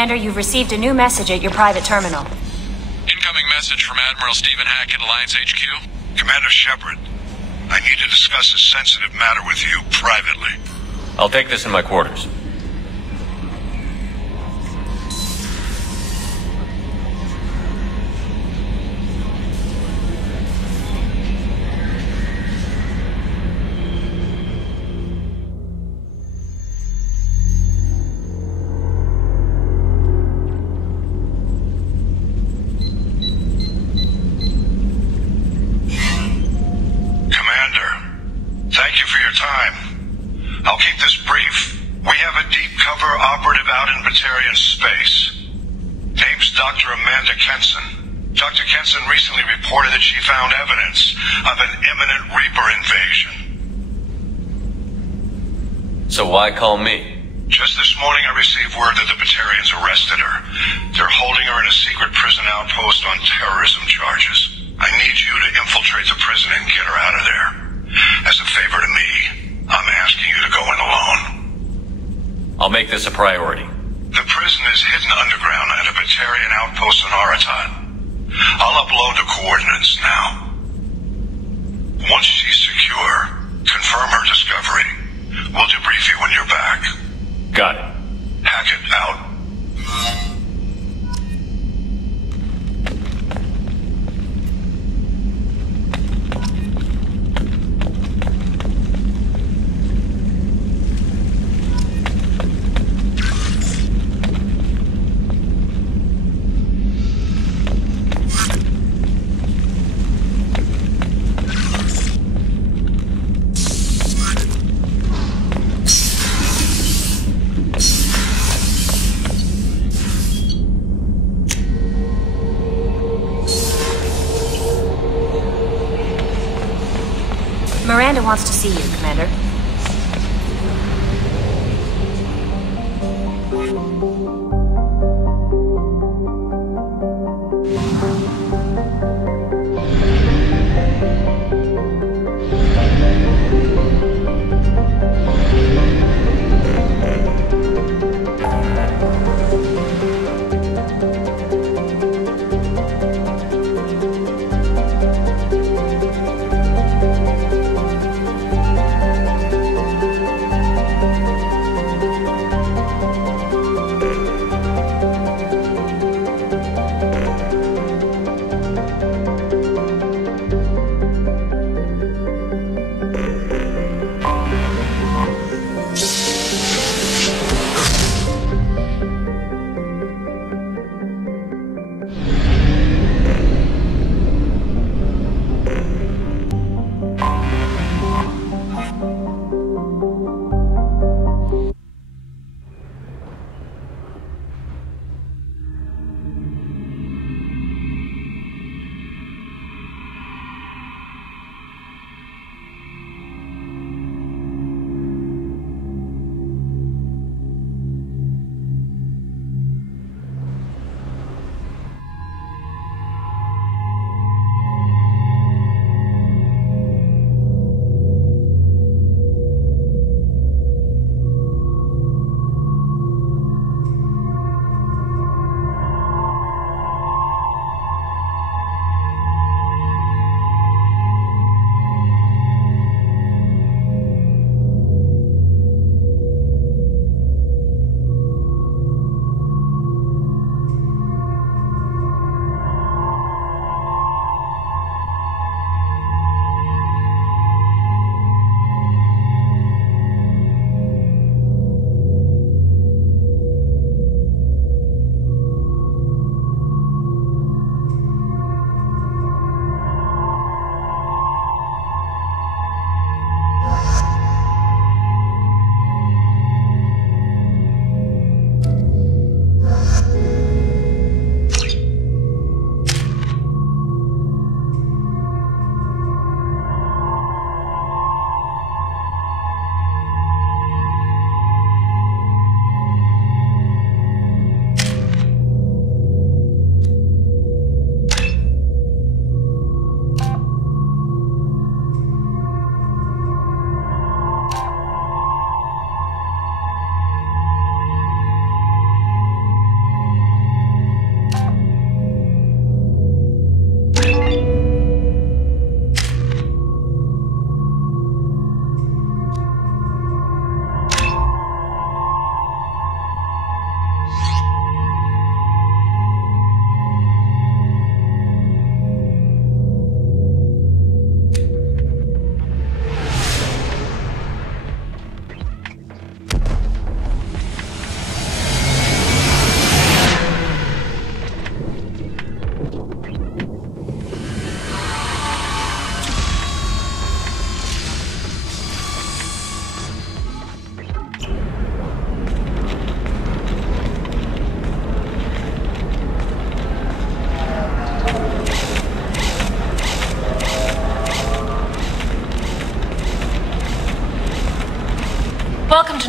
Commander, you've received a new message at your private terminal. Incoming message from Admiral Stephen Hackett, Alliance HQ. Commander Sheppard, I need to discuss a sensitive matter with you privately. I'll take this in my quarters. Dr. Kenson recently reported that she found evidence of an imminent Reaper invasion. So why call me? Just this morning I received word that the Batarians arrested her. They're holding her in a secret prison outpost on terrorism charges. I need you to infiltrate the prison and get her out of there. As a favor to me, I'm asking you to go in alone. I'll make this a priority. The prison is hidden underground at a Batarian outpost on Aratat. I'll upload the coordinates now. Once she's secure, confirm her discovery. We'll debrief you when you're back. Got it. Hackett out. Miranda wants to see you, Commander.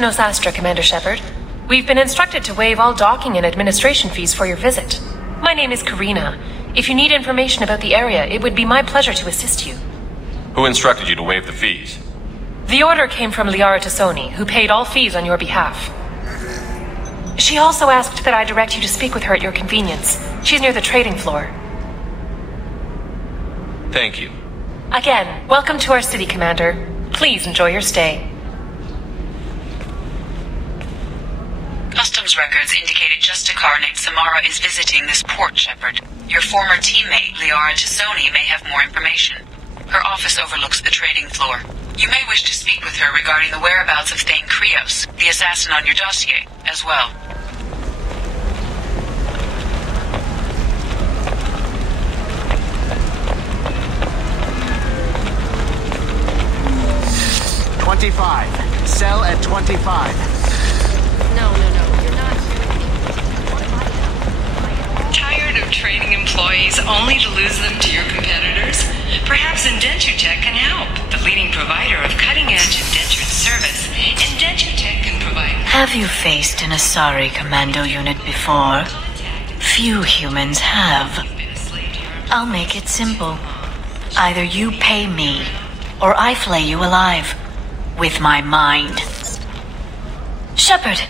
to Nostastra, Commander Shepard. We've been instructed to waive all docking and administration fees for your visit. My name is Karina. If you need information about the area, it would be my pleasure to assist you. Who instructed you to waive the fees? The order came from Liara Tassoni, who paid all fees on your behalf. She also asked that I direct you to speak with her at your convenience. She's near the trading floor. Thank you. Again, welcome to our city, Commander. Please enjoy your stay. Customs records indicated just a car named Samara is visiting this port, Shepard. Your former teammate, Liara Tassoni, may have more information. Her office overlooks the trading floor. You may wish to speak with her regarding the whereabouts of Thane Krios, the assassin on your dossier, as well. Sell at 25. No, you're not. Tired of training employees only to lose them to your competitors? Perhaps Indentutech can help. The leading provider of cutting-edge indentured service, Indentutech can provide... Have you faced an Asari commando unit before? Few humans have. I'll make it simple. Either you pay me, or I flay you alive. With my mind. Shepard!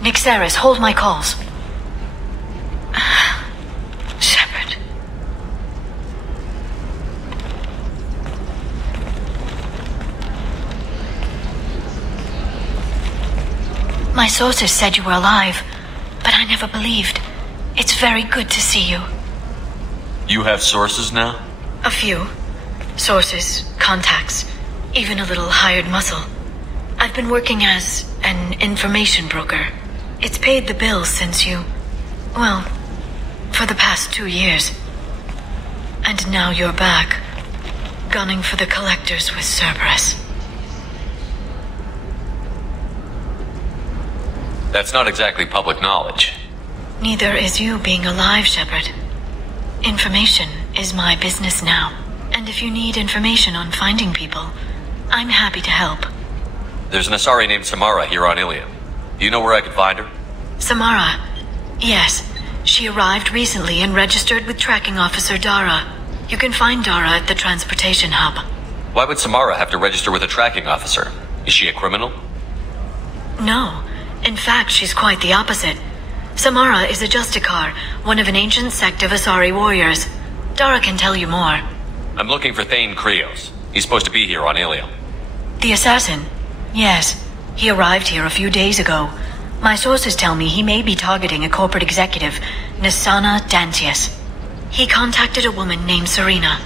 Nixeris, hold my calls. Shepard. My sources said you were alive, but I never believed. It's very good to see you. You have sources now? A few. Sources, contacts, even a little hired muscle. I've been working as an information broker. It's paid the bills since you... well, for the past 2 years. And now you're back, gunning for the collectors with Cerberus. That's not exactly public knowledge. Neither is you being alive, Shepard. Information is my business now. And if you need information on finding people, I'm happy to help. There's an Asari named Samara here on Ilium. Do you know where I could find her? Samara? Yes. She arrived recently and registered with tracking officer Dara. You can find Dara at the transportation hub. Why would Samara have to register with a tracking officer? Is she a criminal? No. In fact, she's quite the opposite. Samara is a Justicar, one of an ancient sect of Asari warriors. Dara can tell you more. I'm looking for Thane Krios. He's supposed to be here on Ilium. The assassin? Yes. He arrived here a few days ago. My sources tell me he may be targeting a corporate executive, Nisana Dantius. He contacted a woman named Serena.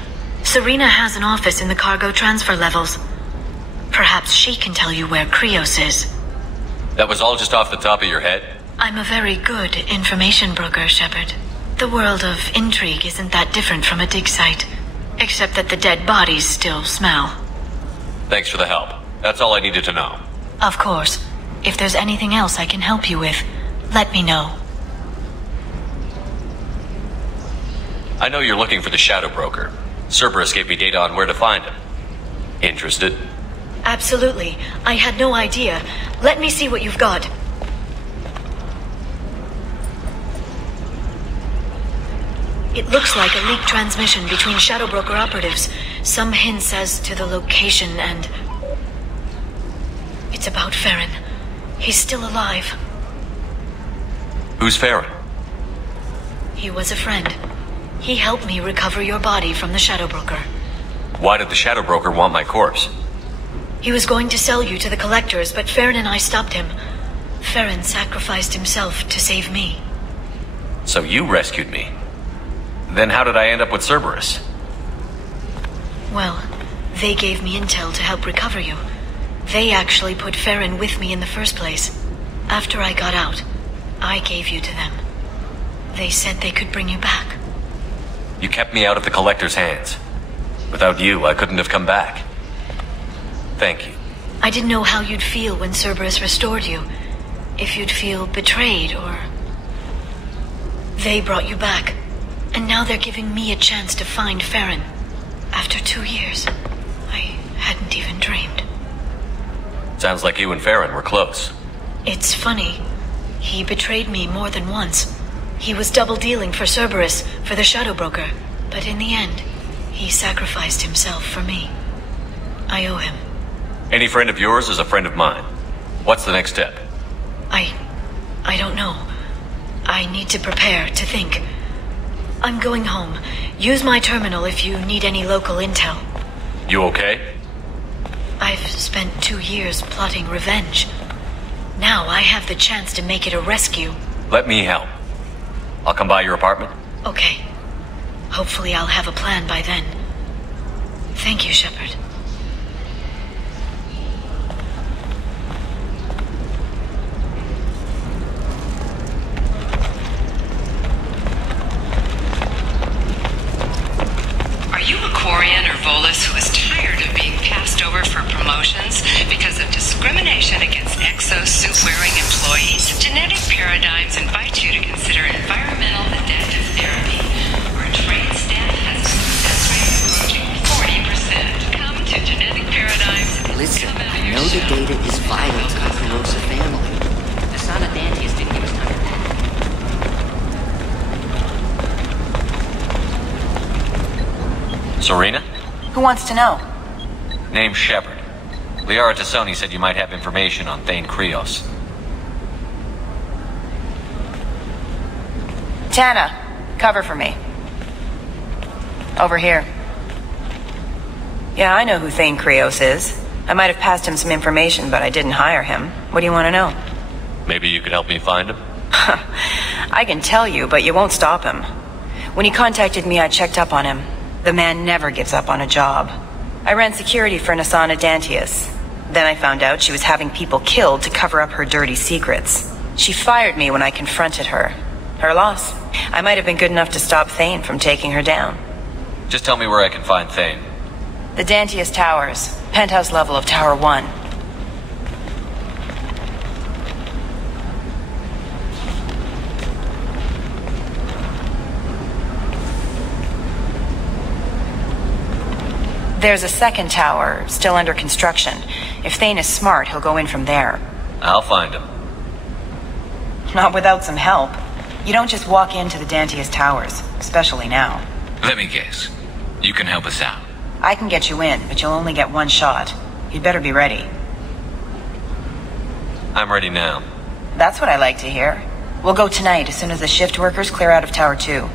Serena has an office in the cargo transfer levels. Perhaps she can tell you where Krios is. That was all just off the top of your head? I'm a very good information broker, Shepard. The world of intrigue isn't that different from a dig site. Except that the dead bodies still smell. Thanks for the help. That's all I needed to know. Of course. If there's anything else I can help you with, let me know. I know you're looking for the Shadow Broker. Cerberus gave me data on where to find him. Interested? Absolutely. I had no idea. Let me see what you've got. It looks like a leaked transmission between Shadow Broker operatives. Some hints as to the location and... it's about Farron. He's still alive. Who's Farron? He was a friend. He helped me recover your body from the Shadow Broker. Why did the Shadow Broker want my corpse? He was going to sell you to the collectors, but Farron and I stopped him. Farron sacrificed himself to save me. So you rescued me. Then how did I end up with Cerberus? Well, they gave me intel to help recover you. They actually put Farron with me in the first place. After I got out, I gave you to them. They said they could bring you back. You kept me out of the Collector's hands. Without you, I couldn't have come back. Thank you. I didn't know how you'd feel when Cerberus restored you. If you'd feel betrayed, or... They brought you back. And now they're giving me a chance to find Farron. After 2 years. I hadn't even dreamed. Sounds like you and Farron were close. It's funny. He betrayed me more than once. He was double-dealing for Cerberus, for the Shadow Broker. But in the end, he sacrificed himself for me. I owe him. Any friend of yours is a friend of mine. What's the next step? I don't know. I need to prepare, to think. I'm going home. Use my terminal if you need any local intel. You okay? I've spent 2 years plotting revenge. Now I have the chance to make it a rescue. Let me help. I'll come by your apartment. Okay. Hopefully I'll have a plan by then. Thank you, Shepard. Are you a Quarian or Volus who is tired of being passed over for promotions because of discrimination against exosuit-wearing employees? Genetic Paradigms invites you to consider environmental adaptive therapy, where trained staff has a success rate approaching 40%. Come to Genetic Paradigms. Listen, I know the data is vital to the Corrosa family. The son of Dantius didn't give us time to that. Serena? Who wants to know? Name's Shepard. Liara Tassoni said you might have information on Thane Krios. Tana, cover for me. Over here. Yeah, I know who Thane Krios is. I might have passed him some information, but I didn't hire him. What do you want to know? Maybe you could help me find him? I can tell you, but you won't stop him. When he contacted me, I checked up on him. The man never gives up on a job. I ran security for Nasana Dantius. Then I found out she was having people killed to cover up her dirty secrets. She fired me when I confronted her. Her loss. I might have been good enough to stop Thane from taking her down. Just tell me where I can find Thane. The Dantius Towers. Penthouse level of Tower 1. There's a second tower, still under construction. If Thane is smart, he'll go in from there. I'll find him. Not without some help. You don't just walk into the Dantius Towers, especially now. Let me guess. You can help us out. I can get you in, but you'll only get one shot. You'd better be ready. I'm ready now. That's what I like to hear. We'll go tonight as soon as the shift workers clear out of Tower 2.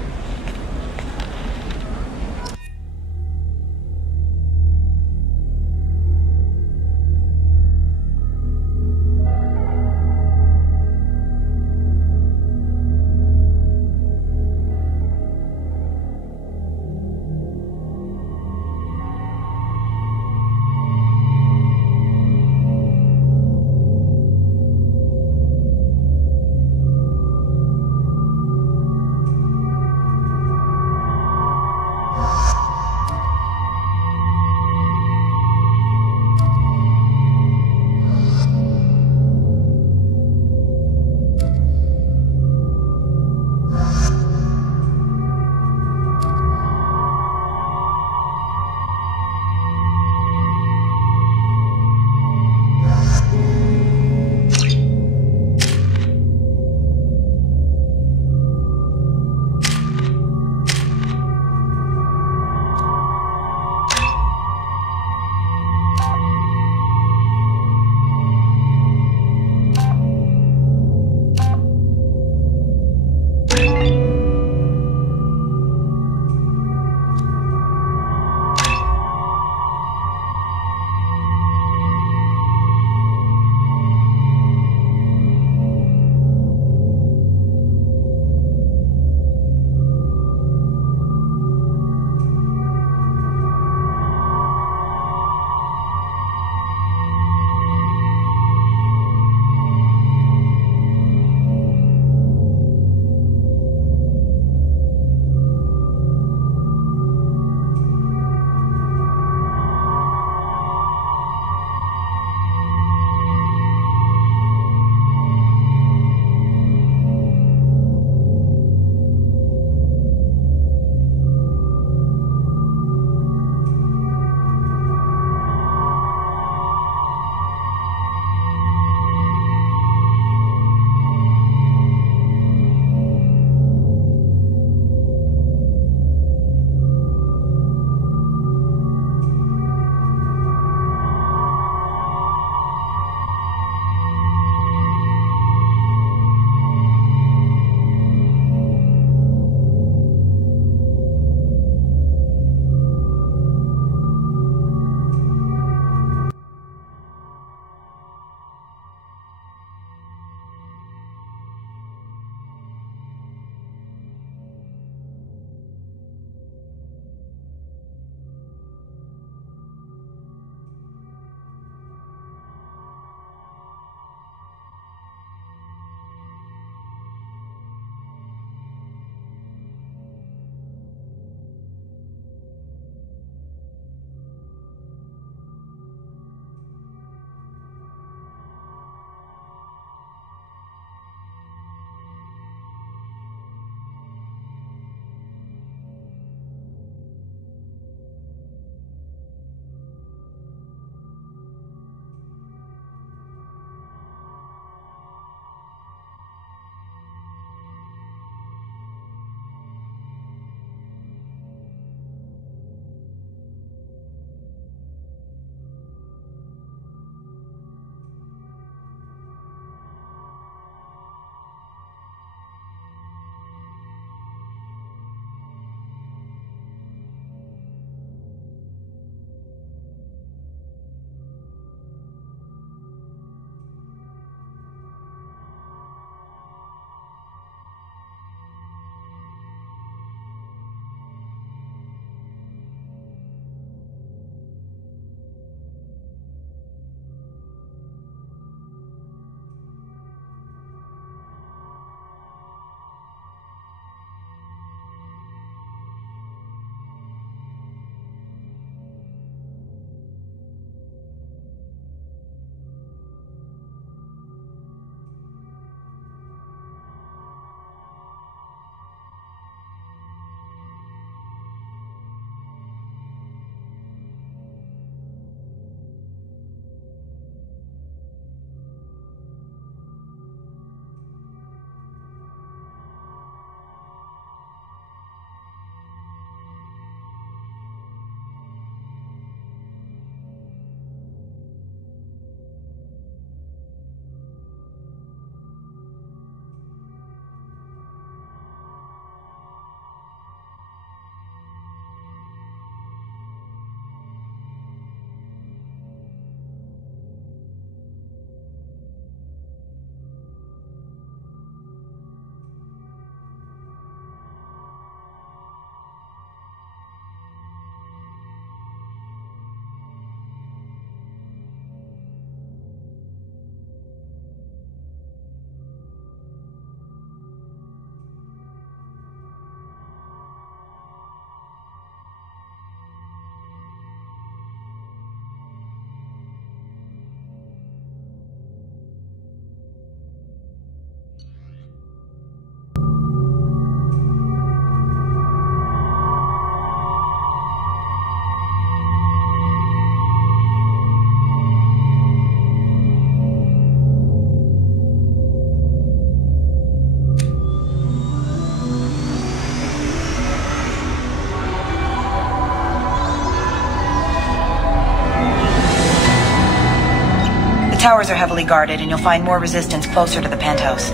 towers are heavily guarded, and you'll find more resistance closer to the penthouse.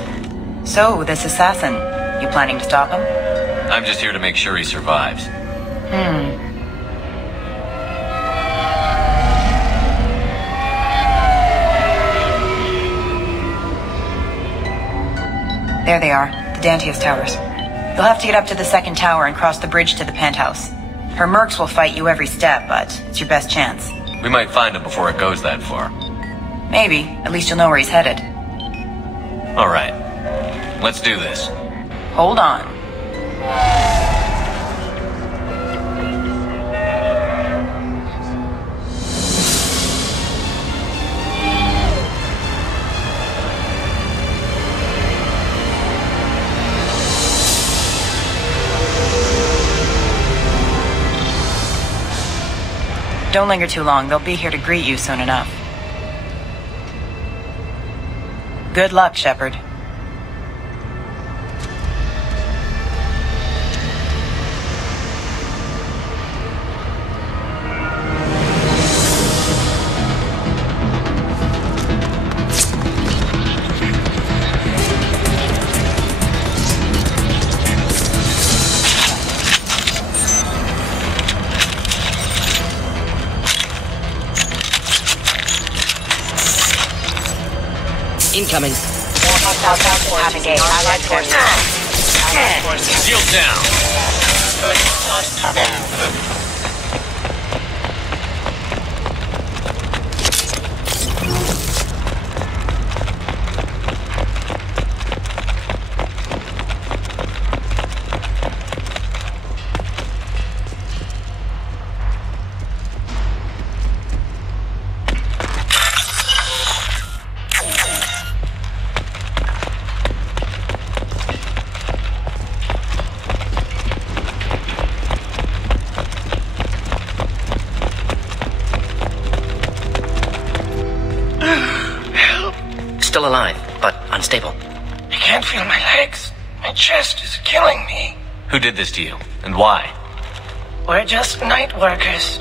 So, this assassin, you planning to stop him? I'm just here to make sure he survives. There they are, the Dantius towers. You'll have to get up to the second tower and cross the bridge to the penthouse. Her mercs will fight you every step, but it's your best chance. We might find him before it goes that far. Maybe. At least you'll know where he's headed. Alright. Let's do this. Hold on. Don't linger too long. They'll be here to greet you soon enough. Good luck, Shepard. Incoming. Shield down. Still alive, but unstable. I can't feel my legs. My chest is killing me. Who did this to you, and why? We're just night workers.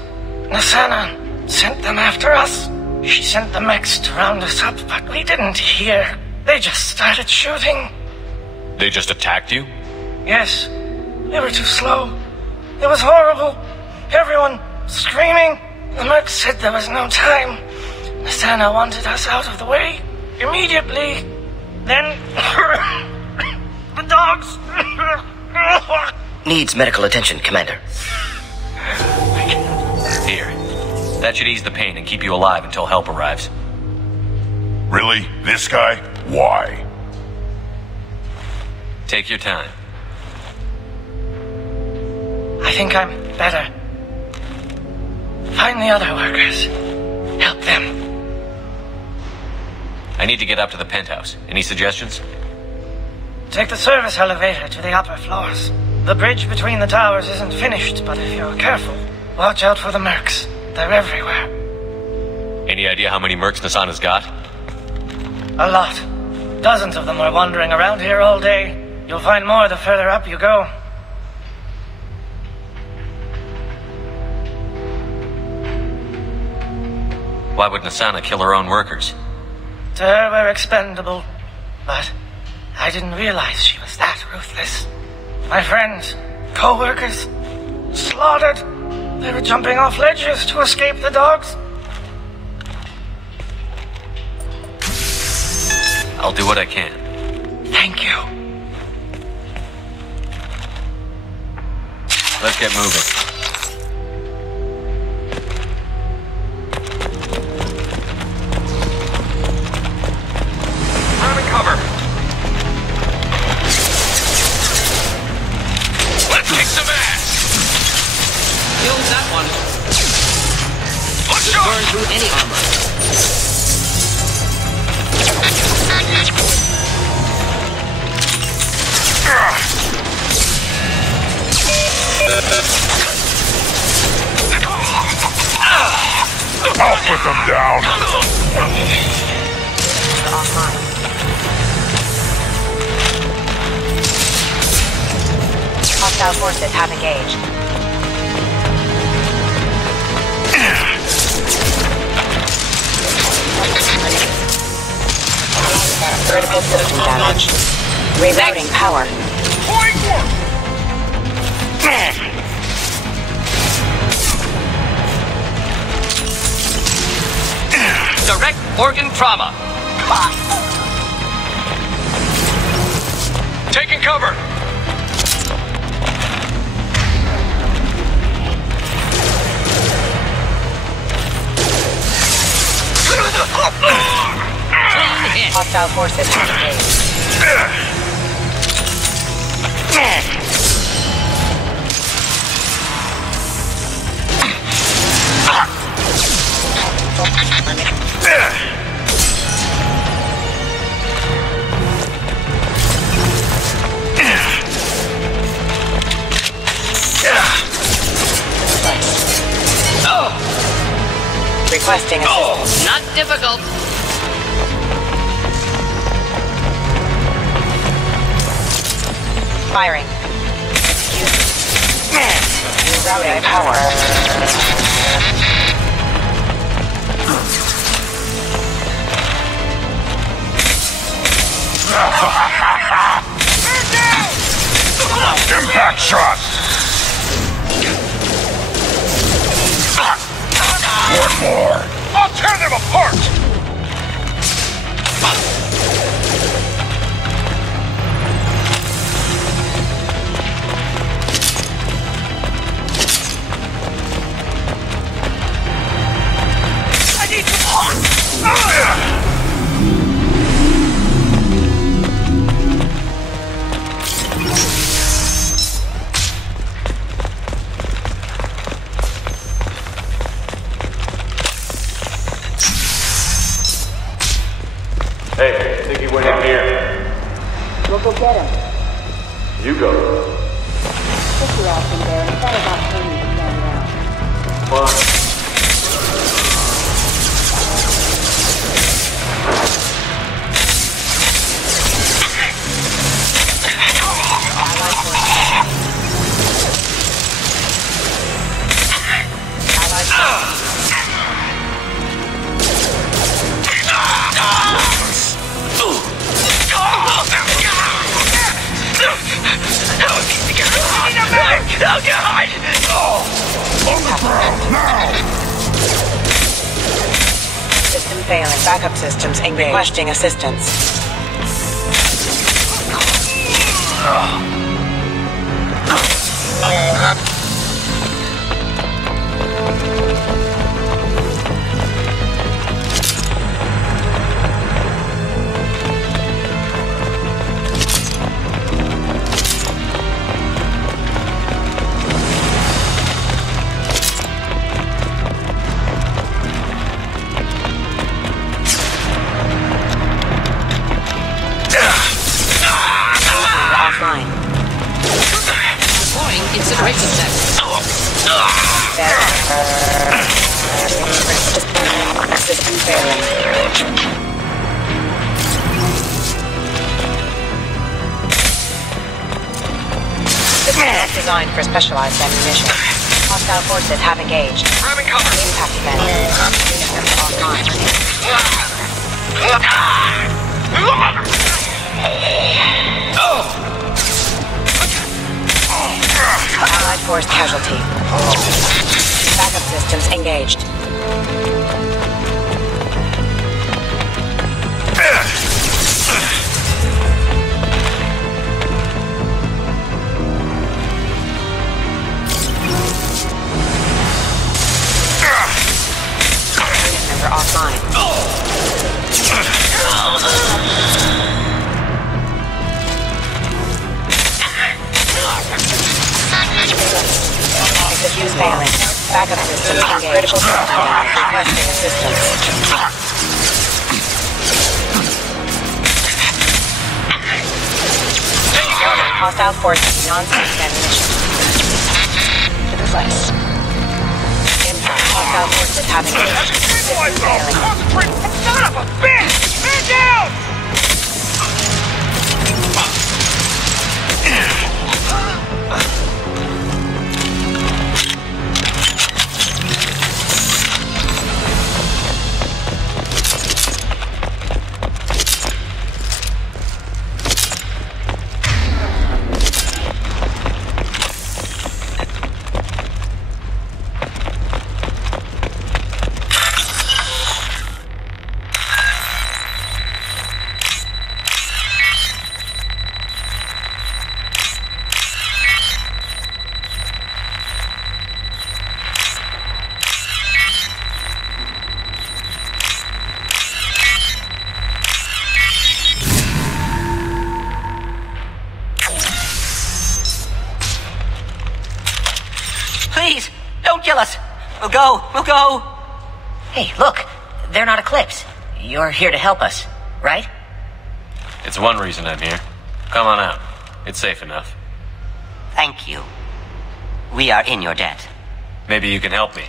Nasana sent them after us. She sent the mechs to round us up, but we didn't hear. They just started shooting. They just attacked you? Yes. They were too slow. It was horrible. Everyone screaming. The mechs said there was no time. Nasana wanted us out of the way. Immediately. Then the dogs. Needs medical attention, Commander. Here. That should ease the pain and keep you alive until help arrives. Really? This guy? Why? Take your time. I think I'm better. Find the other workers. Help them. I need to get up to the penthouse. Any suggestions? Take the service elevator to the upper floors. The bridge between the towers isn't finished, but if you're careful, watch out for the mercs. They're everywhere. Any idea how many mercs Nasana's got? A lot. Dozens of them are wandering around here all day. You'll find more the further up you go. Why would Nasana kill her own workers? To her, we're expendable. But I didn't realize she was that ruthless. My friends, co-workers, slaughtered. They were jumping off ledges to escape the dogs. I'll do what I can. Thank you. Let's get moving. Cover. Let's kick some ass. Killed that one. Let's Just burn through any armor. I'll put them down. Hostile forces have engaged. Critical system damage. Rerouting power. Direct organ trauma. Taking cover. Clean hit. Hostile forces engaged. Requesting assistance. Not difficult. Firing. Rerouting power. Impact shot! One more! I'll tear them apart! I need some Hey, think he went in here. We'll go get him. You go. Put your ass in there instead of not turning to stand around. Fine. Oh, God! Oh! On the ground, now! System failing. Backup systems engaged. Requesting assistance. Incineration test. System failing. System is designed for specialized ammunition. Hostile forces have engaged. Grabbing cover. Impact event. Allied force casualty. Backup systems engaged. Member offline. Diffuse failing. Backup systems engaged. Critical system damage. Requesting assistance. Hostile forces non-safe ammunition. To the place. Impact. Hostile forces have engaged. System failing. Concentrate! Son of a bitch! Man down! tell us. We'll go. Hey, look. They're not Eclipse. You're here to help us, right? It's one reason I'm here. Come on out. It's safe enough. Thank you. We are in your debt. Maybe you can help me.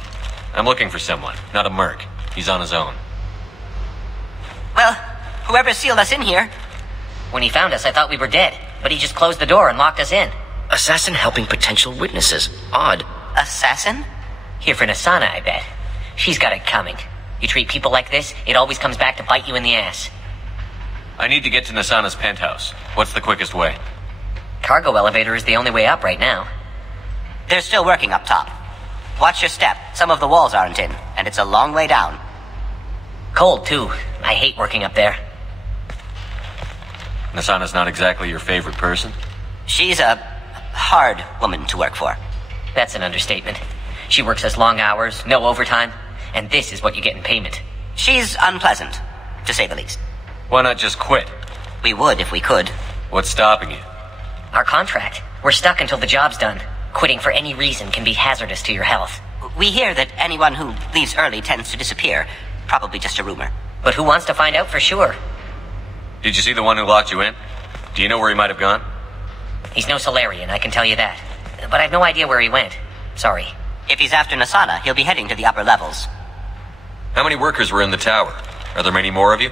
I'm looking for someone, not a merc. He's on his own. Well, whoever sealed us in here. When he found us, I thought we were dead, but he just closed the door and locked us in. Assassin helping potential witnesses. Odd. Assassin? Here for Nasana, I bet. She's got it coming. You treat people like this, it always comes back to bite you in the ass. I need to get to Nasana's penthouse. What's the quickest way? Cargo elevator is the only way up right now. They're still working up top. Watch your step. Some of the walls aren't in, and it's a long way down. Cold, too. I hate working up there. Nasana's not exactly your favorite person? She's a hard woman to work for. That's an understatement. She works us long hours, no overtime, and this is what you get in payment. She's unpleasant, to say the least. Why not just quit? We would if we could. What's stopping you? Our contract. We're stuck until the job's done. Quitting for any reason can be hazardous to your health. We hear that anyone who leaves early tends to disappear. Probably just a rumor. But who wants to find out for sure? Did you see the one who locked you in? Do you know where he might have gone? He's no Solarian, I can tell you that. But I've no idea where he went. Sorry. If he's after Nasana, he'll be heading to the upper levels. How many workers were in the tower? Are there many more of you?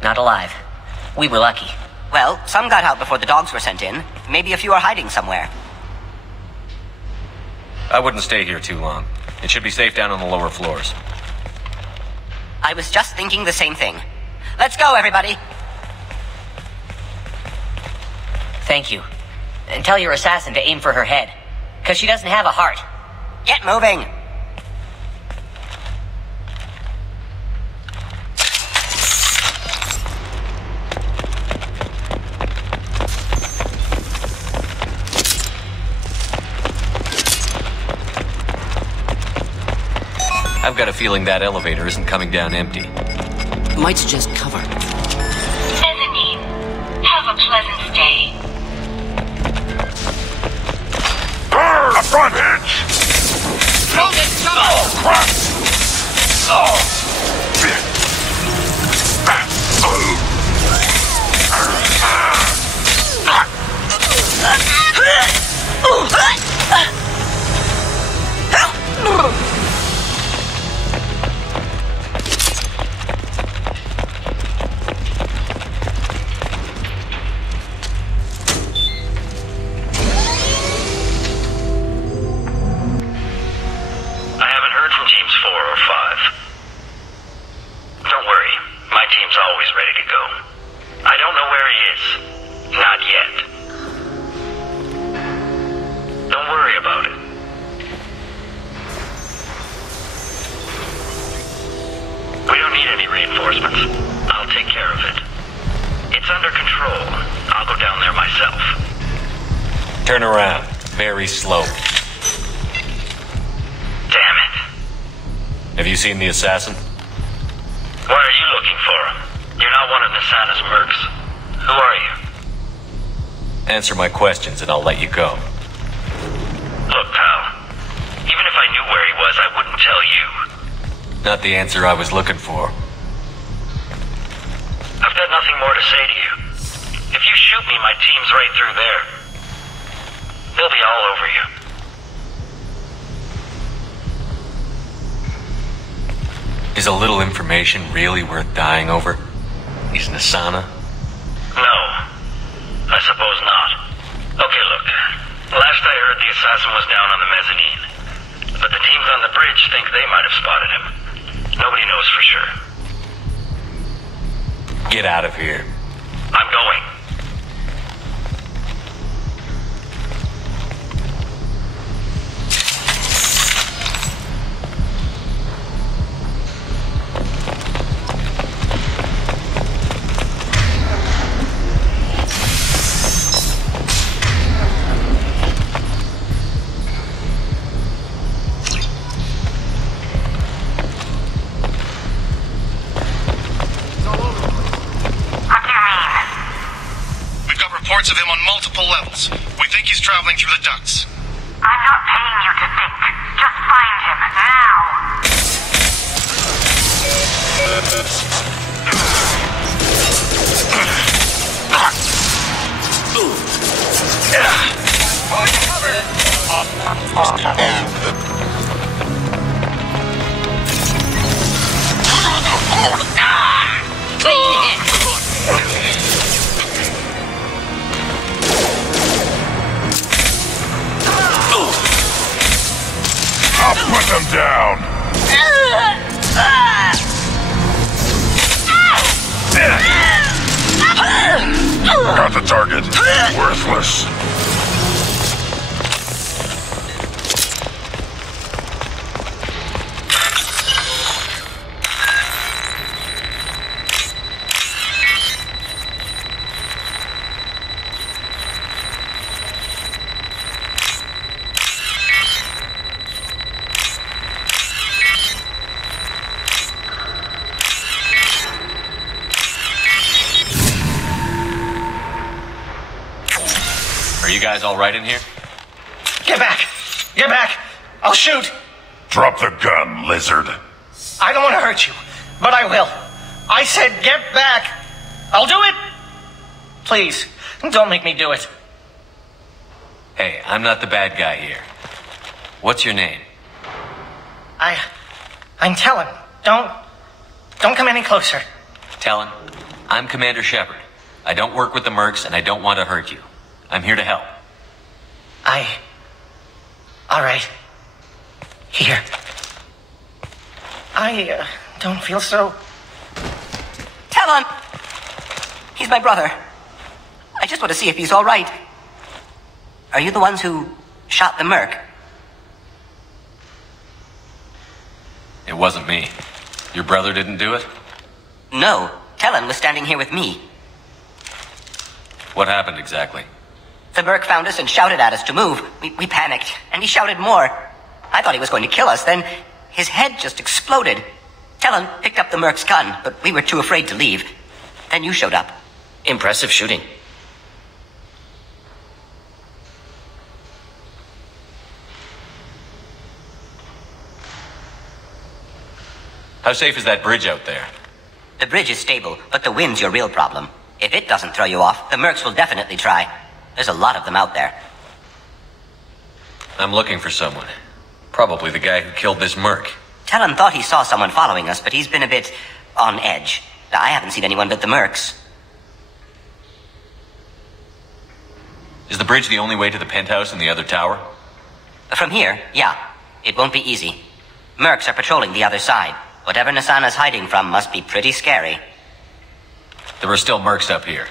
Not alive. We were lucky. Well, some got out before the dogs were sent in. Maybe a few are hiding somewhere. I wouldn't stay here too long. It should be safe down on the lower floors. I was just thinking the same thing. Let's go, everybody! Thank you. And tell your assassin to aim for her head. 'Cause she doesn't have a heart. Get moving! I've got a feeling that elevator isn't coming down empty. Might suggest cover. Mezzanine. Have a pleasant stay. Burn! Up front, bitch! Don't get shot! Oh, crap! Oh! Turn around. Very slow. Damn it. Have you seen the assassin? Why are you looking for him? You're not one of Nasana's mercs. Who are you? Answer my questions and I'll let you go. Look, pal. Even if I knew where he was, I wouldn't tell you. Not the answer I was looking for. I've got nothing more to say to you. If you shoot me, my team's right through there. They'll be all over you. Is a little information really worth dying over? Is Nasana? No. I suppose not. Okay, look. Last I heard, the assassin was down on the mezzanine. But the teams on the bridge think they might have spotted him. Nobody knows for sure. Get out of here. I'm going. Reports of him on multiple levels. We think he's traveling through the ducts. I'm not paying you to think. Just find him. I'll put them down. Got the target. Worthless. Are you guys all right in here? Get back! Get back! I'll shoot! Drop the gun, lizard. I don't want to hurt you, but I will. I said get back! I'll do it! Please, don't make me do it. Hey, I'm not the bad guy here. What's your name? I'm Talon. Don't come any closer. Talon, I'm Commander Sheppard. I don't work with the mercs and I don't want to hurt you. I'm here to help. All right. Here. I don't feel so... Talon! He's my brother. I just want to see if he's all right. Are you the ones who shot the merc? It wasn't me. Your brother didn't do it? No. Talon was standing here with me. What happened exactly? The merc found us and shouted at us to move. We panicked, and he shouted more. I thought he was going to kill us, then his head just exploded. Talon picked up the merc's gun, but we were too afraid to leave. Then you showed up. Impressive shooting. How safe is that bridge out there? The bridge is stable, but the wind's your real problem. If it doesn't throw you off, the mercs will definitely try. There's a lot of them out there. I'm looking for someone. Probably the guy who killed this merc. Talon thought he saw someone following us, but he's been a bit on edge. I haven't seen anyone but the mercs. Is the bridge the only way to the penthouse in the other tower? From here, yeah. It won't be easy. Mercs are patrolling the other side. Whatever Nasana's hiding from must be pretty scary. There are still mercs up here.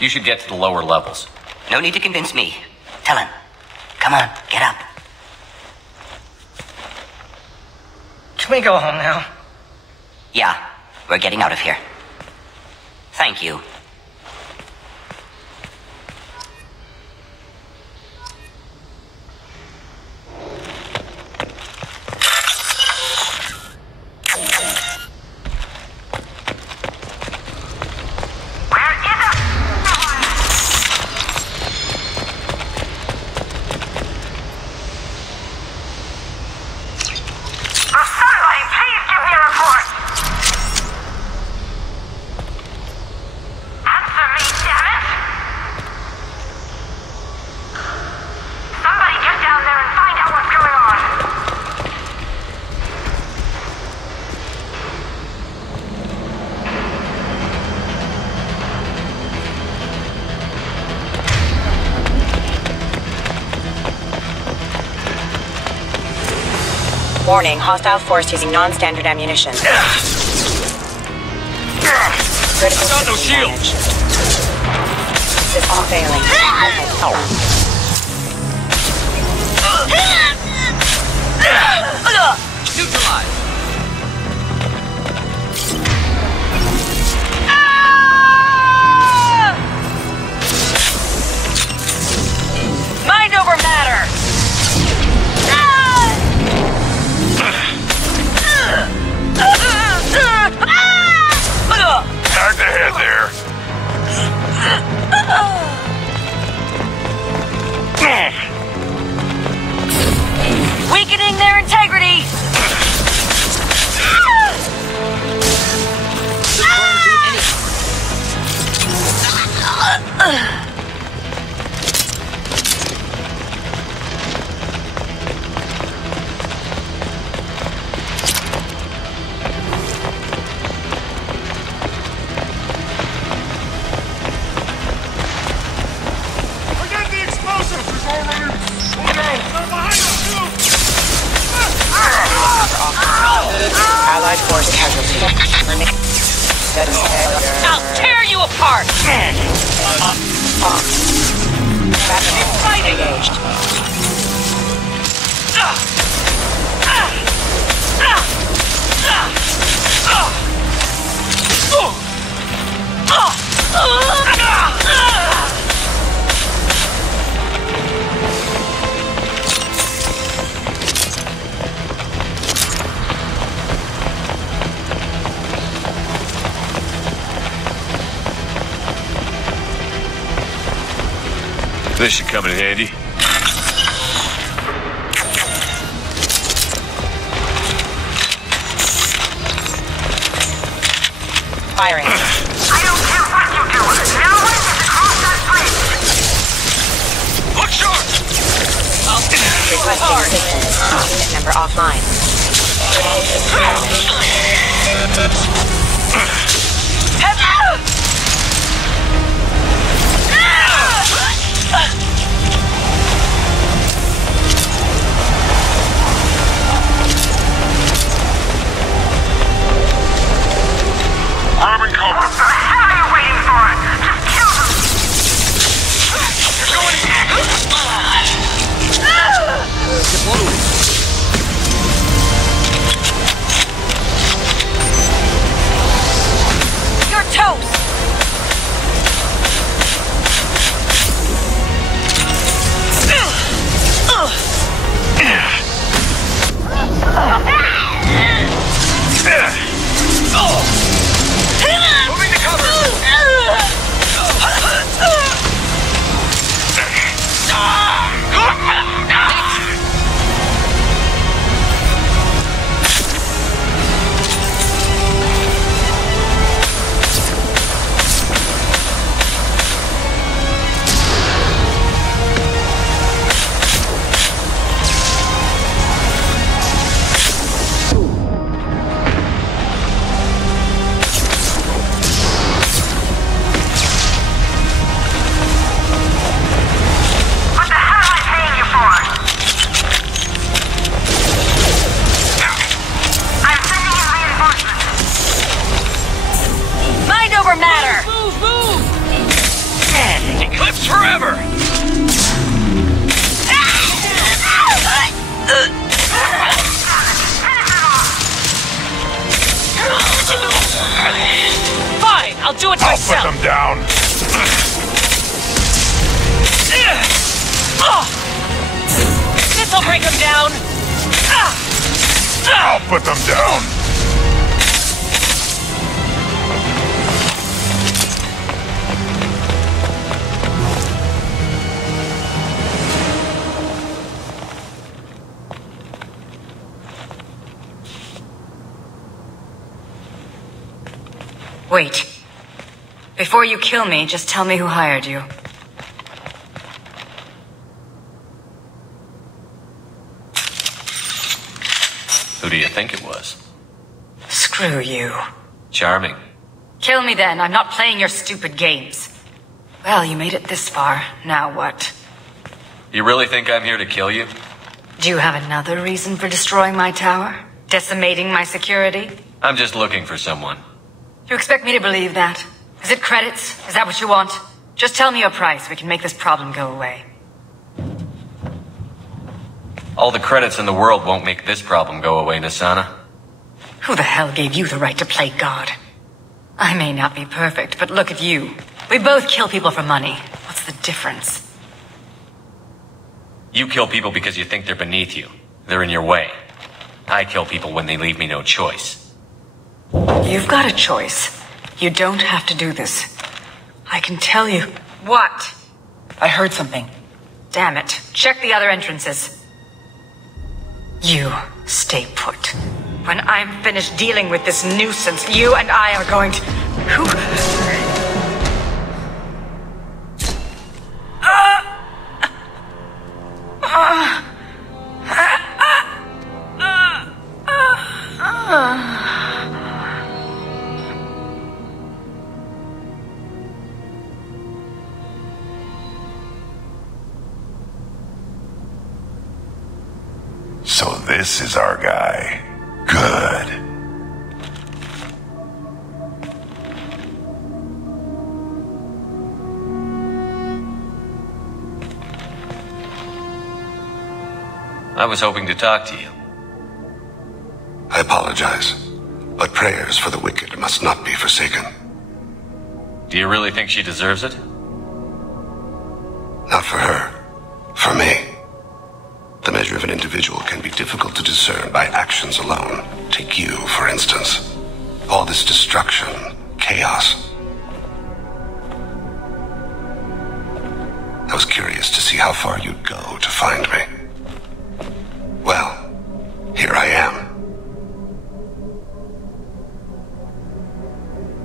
You should get to the lower levels. No need to convince me. Talon, come on, get up. Can we go home now? Yeah, we're getting out of here. Thank you. Warning, hostile force using non-standard ammunition. Critical No shield. System failing. Neutralized. Mind over matter! Tag the head there. Weakening their integrity! Engaged. This should come in handy. Firing. I don't care what you do. Now when did you cross that bridge? Look sharp! Requesting assistance. Unit member offline. Carbon cover. What the hell are you waiting for? Just kill them! You're toast! Moving to cover! What the hell am I paying you for? I'm sending in reinforcements. Mind over matter! Eclipse forever! Fine, I'll do it I'll myself. put them down. This'll break him down. I'll put them down. Wait. Before you kill me, just tell me who hired you. Who do you think it was? Screw you. Charming. Kill me then. I'm not playing your stupid games. Well, you made it this far. Now what? You really think I'm here to kill you? Do you have another reason for destroying my tower? Decimating my security? I'm just looking for someone. You expect me to believe that? Is it credits? Is that what you want? Just tell me your price. We can make this problem go away. All the credits in the world won't make this problem go away, Nasana. Who the hell gave you the right to play God? I may not be perfect, but look at you. We both kill people for money. What's the difference? You kill people because you think they're beneath you. They're in your way. I kill people when they leave me no choice. You've got a choice. You don't have to do this. I can tell you. What? I heard something. Damn it. Check the other entrances. You stay put. When I'm finished dealing with this nuisance, you and I are going to... Who... So this is our guy. Good. I was hoping to talk to you. I apologize, but prayers for the wicked must not be forsaken. Do you really think she deserves it? Not for her. For me. The measure of an individual can be difficult to discern by actions alone. Take you, for instance. All this destruction, chaos. I was curious to see how far you'd go to find me. Well, here I am.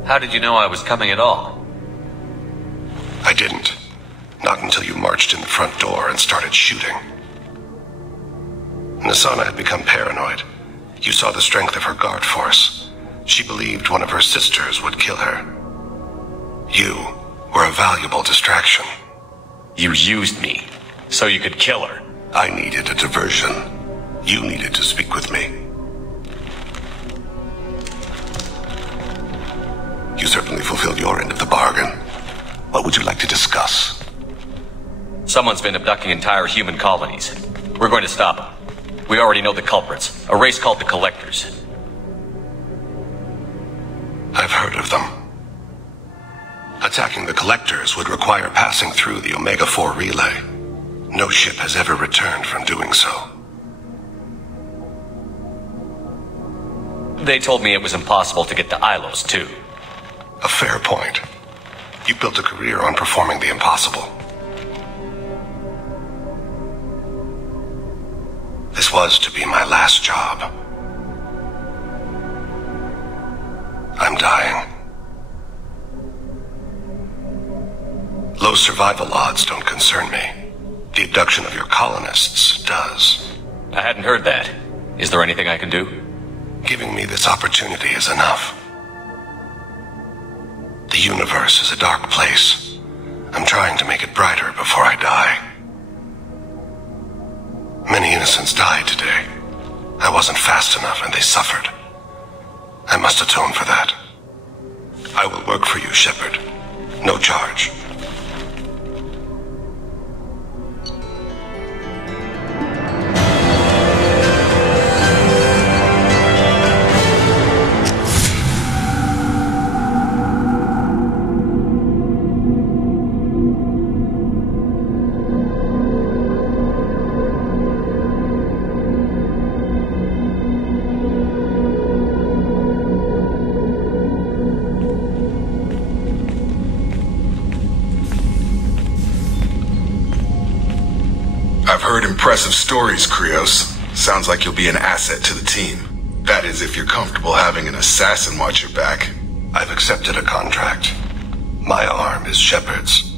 How did you know I was coming at all? I didn't. Not until you marched in the front door and started shooting. Nasana had become paranoid. You saw the strength of her guard force. She believed one of her sisters would kill her. You were a valuable distraction. You used me, so you could kill her. I needed a diversion. You needed to speak with me. You certainly fulfilled your end of the bargain. What would you like to discuss? Someone's been abducting entire human colonies. We're going to stop them. We already know the culprits, a race called the Collectors. I've heard of them. Attacking the Collectors would require passing through the Omega-4 relay. No ship has ever returned from doing so. They told me it was impossible to get to Ilos, too. A fair point. You built a career on performing the impossible. This was to be my last job. I'm dying. Low survival odds don't concern me. The abduction of your colonists does. I hadn't heard that. Is there anything I can do? Giving me this opportunity is enough. The universe is a dark place. I'm trying to make it brighter before I die. Many innocents died today. I wasn't fast enough and they suffered. I must atone for that. I will work for you, Shepard. No charge. Impressive stories, Krios. Sounds like you'll be an asset to the team. That is, if you're comfortable having an assassin watch your back. I've accepted a contract. My arm is Shepard's.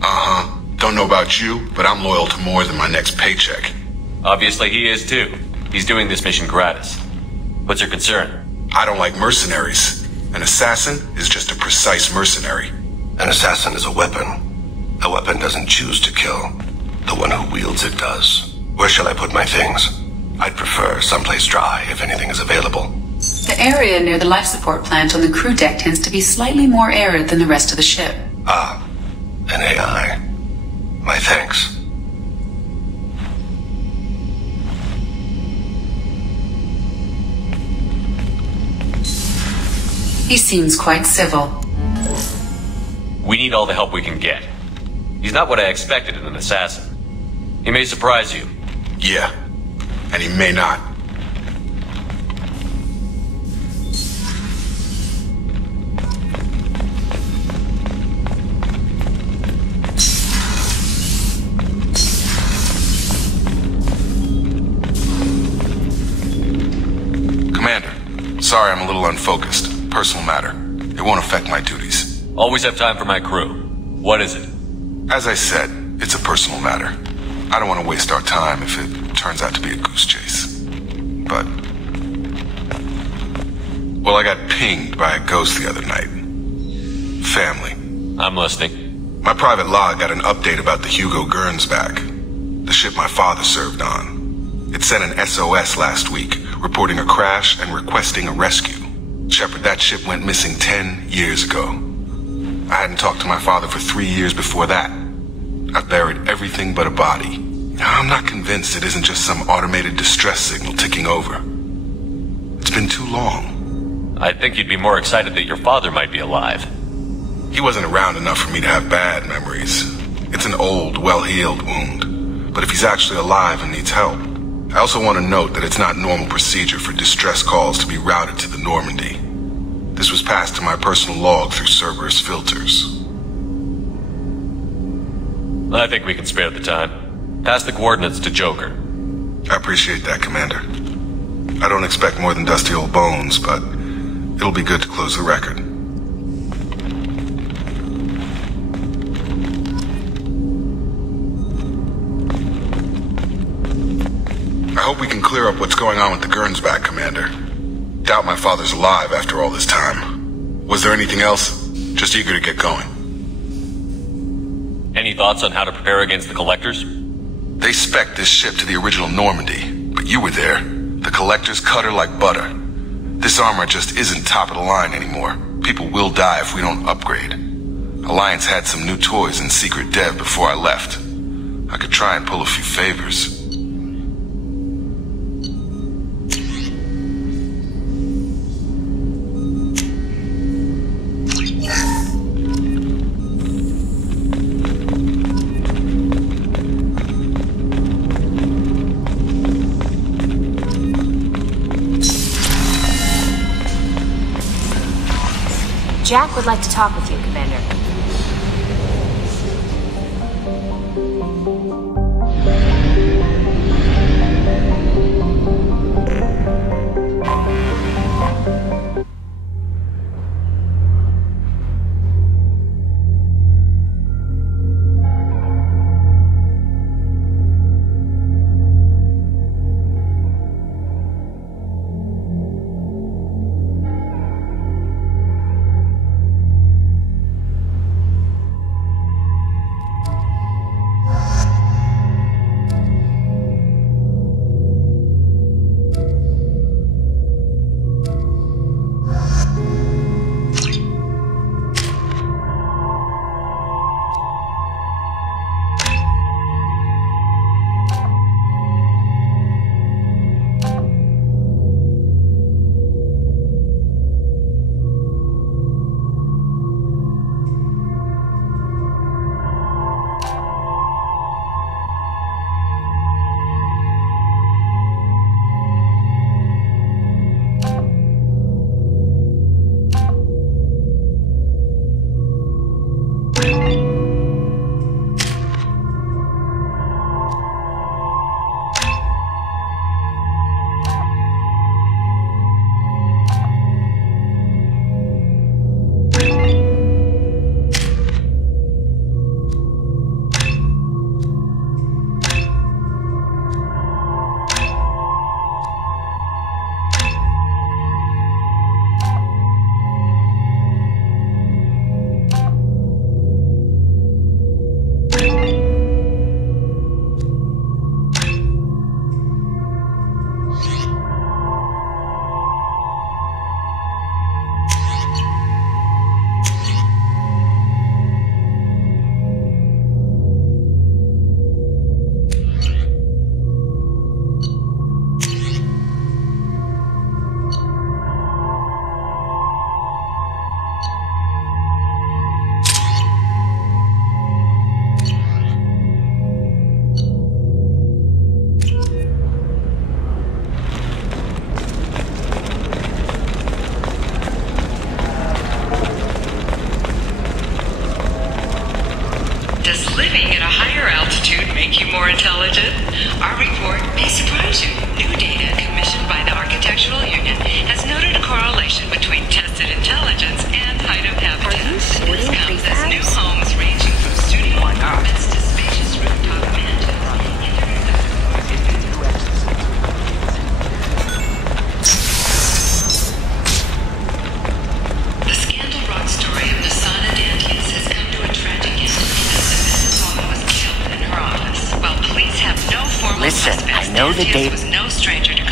Uh-huh. Don't know about you, but I'm loyal to more than my next paycheck. Obviously he is too. He's doing this mission gratis. What's your concern? I don't like mercenaries. An assassin is just a precise mercenary. An assassin is a weapon. A weapon doesn't choose to kill. The one who wields it does. Where shall I put my things? I'd prefer someplace dry if anything is available. The area near the life support plant on the crew deck tends to be slightly more arid than the rest of the ship. Ah, an AI. My thanks. He seems quite civil. We need all the help we can get. He's not what I expected in an assassin. He may surprise you. Yeah, and he may not. Commander, sorry I'm a little unfocused. Personal matter. It won't affect my duties. Always have time for my crew. What is it? As I said, it's a personal matter. I don't want to waste our time if it turns out to be a goose chase. But... well, I got pinged by a ghost the other night. Family. I'm listening. My private log got an update about the Hugo Gurns back. The ship my father served on. It sent an SOS last week, reporting a crash and requesting a rescue. Shepard, that ship went missing 10 years ago. I hadn't talked to my father for 3 years before that. I've buried everything but a body. I'm not convinced it isn't just some automated distress signal ticking over. It's been too long. I think you'd be more excited that your father might be alive. He wasn't around enough for me to have bad memories. It's an old, well-healed wound. But if he's actually alive and needs help, I also want to note that it's not normal procedure for distress calls to be routed to the Normandy. This was passed to my personal log through Cerberus filters. I think we can spare the time. Pass the coordinates to Joker. I appreciate that, Commander. I don't expect more than dusty old bones, but it'll be good to close the record. I hope we can clear up what's going on with the Gernsback, Commander. Doubt my father's alive after all this time. Was there anything else? Just eager to get going. Any thoughts on how to prepare against the Collectors? They spec'd this ship to the original Normandy, but you were there. The Collectors cut her like butter. This armor just isn't top of the line anymore. People will die if we don't upgrade. Alliance had some new toys in secret dev before I left. I could try and pull a few favors. Jack would like to talk with you, Commander.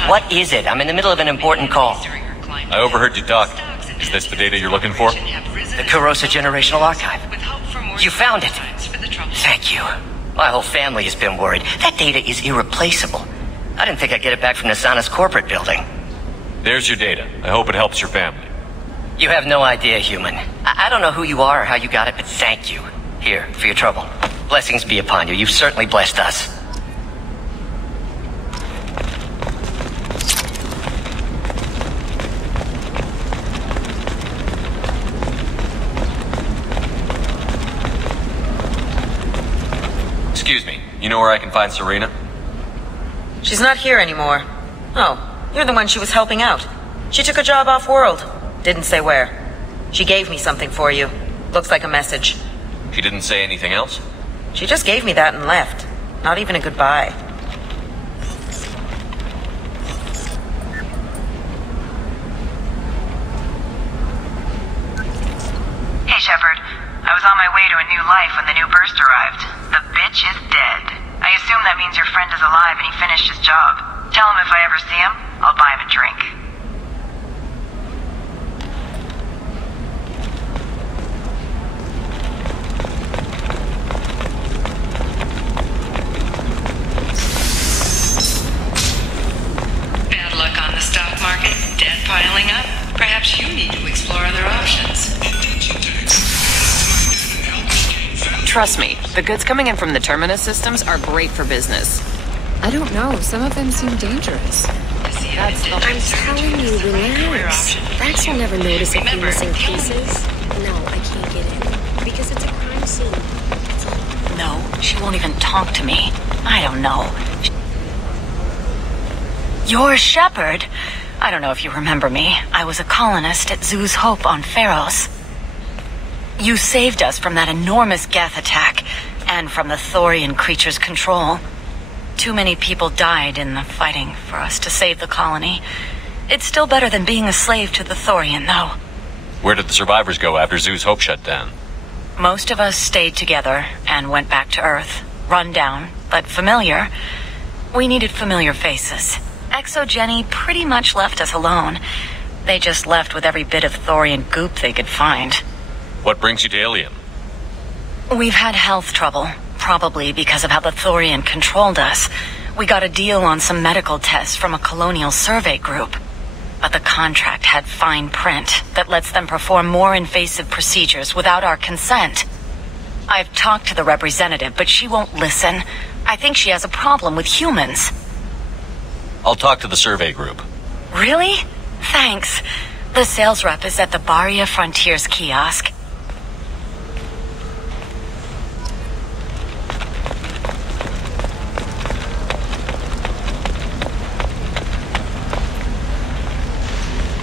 What is it? I'm in the middle of an important call. I overheard you talk. Is this the data you're looking for? The Corrosa Generational Archive. You found it. Thank you. My whole family has been worried. That data is irreplaceable. I didn't think I'd get it back from Nasana's corporate building. There's your data. I hope it helps your family. You have no idea, human. I don't know who you are or how you got it, but thank you. Here, for your trouble. Blessings be upon you. You've certainly blessed us. Excuse me. You know where I can find Serena? She's not here anymore. Oh, you're the one she was helping out. She took a job off-world. Didn't say where. She gave me something for you. Looks like a message. She didn't say anything else? She just gave me that and left. Not even a goodbye. Hey, Shepard. I was on my way to a new life when the new burst arrived. The bitch is dead. I assume that means your friend is alive and he finished his job. Tell him if I ever see him, I'll buy him a drink. Bad luck on the stock market, debt piling up. Perhaps you need to explore other options. Trust me, the goods coming in from the Terminus systems are great for business. I don't know. Some of them seem dangerous. I'm telling you, relax. Vax will never notice a few missing pieces. No, I can't get in. Because it's a crime scene. No, she won't even talk to me. I don't know. You're Shepard? I don't know if you remember me. I was a colonist at Zoo's Hope on Pharos. You saved us from that enormous Geth attack, and from the Thorian creature's control. Too many people died in the fighting for us to save the colony. It's still better than being a slave to the Thorian, though. Where did the survivors go after Zoo's Hope shut down? Most of us stayed together and went back to Earth. Run down, but familiar. We needed familiar faces. Exogeny pretty much left us alone. They just left with every bit of Thorian goop they could find. What brings you to Ilium? We've had health trouble, probably because of how the Thorian controlled us. We got a deal on some medical tests from a colonial survey group. But the contract had fine print that lets them perform more invasive procedures without our consent. I've talked to the representative, but she won't listen. I think she has a problem with humans. I'll talk to the survey group. Really? Thanks. The sales rep is at the Baria Frontiers kiosk.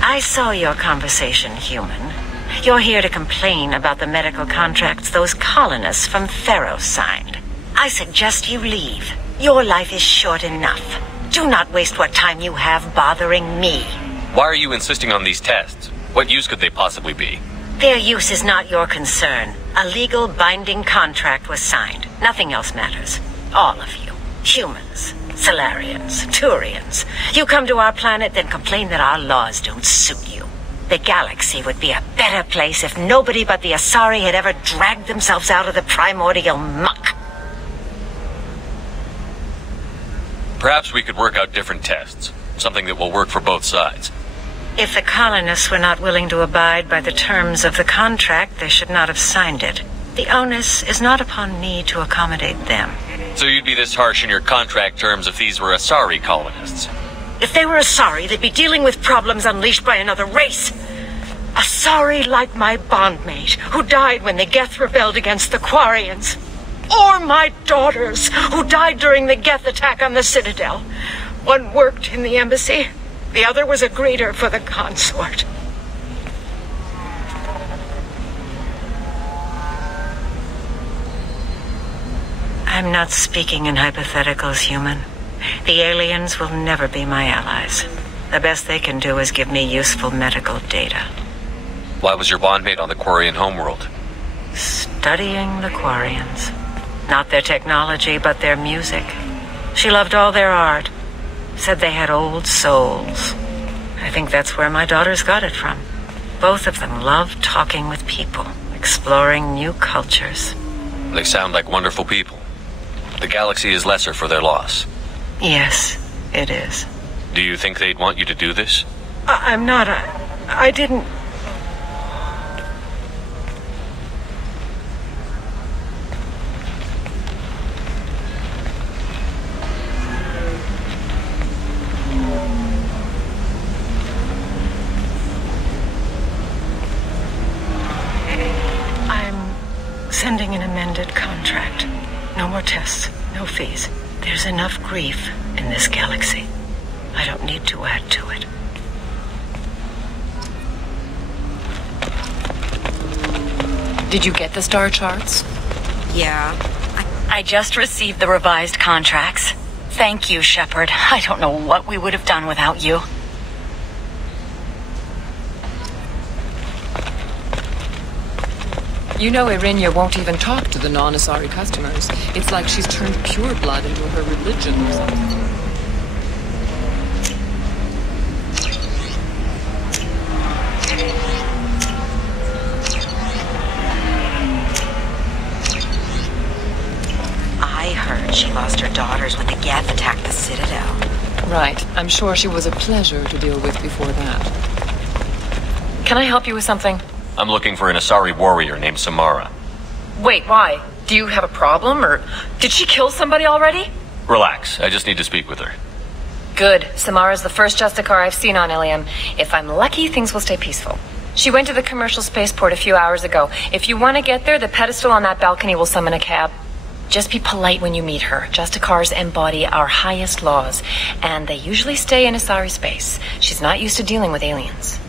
I saw your conversation, human. You're here to complain about the medical contracts those colonists from Pharos signed. I suggest you leave. Your life is short enough. Do not waste what time you have bothering me. Why are you insisting on these tests? What use could they possibly be? Their use is not your concern. A legal binding contract was signed. Nothing else matters. All of you. Humans. Solarians, Turians. You come to our planet, then complain that our laws don't suit you. The galaxy would be a better place if nobody but the Asari had ever dragged themselves out of the primordial muck. Perhaps we could work out different tests. Something that will work for both sides. If the colonists were not willing to abide by the terms of the contract, they should not have signed it. The onus is not upon me to accommodate them. So you'd be this harsh in your contract terms if these were Asari colonists? If they were Asari, they'd be dealing with problems unleashed by another race. Asari like my bondmate, who died when the Geth rebelled against the Quarians. Or my daughters, who died during the Geth attack on the Citadel. One worked in the embassy, the other was a greeter for the consort. I'm not speaking in hypotheticals, human. The aliens will never be my allies. The best they can do is give me useful medical data. Why was your bondmate on the Quarian homeworld? Studying the Quarians. Not their technology, but their music. She loved all their art. Said they had old souls. I think that's where my daughters got it from. Both of them love talking with people, exploring new cultures. They sound like wonderful people. The galaxy is lesser for their loss. Yes, it is. Do you think they'd want you to do this? I'm not. I didn't. Sending an amended contract. No more tests, no fees. There's enough grief in this galaxy. I don't need to add to it. Did you get the star charts? Yeah. I just received the revised contracts. Thank you, Shepard. I don't know what we would have done without you. You know Irinia won't even talk to the non-Asari customers. It's like she's turned pure blood into her religion or something. I heard she lost her daughters when the Geth attacked the Citadel. Right. I'm sure she was a pleasure to deal with before that. Can I help you with something? I'm looking for an Asari warrior named Samara. Wait, why? Do you have a problem, or did she kill somebody already? Relax, I just need to speak with her. Good. Samara's the first Justicar I've seen on Ilium. If I'm lucky, things will stay peaceful. She went to the commercial spaceport a few hours ago. If you want to get there, the pedestal on that balcony will summon a cab. Just be polite when you meet her. Justicars embody our highest laws, and they usually stay in Asari space. She's not used to dealing with aliens.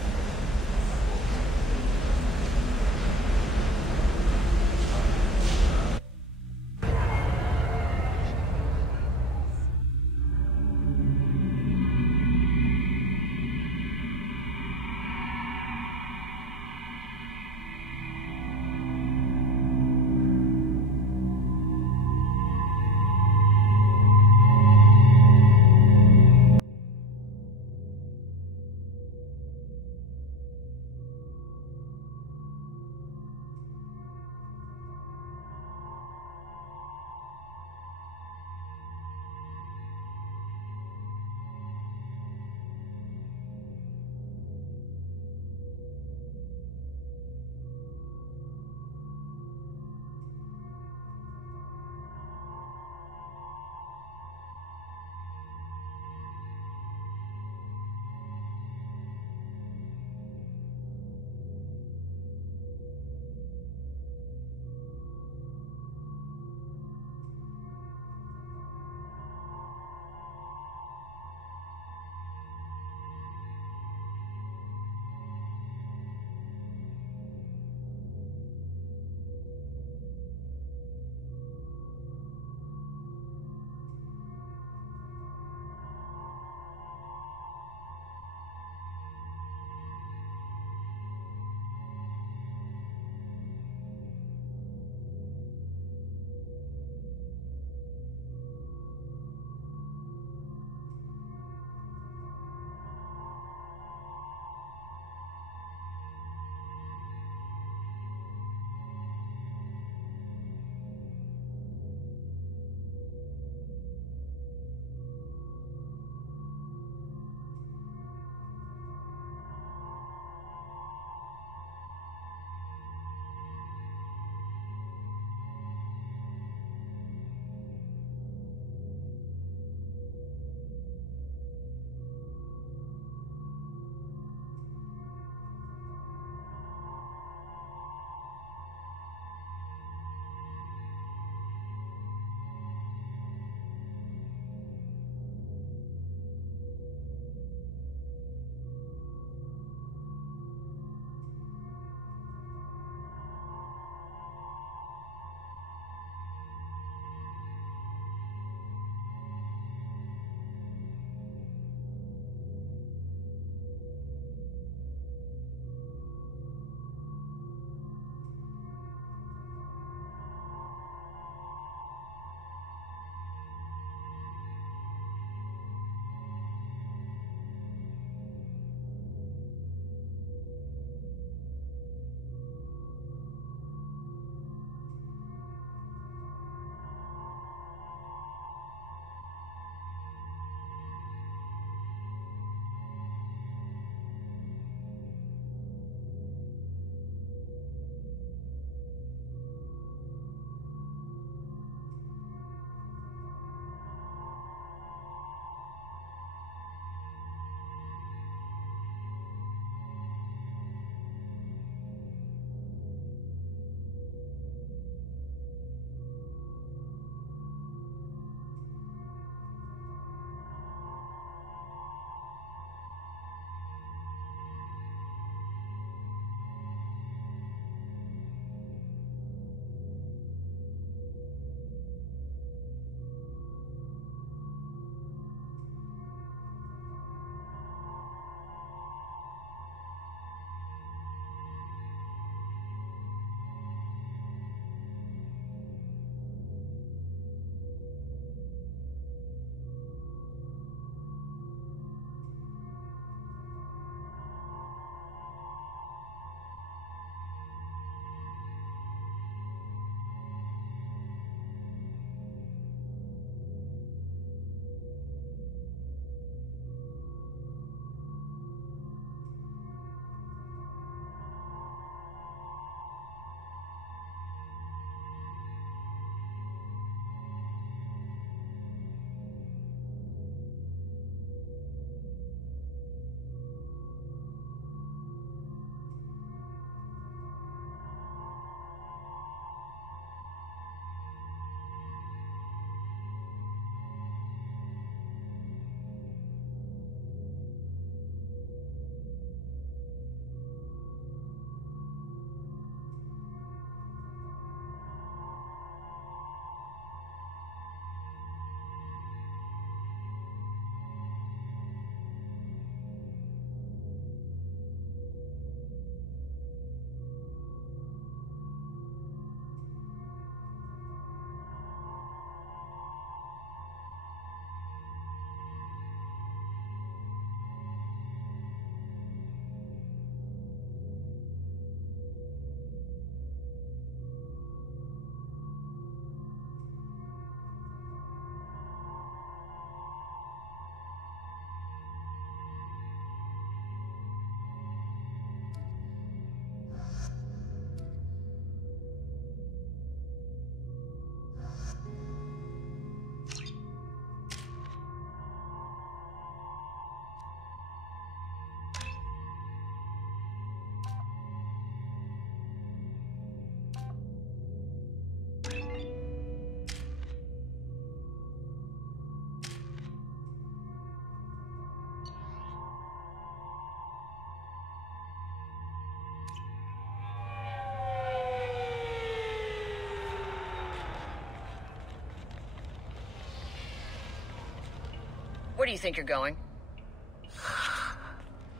Where do you think you're going?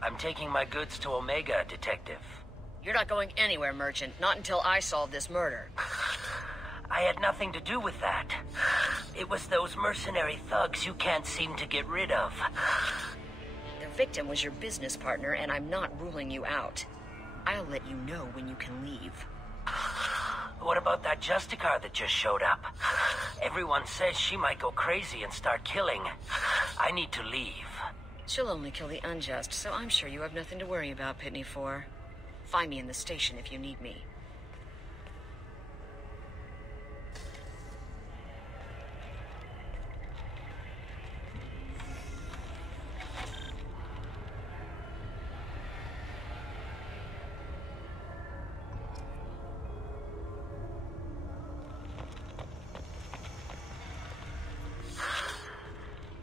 I'm taking my goods to Omega, Detective. You're not going anywhere, Merchant. Not until I solve this murder. I had nothing to do with that. It was those mercenary thugs you can't seem to get rid of. The victim was your business partner, and I'm not ruling you out. I'll let you know when you can leave. What about that Justicar that just showed up? Everyone says she might go crazy and start killing. I need to leave. She'll only kill the unjust, so I'm sure you have nothing to worry about, Pitney 4. Find me in the station if you need me.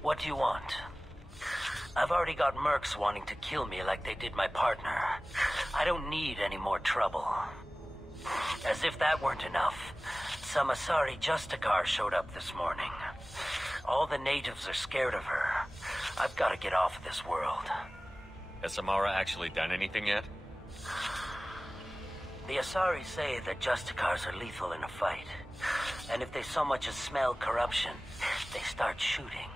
What do you want? I've already got mercs wanting to kill me like they did my partner. I don't need any more trouble. As if that weren't enough, some Asari Justicar showed up this morning. All the natives are scared of her. I've got to get off of this world. Has Samara actually done anything yet? The Asari say that Justicars are lethal in a fight. And if they so much as smell corruption, they start shooting.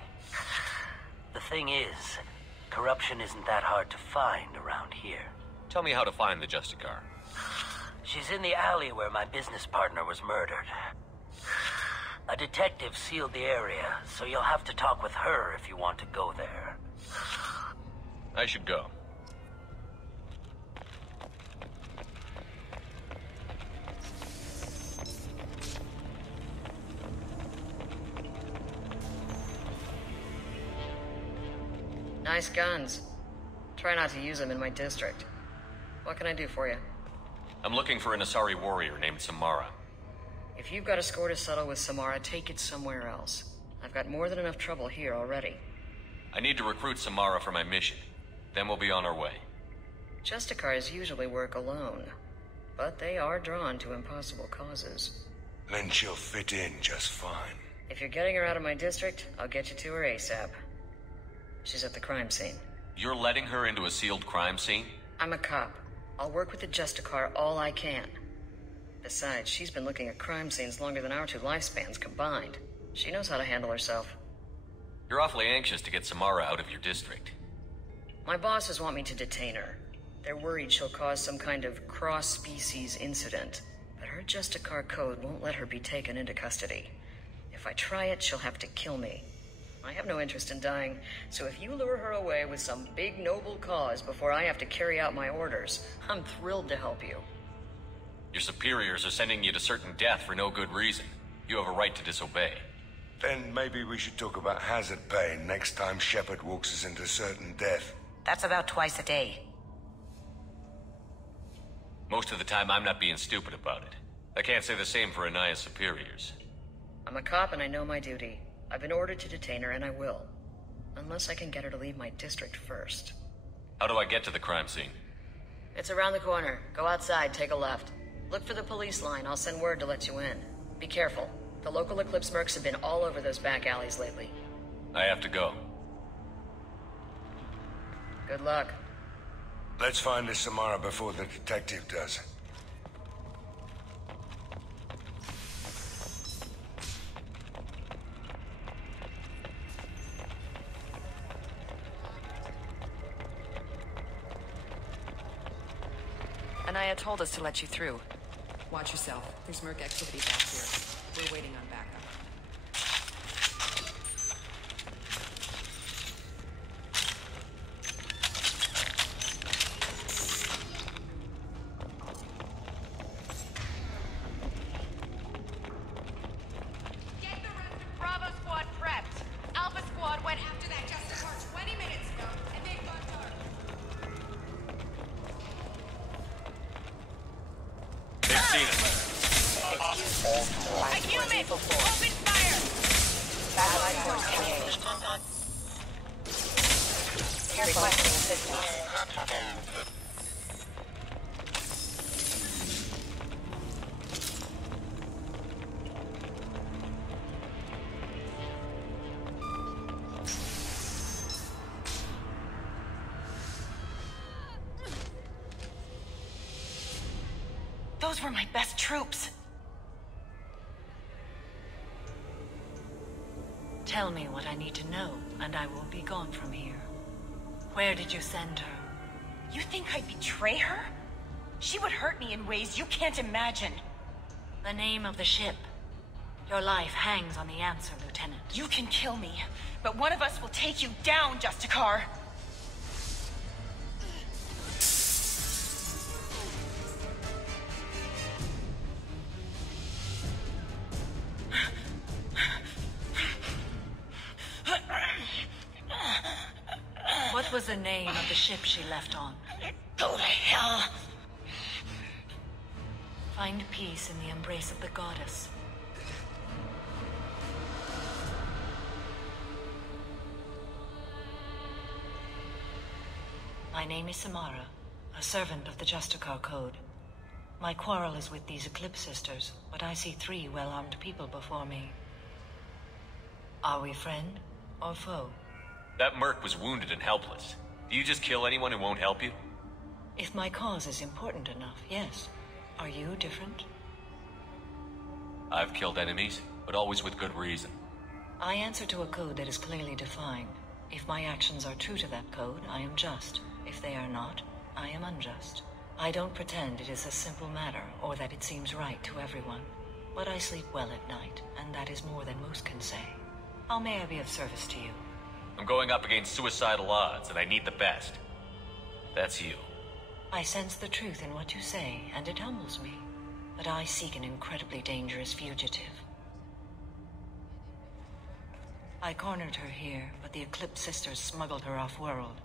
The thing is, corruption isn't that hard to find around here. Tell me how to find the Justicar. She's in the alley where my business partner was murdered. A detective sealed the area, so you'll have to talk with her if you want to go there. I should go. Nice guns. Try not to use them in my district. What can I do for you? I'm looking for an Asari warrior named Samara. If you've got a score to settle with Samara, take it somewhere else. I've got more than enough trouble here already. I need to recruit Samara for my mission. Then we'll be on our way. Justicars usually work alone, but they are drawn to impossible causes. Then she'll fit in just fine. If you're getting her out of my district, I'll get you to her ASAP. She's at the crime scene. You're letting her into a sealed crime scene? I'm a cop. I'll work with the Justicar all I can. Besides, she's been looking at crime scenes longer than our two lifespans combined. She knows how to handle herself. You're awfully anxious to get Samara out of your district. My bosses want me to detain her. They're worried she'll cause some kind of cross-species incident. But her Justicar code won't let her be taken into custody. If I try it, she'll have to kill me. I have no interest in dying, so if you lure her away with some big noble cause before I have to carry out my orders, I'm thrilled to help you. Your superiors are sending you to certain death for no good reason. You have a right to disobey. Then maybe we should talk about hazard pay next time Sheppard walks us into certain death. That's about twice a day. Most of the time I'm not being stupid about it. I can't say the same for Anaya's superiors. I'm a cop and I know my duty. I've been ordered to detain her, and I will. Unless I can get her to leave my district first. How do I get to the crime scene? It's around the corner. Go outside, take a left. Look for the police line. I'll send word to let you in. Be careful. The local Eclipse mercs have been all over those back alleys lately. I have to go. Good luck. Let's find this Samara before the detective does. Anaya told us to let you through. Watch yourself. There's merc activity back here. We're waiting on backup. Get the rest of Bravo Squad prepped. Alpha Squad went after that Justicar 20 minutes ago, and they've gone dark. Seen it. A human! Open fire! Satellite force engaged. Requesting assistance. Those were my best troops. Tell me what I need to know, and I will be gone from here. Where did you send her? You think I'd betray her? She would hurt me in ways you can't imagine. The name of the ship. Your life hangs on the answer, Lieutenant. You can kill me, but one of us will take you down, Justicar. What was the name of the ship she left on? Go to hell. Find peace in the embrace of the goddess. My name is Samara, a servant of the Justicar Code. My quarrel is with these Eclipse sisters, but I see 3 well-armed people before me. Are we friend or foe? That merc was wounded and helpless. Do you just kill anyone who won't help you? If my cause is important enough, yes. Are you different? I've killed enemies, but always with good reason. I answer to a code that is clearly defined. If my actions are true to that code, I am just. If they are not, I am unjust. I don't pretend it is a simple matter, or that it seems right to everyone. But I sleep well at night, and that is more than most can say. How may I be of service to you? I'm going up against suicidal odds, and I need the best. That's you. I sense the truth in what you say, and it humbles me. But I seek an incredibly dangerous fugitive. I cornered her here, but the Eclipse sisters smuggled her off-world.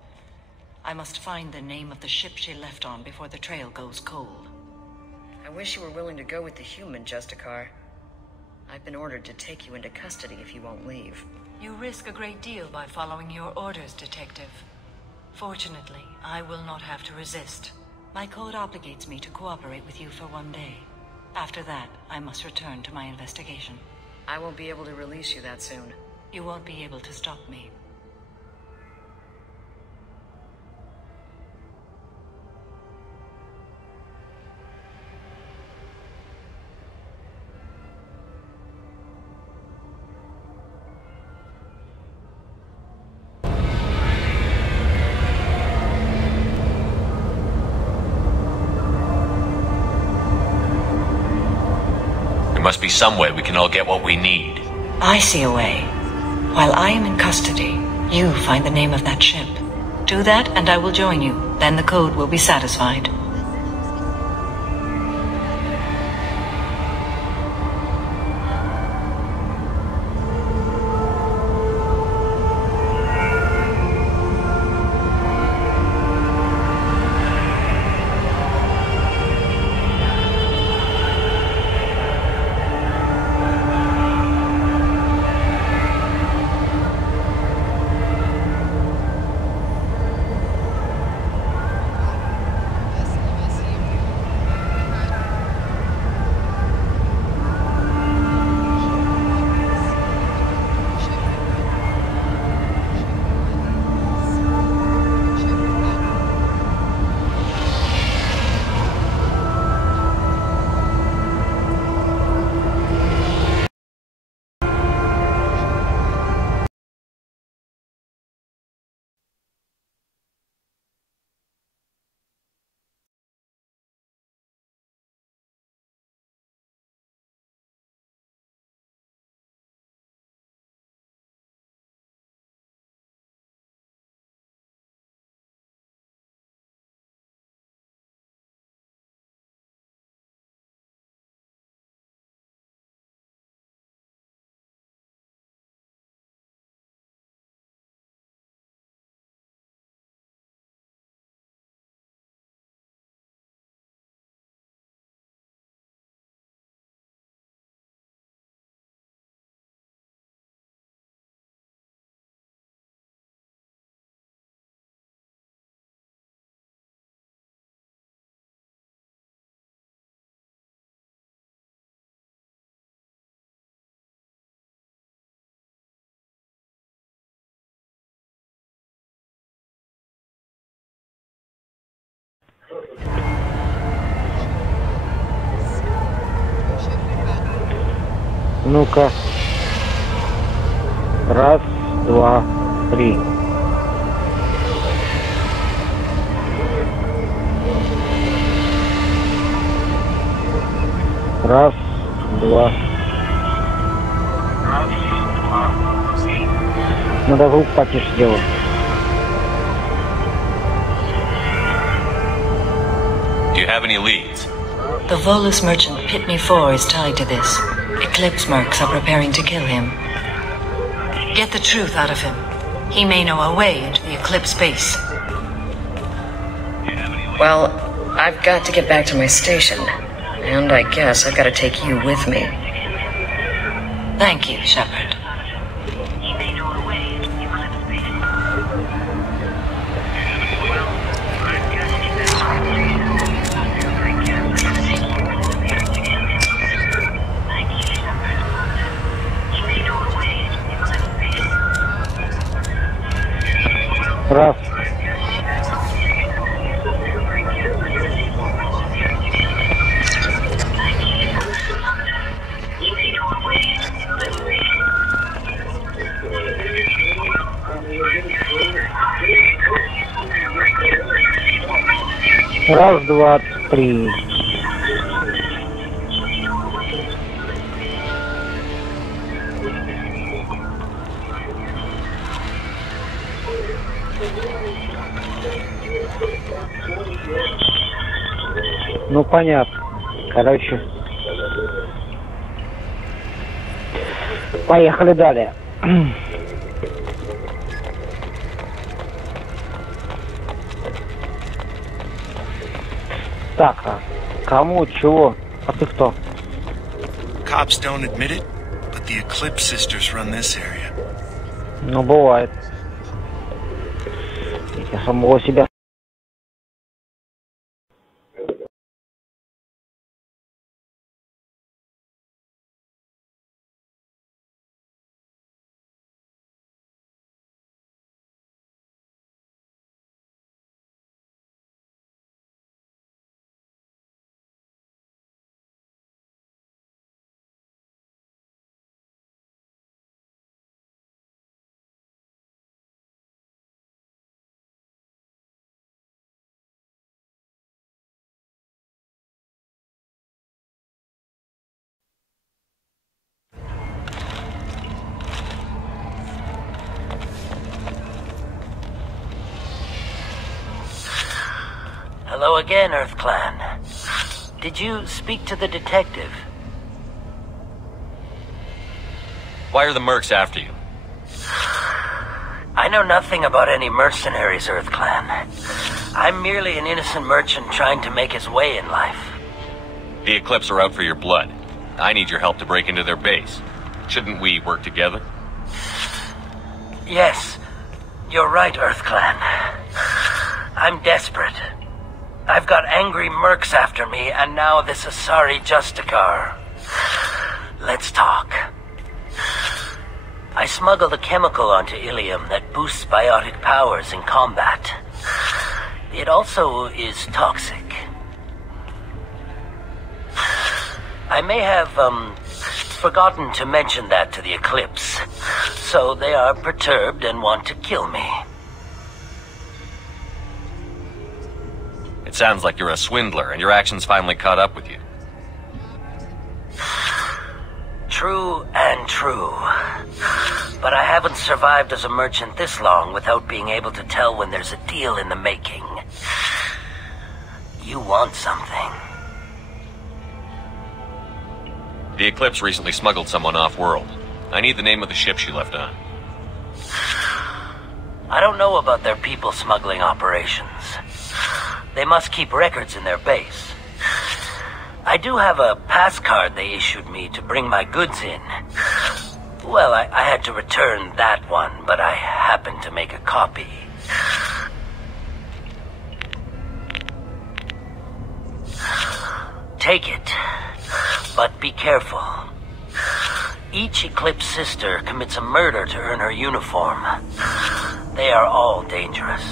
I must find the name of the ship she left on before the trail goes cold. I wish you were willing to go with the human, Justicar. I've been ordered to take you into custody if you won't leave. You risk a great deal by following your orders, Detective. Fortunately, I will not have to resist. My code obligates me to cooperate with you for 1 day. After that, I must return to my investigation. I won't be able to release you that soon. You won't be able to stop me. There must be some way we can all get what we need. I see a way. While I am in custody, you find the name of that ship. Do that, and I will join you. Then the code will be satisfied. Ну-ка. Раз, два, три. Раз, два. Надо звук потише сделать. Do you have any leads? The Volus merchant Pitney 4 is tied to this. Eclipse mercs are preparing to kill him. Get the truth out of him. He may know a way into the Eclipse base. Well, I've got to get back to my station. And I guess I've got to take you with me. Thank you, Shepard. Раз. Раз, два, три. Ну, понятно. Короче. Поехали далее. Так, а кому чего? А ты кто? Cops don't admit it, but the Eclipse sisters run this area. Ну, бывает. Я самого себя. Hello again, Earth Clan. Did you speak to the detective? Why are the mercs after you? I know nothing about any mercenaries, Earth Clan. I'm merely an innocent merchant trying to make his way in life. The Eclipse are out for your blood. I need your help to break into their base. Shouldn't we work together? Yes, you're right, Earth Clan. I'm desperate. I've got angry mercs after me, and now this Asari Justicar. Let's talk. I smuggled a chemical onto Ilium that boosts biotic powers in combat. It also is toxic. I may have, forgotten to mention that to the Eclipse, so they are perturbed and want to kill me. It sounds like you're a swindler, and your actions finally caught up with you. True and true. But I haven't survived as a merchant this long without being able to tell when there's a deal in the making. You want something. The Eclipse recently smuggled someone off-world. I need the name of the ship she left on. I don't know about their people smuggling operations. They must keep records in their base. I do have a pass card they issued me to bring my goods in. Well, I had to return that one, but I happened to make a copy. Take it, but be careful. Each Eclipse sister commits a murder to earn her uniform. They are all dangerous.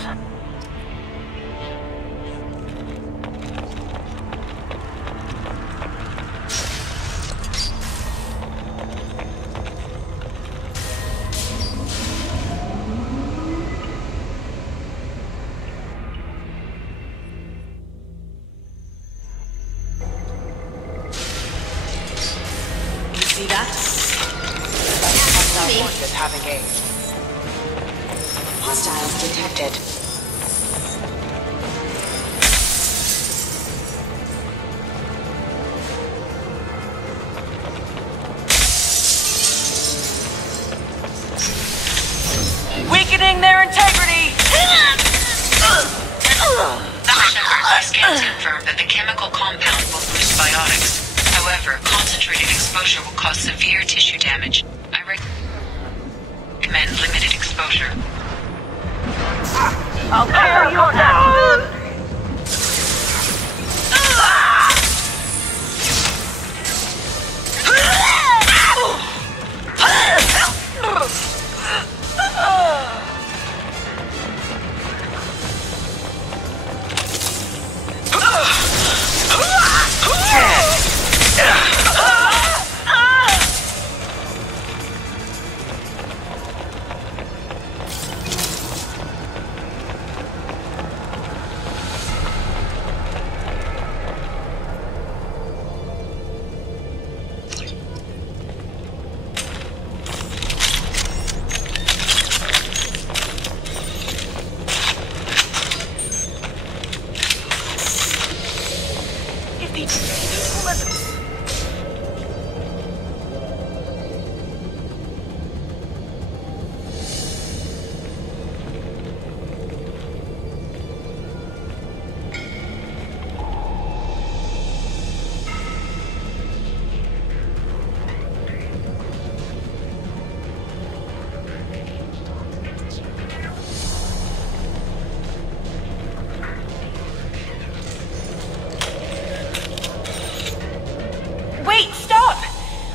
See that? Hostile forces have engaged. Hostiles detected. Weakening their integrity! Shepard, scans confirm that the chemical compound will boost biotics. However, concentrated exposure will cause severe tissue damage. I recommend limited exposure. I'll tear you down!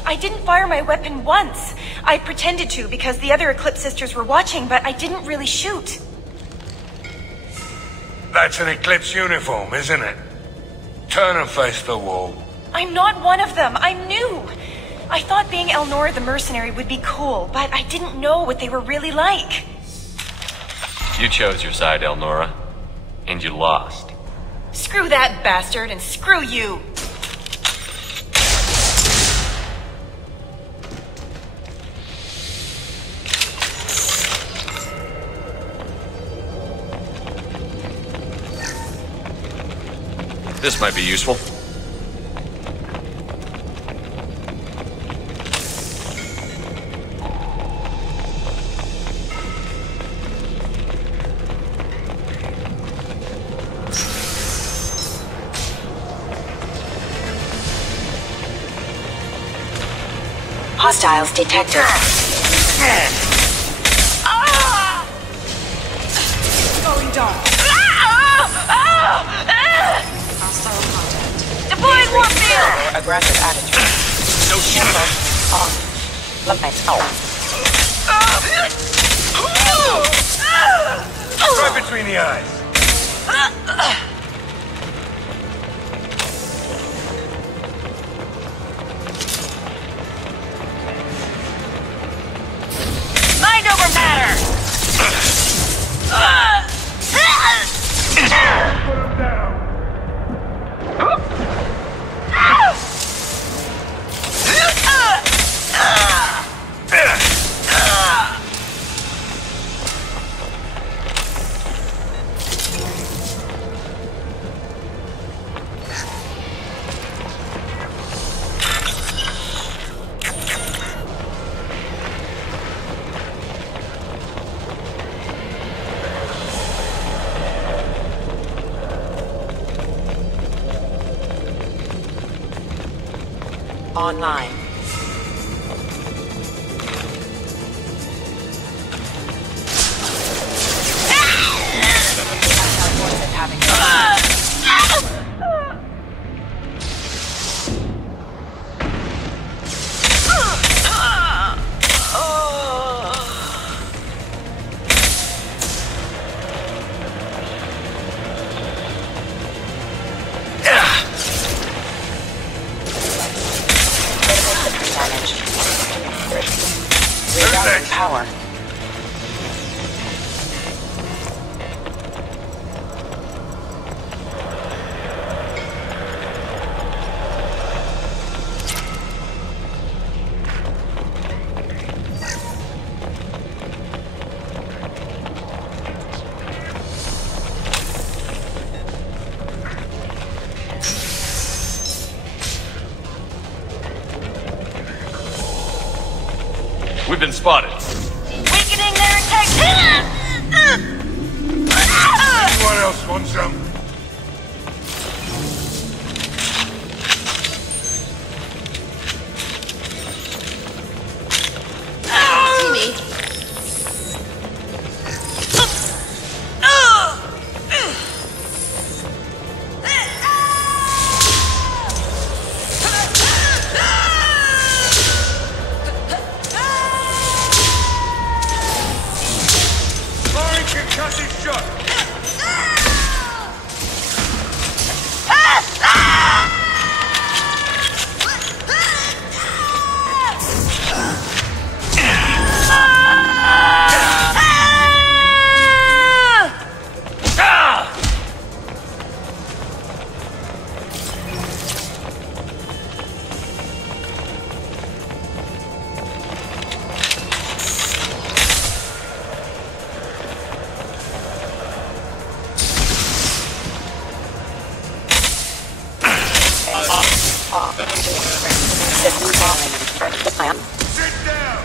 I didn't fire my weapon once. I pretended to because the other Eclipse sisters were watching, but I didn't really shoot. That's an Eclipse uniform, isn't it? Turn and face the wall. I'm not one of them. I'm new. I thought being Elnora the mercenary would be cool, but I didn't know what they were really like. You chose your side, Elnora, and you lost. Screw that bastard, and screw you! This might be useful. Hostiles detected. Going dark. Hostile contact. Deploying warp field! Aggressive attitude. No shit. Off. Limits off. Right between the eyes. Mind over matter! Online. Power. We've been spotted. Weakening their attack. Anyone else want some? See me? Firing concussive shot! Sit down!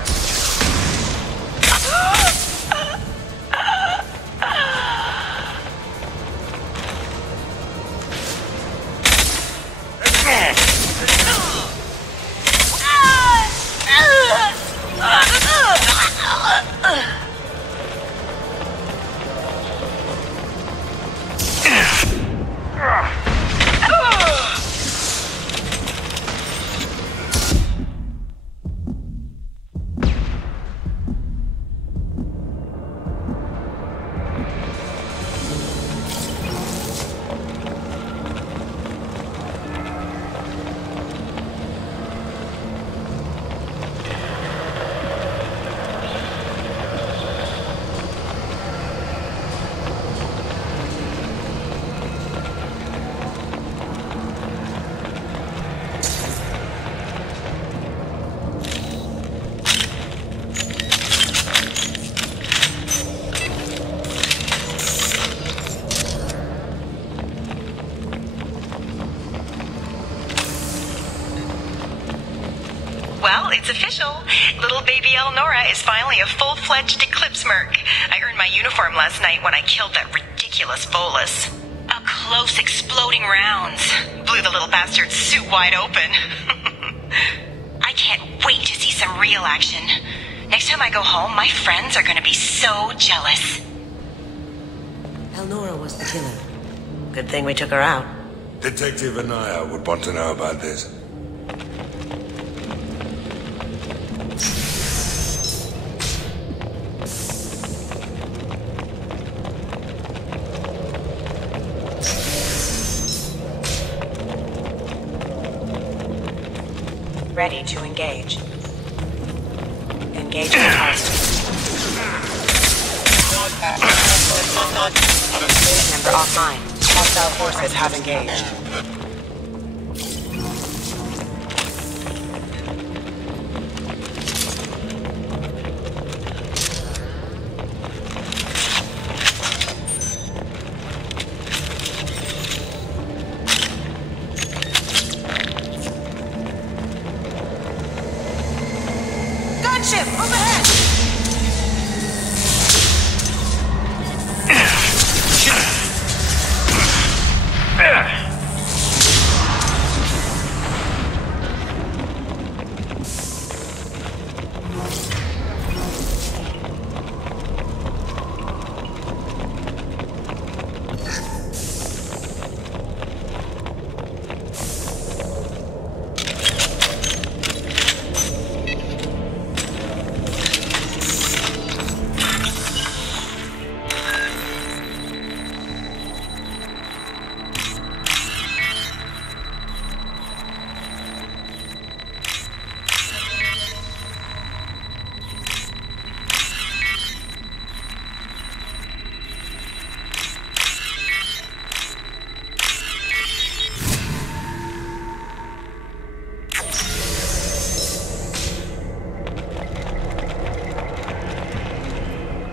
Well, it's official. Little baby Elnora is finally a full-fledged Eclipse merc. I earned my uniform last night when I killed that ridiculous bolus. Up close, exploding rounds. Blew the little bastard's suit wide open. I can't wait to see some real action. Next time I go home, my friends are gonna be so jealous. Elnora was the killer. Good thing we took her out. Detective Anaya would want to know about this. Ready to engage. Engage the target. Member offline. Hostile forces have engaged. Gunship overhead!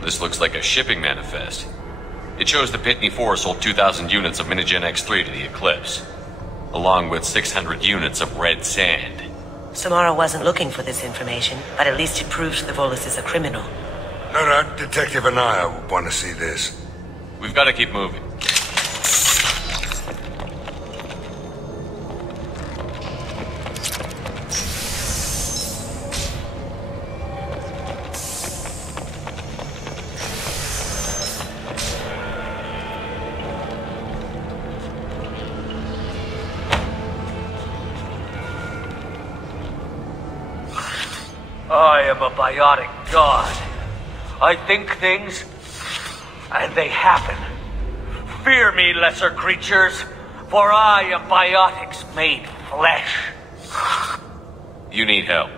This looks like a shipping manifest. It shows the Pitney 4 sold 2,000 units of Minigen X3 to the Eclipse, along with 600 units of red sand. Samara wasn't looking for this information, but at least it proves the Volus is a criminal. No doubt Detective Anaya would want to see this. We've got to keep moving. I am a biotic god. I think things, and they happen. Fear me, lesser creatures, for I am biotics made flesh. You need help.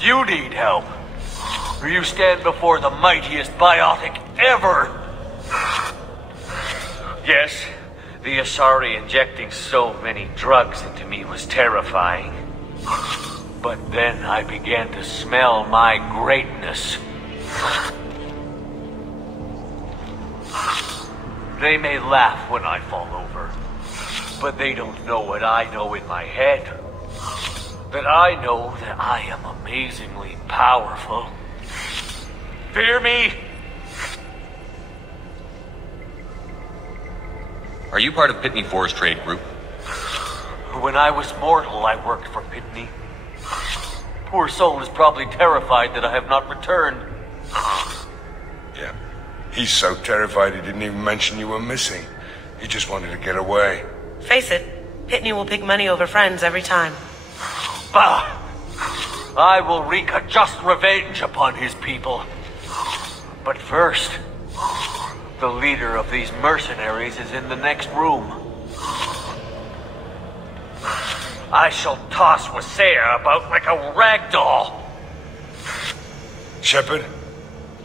You need help. You stand before the mightiest biotic ever. Yes, the Asari injecting so many drugs into me was terrifying. But then I began to smell my greatness. They may laugh when I fall over, but they don't know what I know in my head. That I know that I am amazingly powerful. Fear me? Are you part of Pitney Forest Trade Group? When I was mortal, I worked for Pitney. Poor soul is probably terrified that I have not returned. Yeah. He's so terrified he didn't even mention you were missing. He just wanted to get away. Face it, Pitney will pick money over friends every time. Bah! I will wreak a just revenge upon his people. But first, the leader of these mercenaries is in the next room. I shall toss Wasea about like a rag doll. Shepard,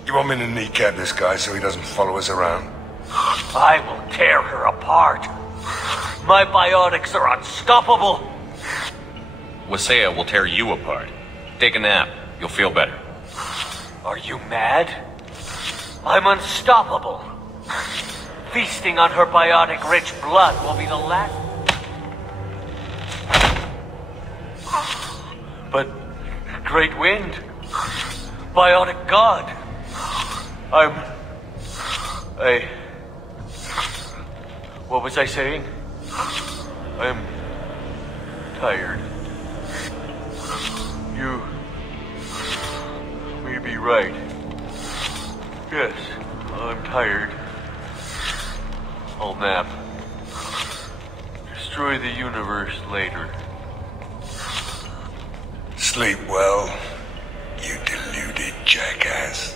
you want me to kneecap this guy so he doesn't follow us around? I will tear her apart. My biotics are unstoppable. Wasea will tear you apart. Take a nap. You'll feel better. Are you mad? I'm unstoppable. Feasting on her biotic-rich blood will be the last... But... Great Wind... Biotic God... What was I saying? I'm... tired. You... may be right. Yes, I'm tired. I'll nap. Destroy the universe later. Sleep well, you deluded jackass.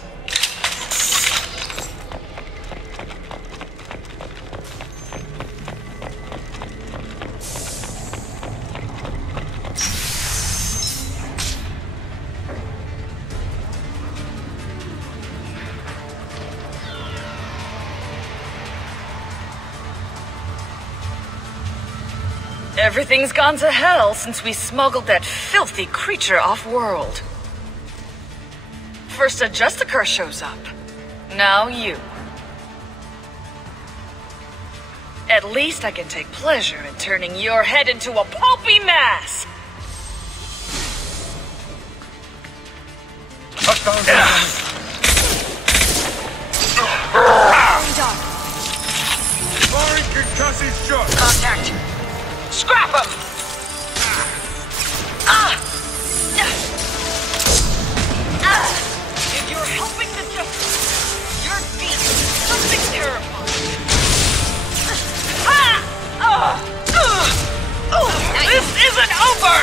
Everything's gone to hell since we smuggled that filthy creature off-world. First a Justicar shows up. Now you. At least I can take pleasure in turning your head into a pulpy mass! Firing concussive shot! Contact! Scrap him! If you're helping the Justice, you're being something terrifying. This isn't over!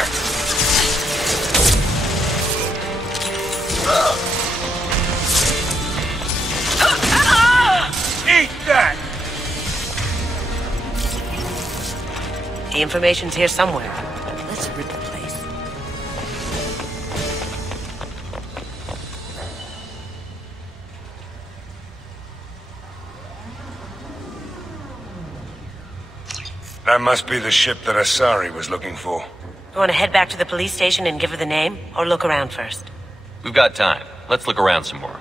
Eat that! The information's here somewhere. Let's rid the place. That must be the ship that Asari was looking for. You want to head back to the police station and give her the name, or look around first? We've got time. Let's look around some more.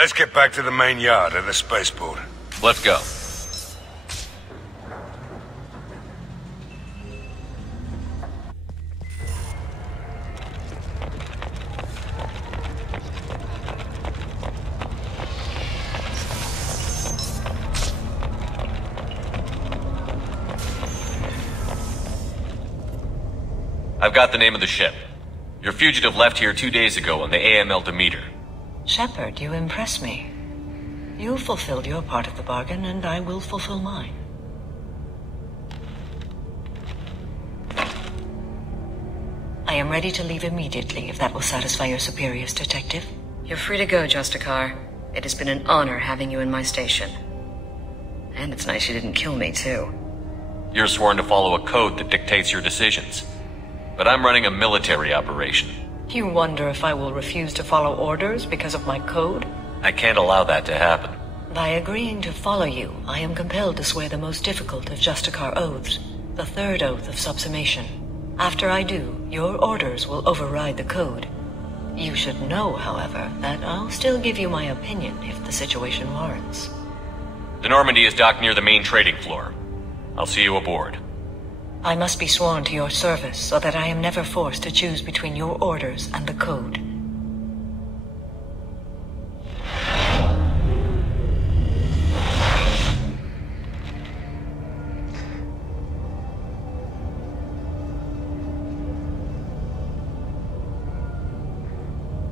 Let's get back to the main yard of the spaceport. Let's go. I've got the name of the ship. Your fugitive left here 2 days ago on the AML Demeter. Shepard, you impress me. You fulfilled your part of the bargain, and I will fulfill mine. I am ready to leave immediately, if that will satisfy your superiors, Detective. You're free to go, Justicar. It has been an honor having you in my station. And it's nice you didn't kill me, too. You're sworn to follow a code that dictates your decisions. But I'm running a military operation. You wonder if I will refuse to follow orders because of my code? I can't allow that to happen. By agreeing to follow you, I am compelled to swear the most difficult of Justicar oaths, the third oath of subsumation. After I do, your orders will override the code. You should know, however, that I'll still give you my opinion if the situation warrants. The Normandy is docked near the main trading floor. I'll see you aboard. I must be sworn to your service so that I am never forced to choose between your orders and the code.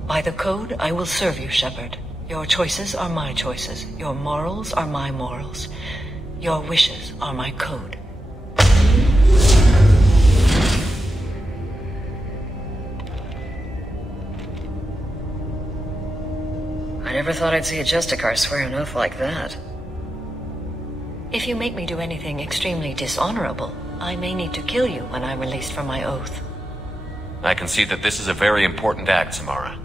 By the code, I will serve you, Shepard. Your choices are my choices. Your morals are my morals. Your wishes are my code. I never thought I'd see a Justicar swear an oath like that. If you make me do anything extremely dishonorable, I may need to kill you when I'm released from my oath. I can see that this is a very important act, Samara.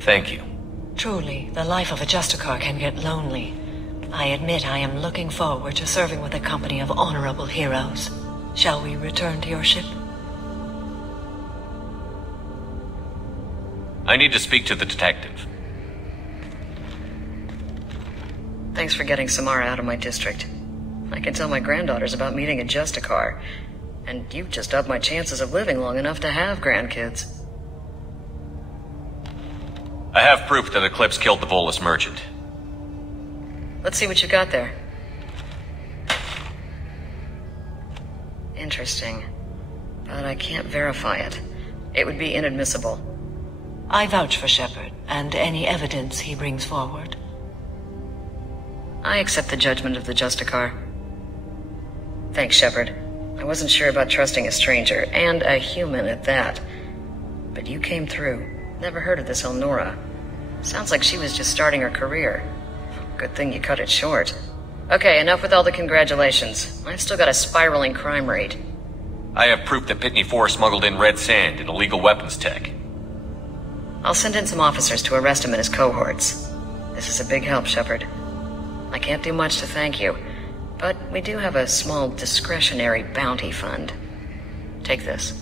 Thank you. Truly, the life of a Justicar can get lonely. I admit I am looking forward to serving with a company of honorable heroes. Shall we return to your ship? I need to speak to the detective. Thanks for getting Samara out of my district. I can tell my granddaughters about meeting a Justicar, and you've just upped my chances of living long enough to have grandkids. I have proof that Eclipse killed the Volus merchant. Let's see what you got there. Interesting. But I can't verify it. It would be inadmissible. I vouch for Shepard, and any evidence he brings forward. I accept the judgment of the Justicar. Thanks, Shepard. I wasn't sure about trusting a stranger, and a human at that. But you came through. Never heard of this Elnora. Sounds like she was just starting her career. Good thing you cut it short. Okay, enough with all the congratulations. I've still got a spiraling crime rate. I have proof that Pitney 4 smuggled in red sand and illegal weapons tech. I'll send in some officers to arrest him and his cohorts. This is a big help, Shepard. I can't do much to thank you, but we do have a small discretionary bounty fund. Take this.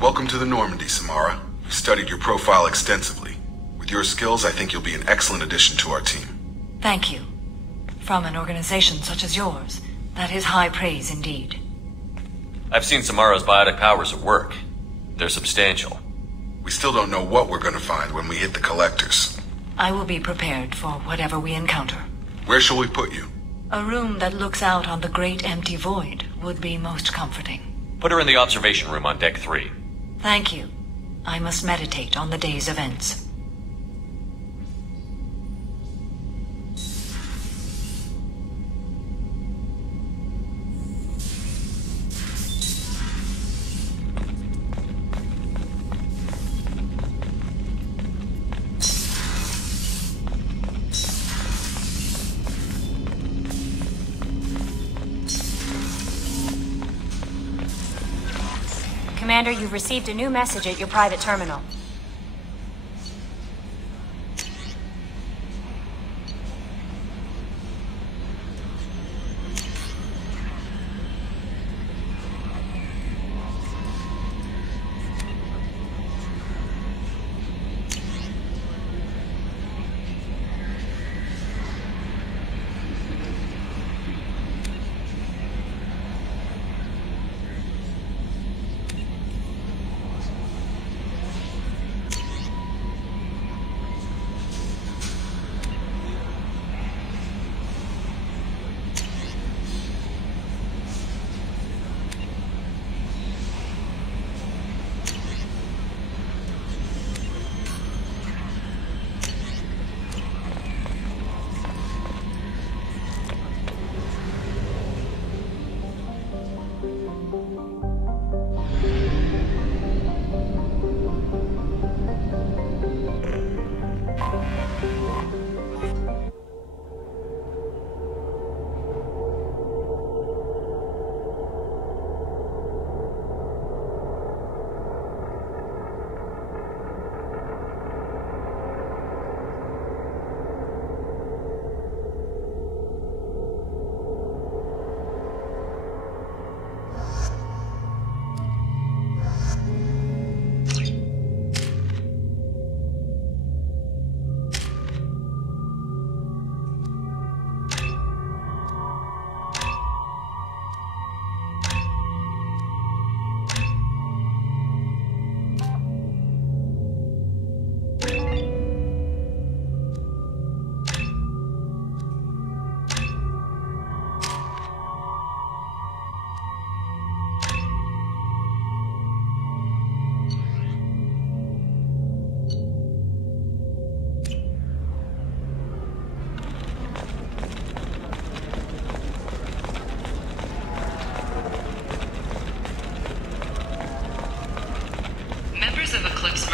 Welcome to the Normandy, Samara. We've studied your profile extensively. With your skills, I think you'll be an excellent addition to our team. Thank you. From an organization such as yours, that is high praise indeed. I've seen Samara's biotic powers at work. They're substantial. We still don't know what we're going to find when we hit the collectors. I will be prepared for whatever we encounter. Where shall we put you? A room that looks out on the great empty void would be most comforting. Put her in the observation room on Deck 3. Thank you. I must meditate on the day's events. Commander, you've received a new message at your private terminal.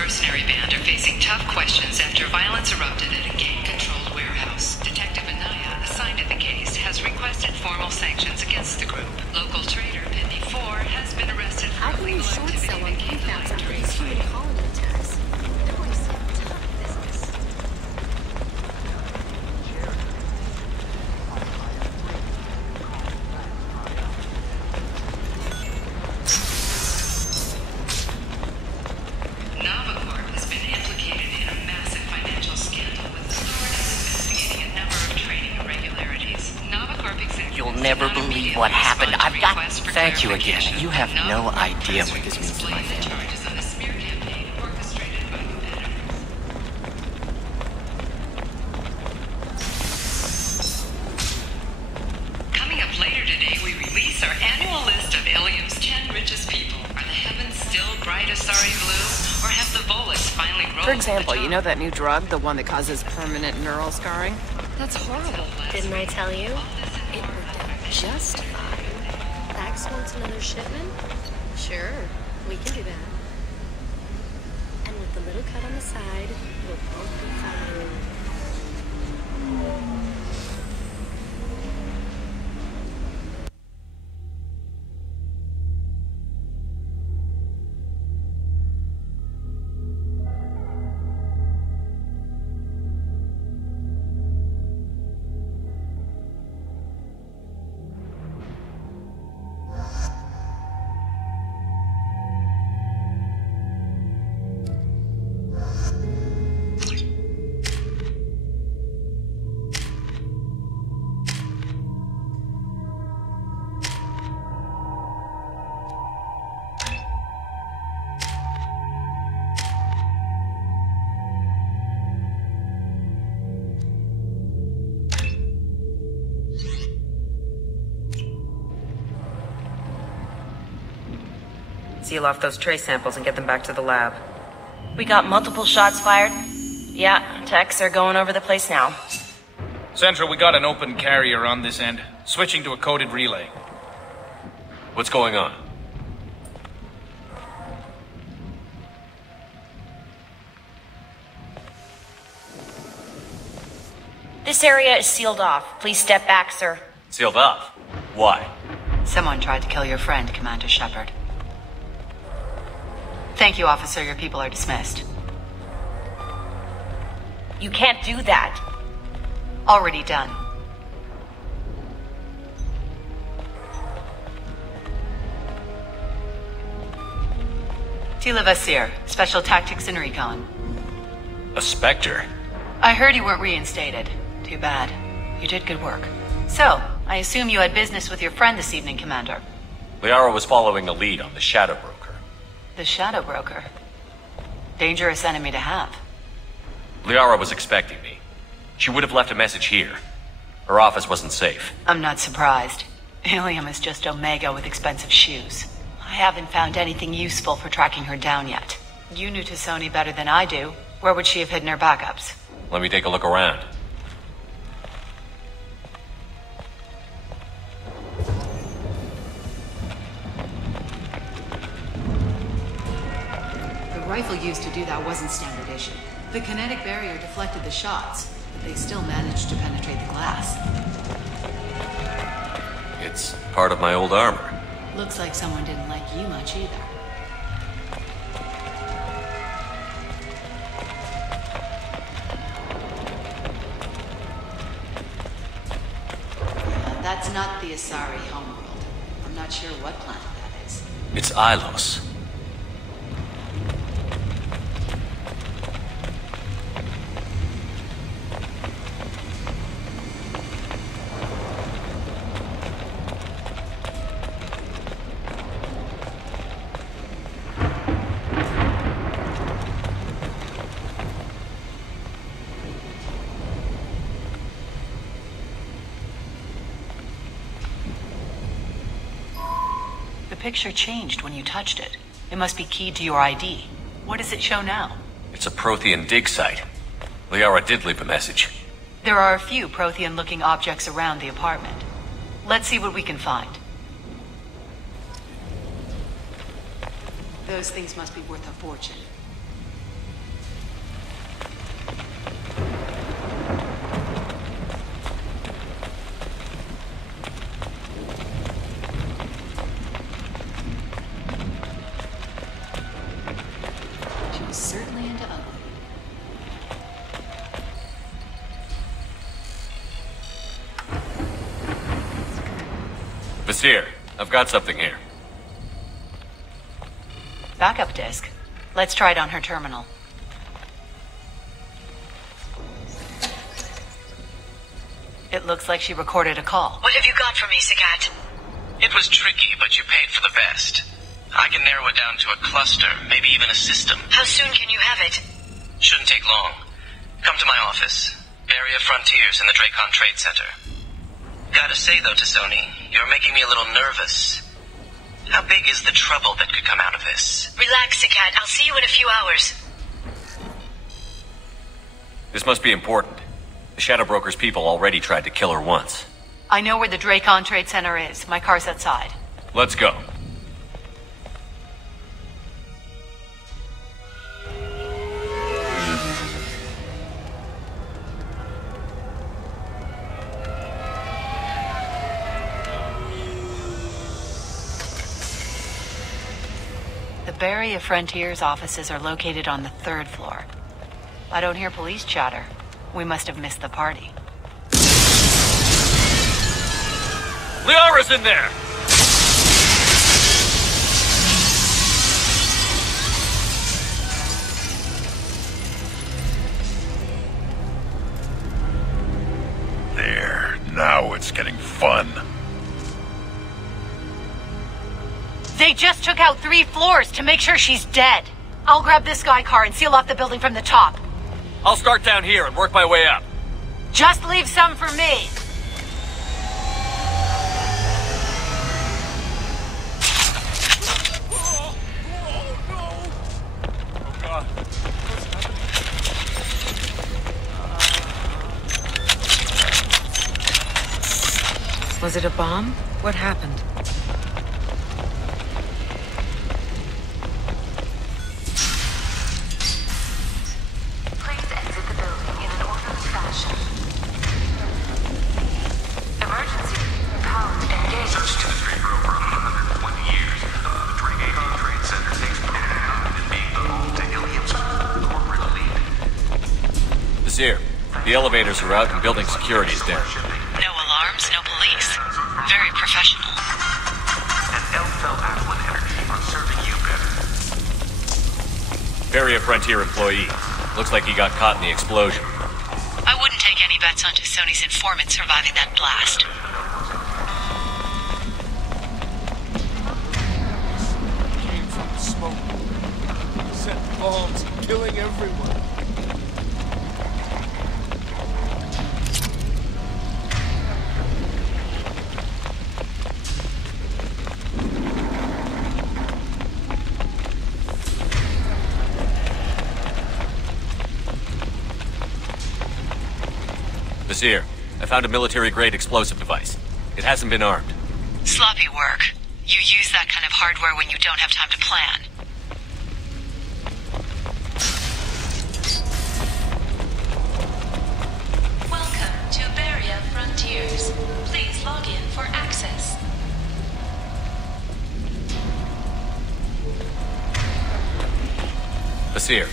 mercenary band are facing tough questions after violence erupted at a gang-controlled warehouse. Detective Anaya, assigned to the case, has requested formal sanctions against the group. Local trader Pitney 4 has been arrested for illegal activity that gave the light during the fight. Never believe what happened. I've got... Thank you again. You have no idea what this means to my family. Coming up later today, we release our annual list of Ilium's 10 richest people. Are the heavens still bright Asari blue, or have the bullets finally rolled? For example, you know that new drug, the one that causes permanent neural scarring? That's horrible. Didn't I tell you? It worked out just fine. Pax wants another shipment? Sure, we can do that. And with the little cut on the side, we'll both be fine. Seal off those trace samples and get them back to the lab. We got multiple shots fired. Yeah, techs are going over the place now. Central, we got an open carrier on this end. Switching to a coded relay. What's going on? This area is sealed off. Please step back, sir. Sealed off? Why? Someone tried to kill your friend, Commander Sheppard. Thank you, officer. Your people are dismissed. You can't do that. Already done. Tila Vasir, Special Tactics and Recon. A Spectre? I heard you weren't reinstated. Too bad. You did good work. So, I assume you had business with your friend this evening, Commander. Liara was following a lead on the Shadow Broker. The Shadow Broker? Dangerous enemy to have. Liara was expecting me. She would have left a message here. Her office wasn't safe. I'm not surprised. Ilium is just Omega with expensive shoes. I haven't found anything useful for tracking her down yet. You knew Tassoni better than I do. Where would she have hidden her backups? Let me take a look around. The rifle used to do that wasn't standard issue. The kinetic barrier deflected the shots, but they still managed to penetrate the glass. It's part of my old armor. Looks like someone didn't like you much either. That's not the Asari homeworld. I'm not sure what planet that is. It's Ilos. The picture changed when you touched it. It must be keyed to your ID. What does it show now? It's a Prothean dig site. Liara did leave a message. There are a few Prothean-looking objects around the apartment. Let's see what we can find. Those things must be worth a fortune. Certainly into ugly. Vasir, I've got something here. Backup disk. Let's try it on her terminal. It looks like she recorded a call. What have you got for me, Sagat? It was tricky, but you paid for the best. I can narrow it down to a cluster, maybe even a system. How soon can you have it? Shouldn't take long. Come to my office. Area Frontiers in the Dracon Trade Center. Gotta say though, Tassoni, you're making me a little nervous. How big is the trouble that could come out of this? Relax, Sagat. I'll see you in a few hours. This must be important. The Shadow Broker's people already tried to kill her once. I know where the Dracon Trade Center is. My car's outside. Let's go. The Barry of Frontiers offices are located on the 3rd floor. I don't hear police chatter. We must have missed the party. Liara's in there! There. Now it's getting fun. They just took out 3 floors to make sure she's dead. I'll grab this guy car and seal off the building from the top. I'll start down here and work my way up. Just leave some for me. Was it a bomb? What happened? Please exit the building in an orderly fashion. Emergency. Power engaged. Search industry for over 120 years. The Dracon Trade Center takes pride in being Basir, the elevators are out and building security is down. No alarms, no police. Very professional. And Elfel Aquan Energy on serving you better. Barrier Frontier employee. Looks like he got caught in the explosion. I wouldn't take any bets on Sony's informant surviving that blast. Came from the smoke. Set bombs, killing everyone. Basir, I found a military-grade explosive device. It hasn't been armed. Sloppy work. You use that kind of hardware when you don't have time to plan. Welcome to Barrier Frontiers. Please log in for access. Basir,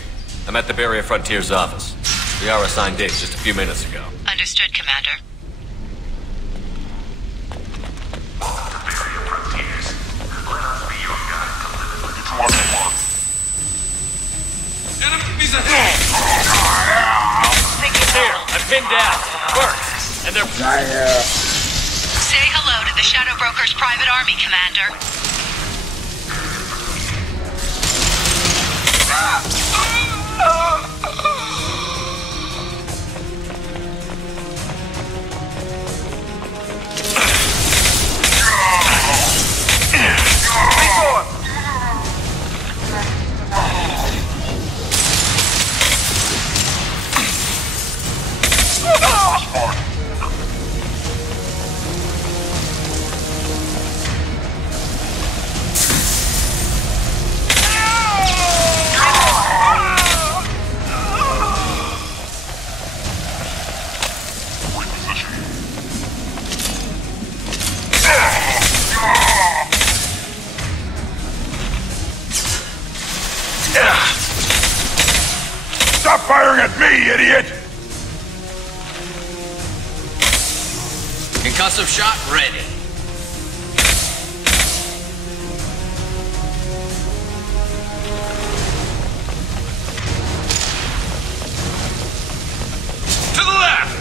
I'm at the Barrier Frontier's office. We are assigned dates just a few minutes ago. Understood, Commander. Enemies ahead! Basir, I'm pinned down. Works. And they're... Say hello to the Shadow Broker's private army, Commander. Stop firing at me, idiot! Concussive shot ready. To the left!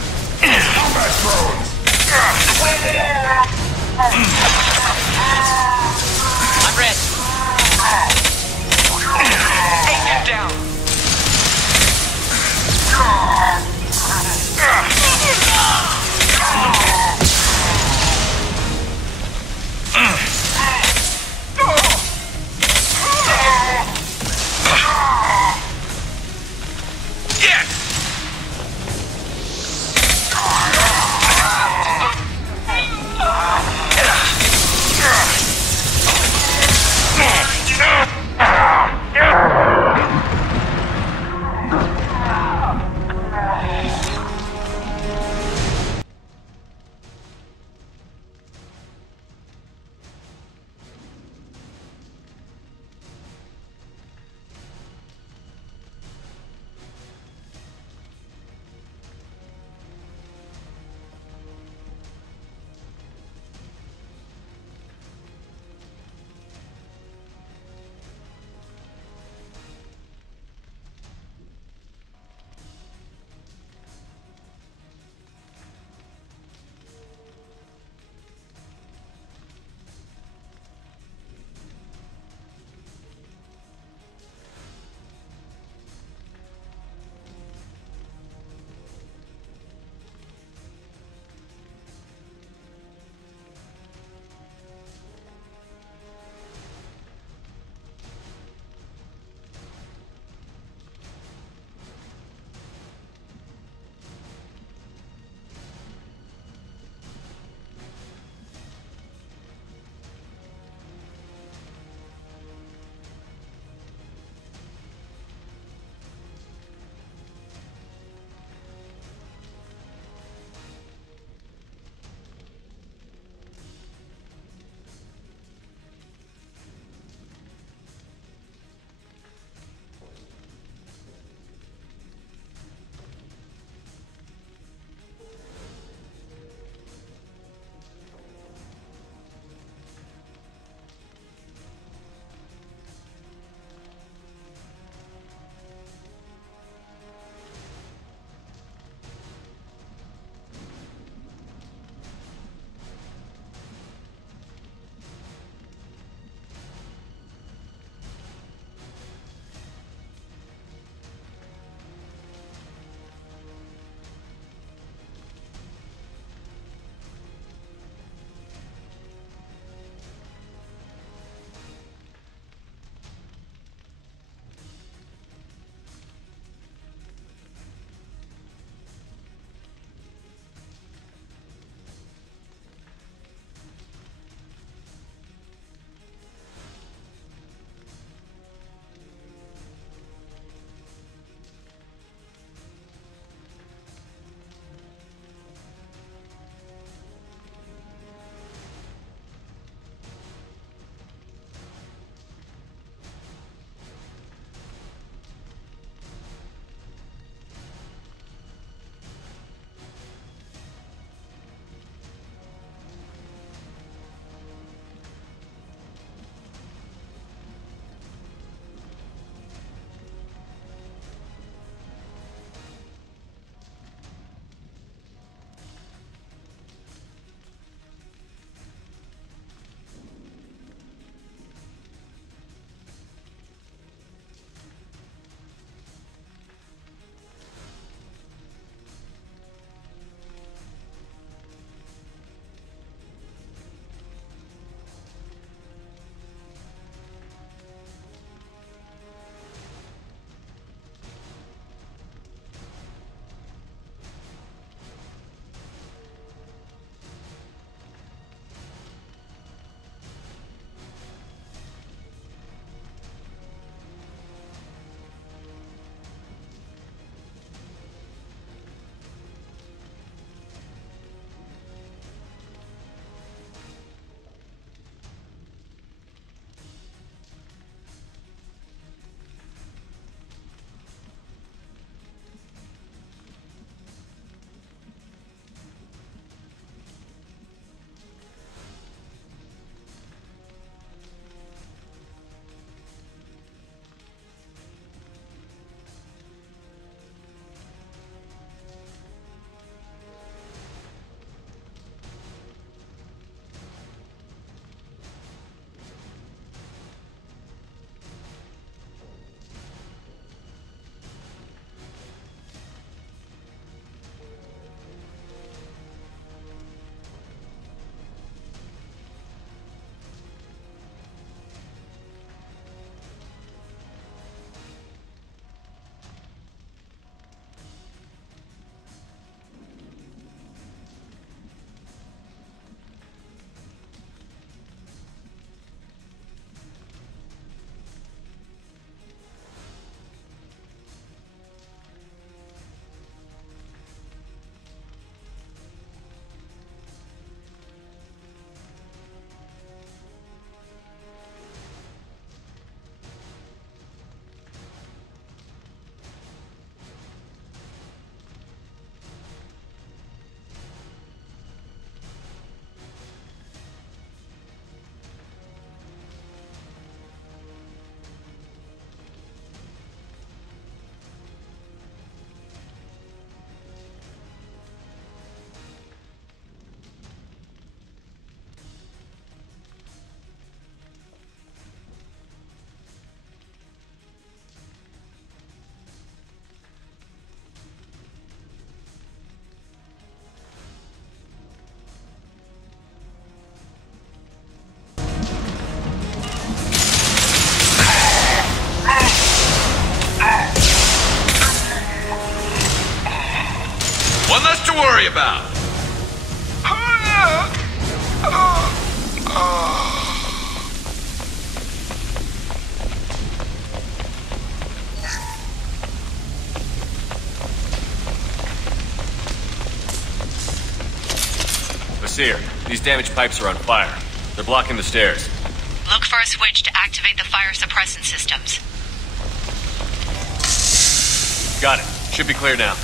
Combat drones! I'm ready. Agent down! Yes! to worry about. Seer, these damaged pipes are on fire. They're blocking the stairs. Look for a switch to activate the fire suppressant systems. Got it. Should be clear now.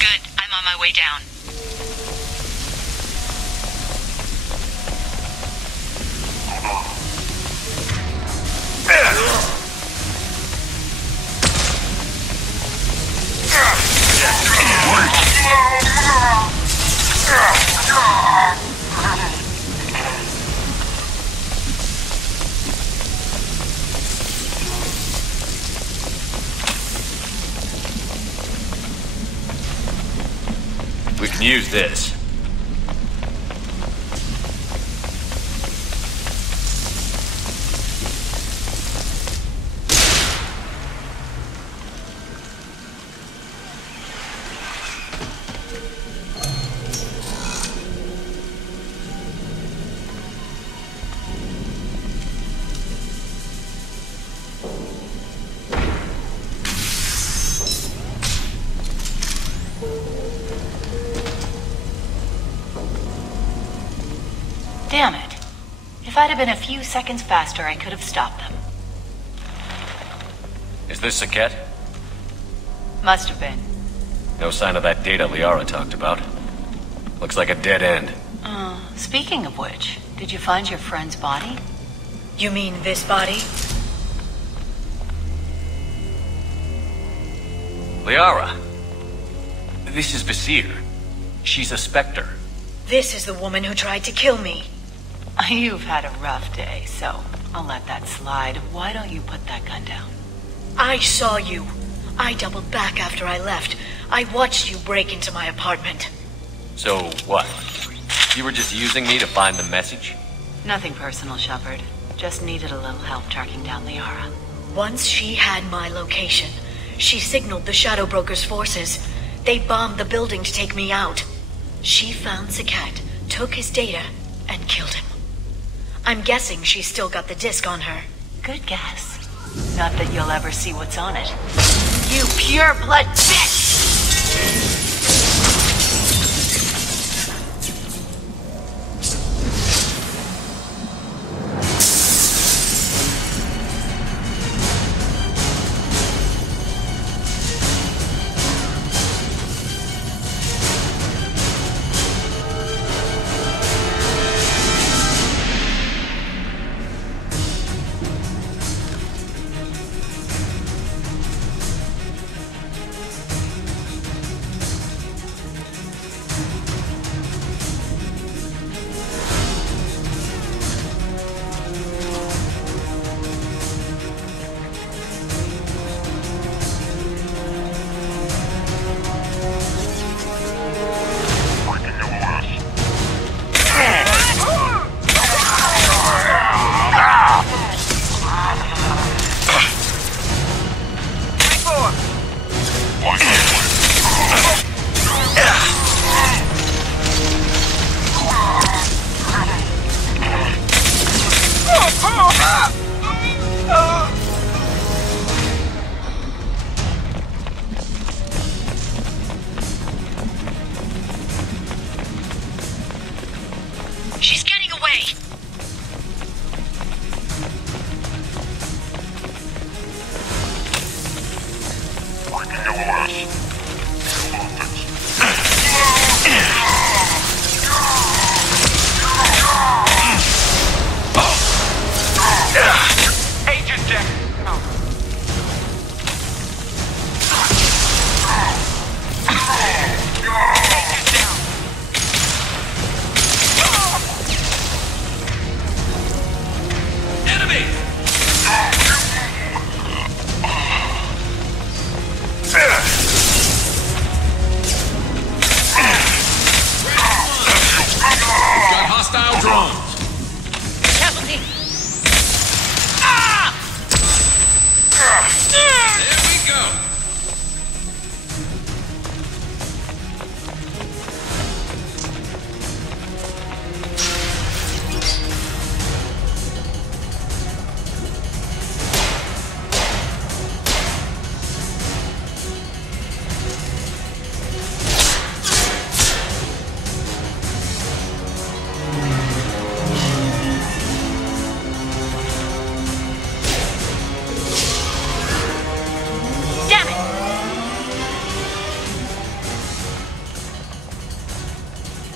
Good. I'm on my way down. We can use this. Damn it. If I'd have been a few seconds faster, I could have stopped them. Is this Saket? Must have been. No sign of that data Liara talked about. Looks like a dead end. Speaking of which, did you find your friend's body? You mean this body? Liara. This is Visir. She's a Spectre. This is the woman who tried to kill me. You've had a rough day, so I'll let that slide. Why don't you put that gun down? I saw you. I doubled back after I left. I watched you break into my apartment. So what? You were just using me to find the message? Nothing personal, Sheppard. Just needed a little help tracking down Liara. Once she had my location, she signaled the Shadow Broker's forces. They bombed the building to take me out. She found Saket, took his data, and killed him. I'm guessing she's still got the disc on her. Good guess. Not that you'll ever see what's on it. You pure blood bitch!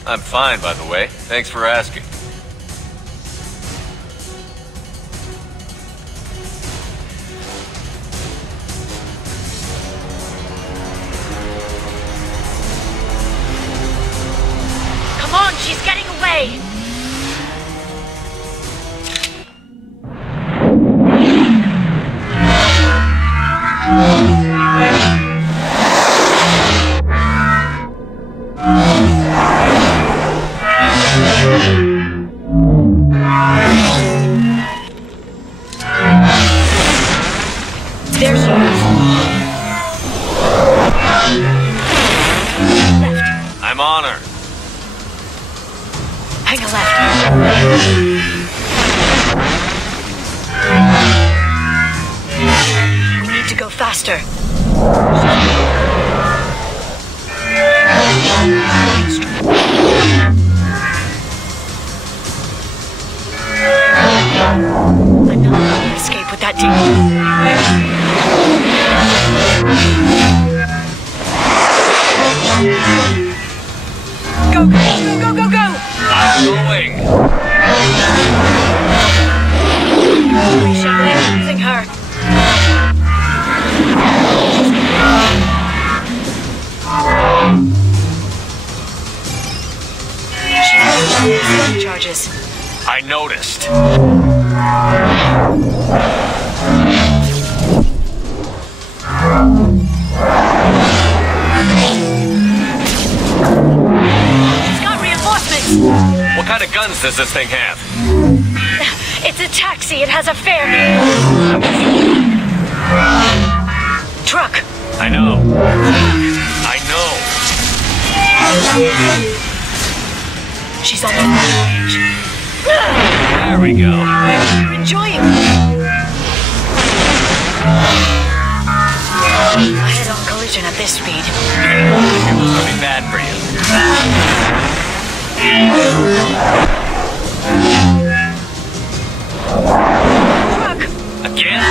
I'm fine, by the way. Thanks for asking. Come on, she's getting away! There she is. Left. I'm on her. Hang a left. We need to go faster. I'm not going to escape with that Go, go, go, go, go! I'm going! We should be losing her. She's charges. I noticed. She's got reinforcements. What kind of guns does this thing have? It's a taxi. It has a fare. Truck. I know. I know. She's on the page. There we go. You're enjoying a head-on collision at this speed. It was gonna be bad for you. Truck! Again?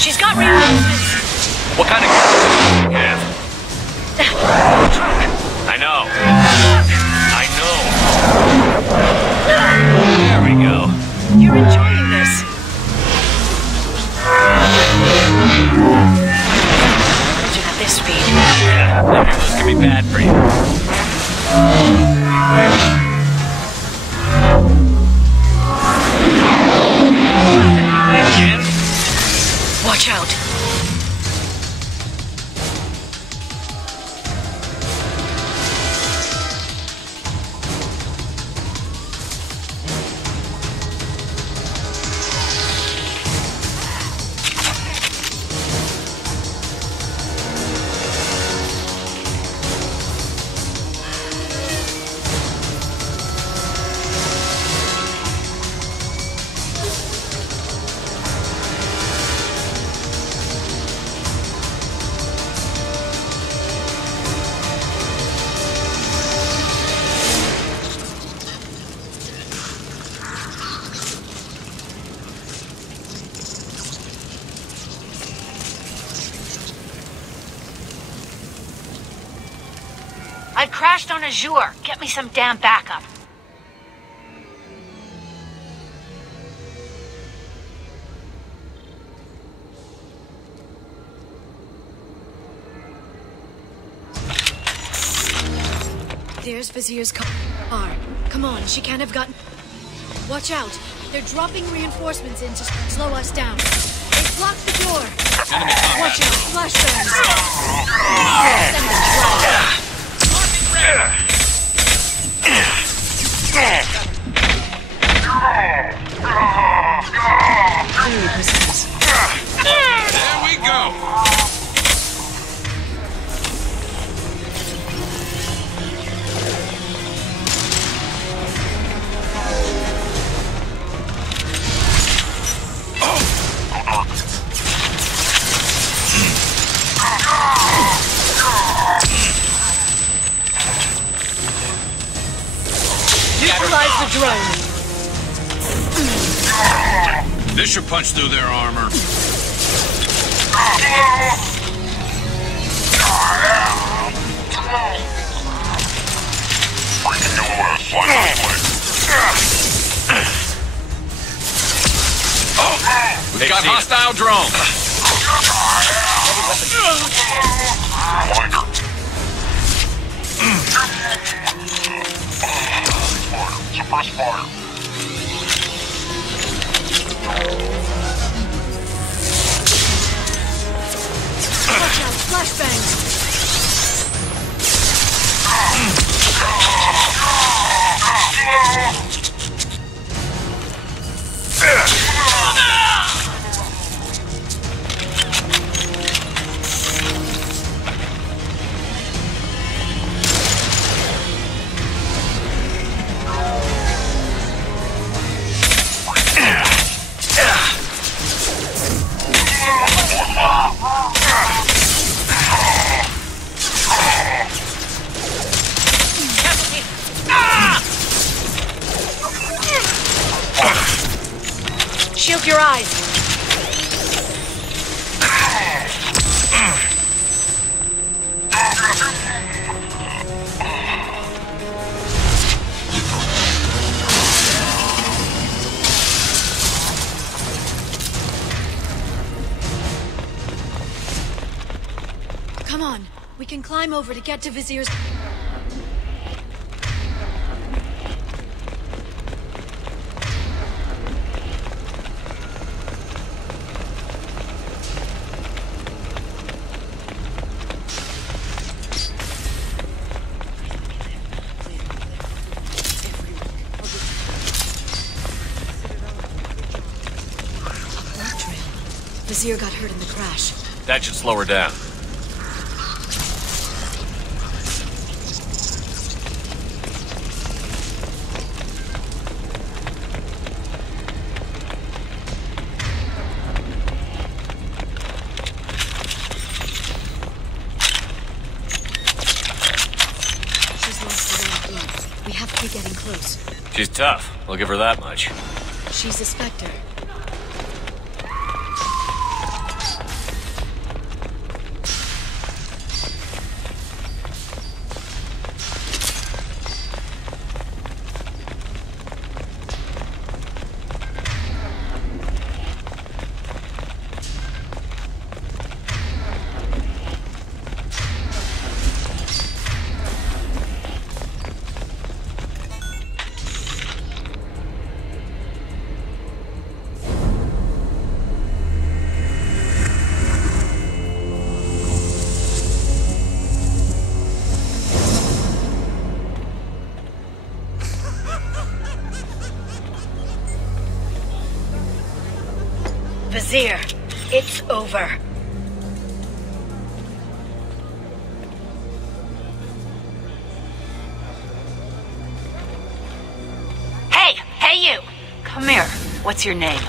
She's got reinforcements. What kind of gun does this thing have? Truck. I know. I know. There we go. You're enjoying this. Collision at this speed. Yeah, I knew this could be bad for you. Again? Watch out. I crashed on Azure. Get me some damn backup. There's Vizier's car. Come on, she can't have gotten... Watch out. They're dropping reinforcements in to slow us down. They've blocked the door. Watch out, flashbangs. Send them flying. There we go. Neutralize the drone. This should punch through their armor. We've got hostile drones. Suppress fire. Watch out, flashbangs! Shield your eyes. Come on, we can climb over to get to Vizier's... Vizier got hurt in the crash. That should slow her down. She's lost a lot of blood. We have to be getting close. She's tough. I'll give her that much. She's a Spectre. Vizier, it's over. Hey you! Come here. What's your name?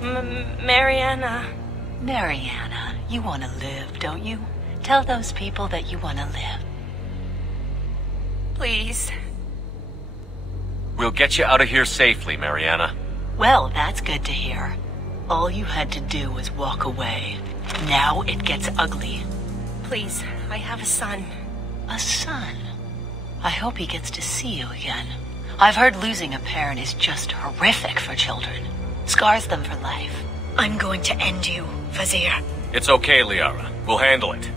Mariana. Mariana, you want to live, don't you? Tell those people that you want to live. Please. We'll get you out of here safely, Mariana. Well, that's good to hear. All you had to do was walk away. Now it gets ugly. Please, I have a son. A son? I hope he gets to see you again. I've heard losing a parent is just horrific for children. Scars them for life. I'm going to end you, Vizier. It's okay, Liara. We'll handle it.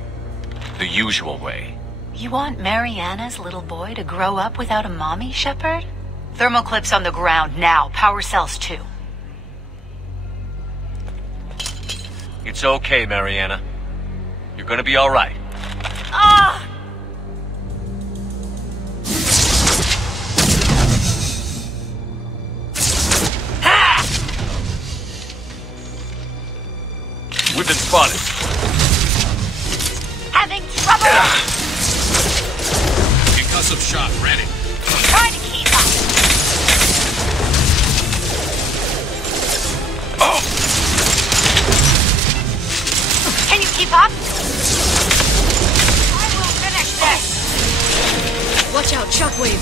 The usual way. You want Mariana's little boy to grow up without a mommy, Shepard? Thermal clips on the ground now. Power cells too. It's okay, Mariana. You're gonna be all right. Ah! We've been spotted. Having trouble! Concussive shot ready. Try to keep up. Oh! Can you keep up? I will finish this. Watch out, shockwave.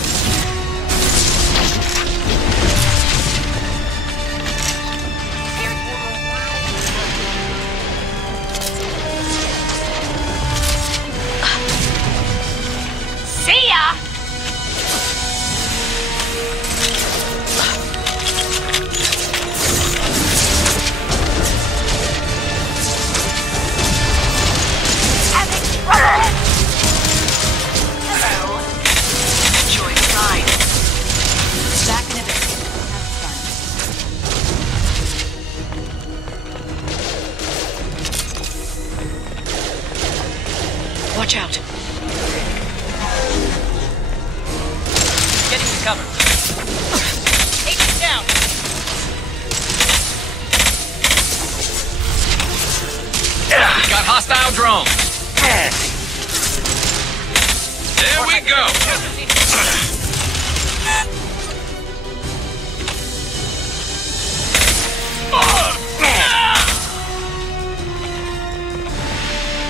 cover. Take it down. Got hostile drone. There we go.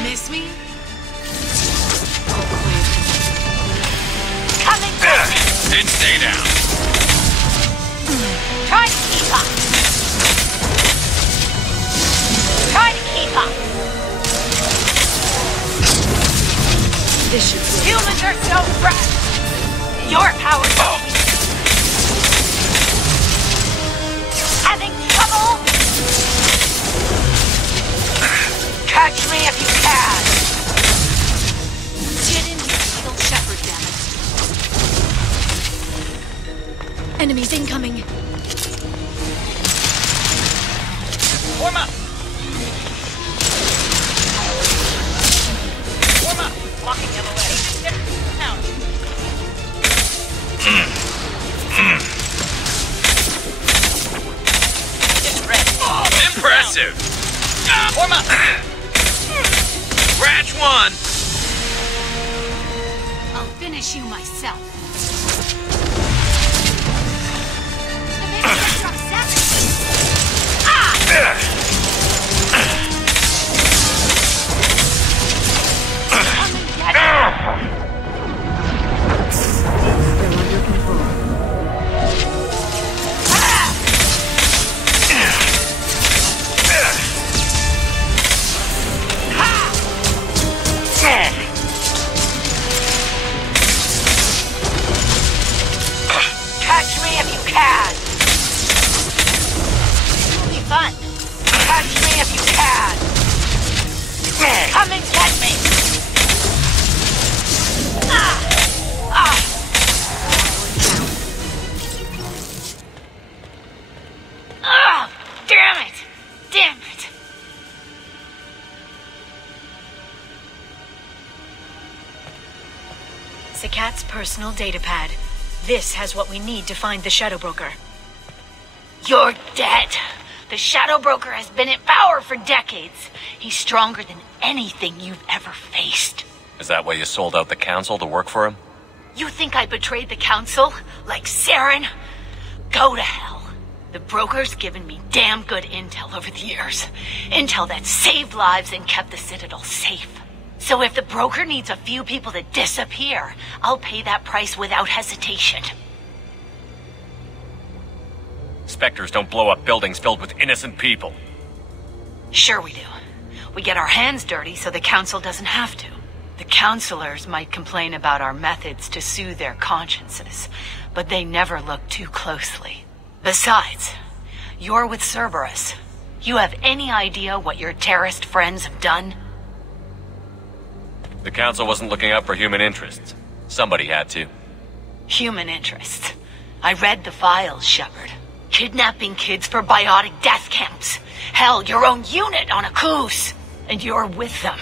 Miss me? Coming through. And stay down. Try to keep up. Try to keep up. Humans are so fresh. Your power's having trouble? Catch me if you can. Get in here, kill Sheppard, damn it. Enemies incoming. Form up. Form up. Blocking them away. Down. It's red. Oh, impressive. Form up. Scratch one. I'll finish you myself. Catch me if you can. It'll be fun. Catch me if you can. Come and get me. Damn it! Damn it! Sakat's personal data pad. This has what we need to find the Shadow Broker. You're dead. The Shadow Broker has been in power for decades. He's stronger than anything you've ever faced. Is that why you sold out the council to work for him? You think I betrayed the council? Like Saren? Go to hell. The broker's given me damn good intel over the years. Intel that saved lives and kept the Citadel safe. So if the broker needs a few people to disappear, I'll pay that price without hesitation. Spectres don't blow up buildings filled with innocent people. Sure we do. We get our hands dirty so the council doesn't have to. The counselors might complain about our methods to soothe their consciences, but they never look too closely. Besides, you're with Cerberus. You have any idea what your terrorist friends have done? The council wasn't looking out for human interests. Somebody had to. Human interests. I read the files, Sheppard. Kidnapping kids for biotic death camps. Hell, your own unit on a cruise. And you're with them.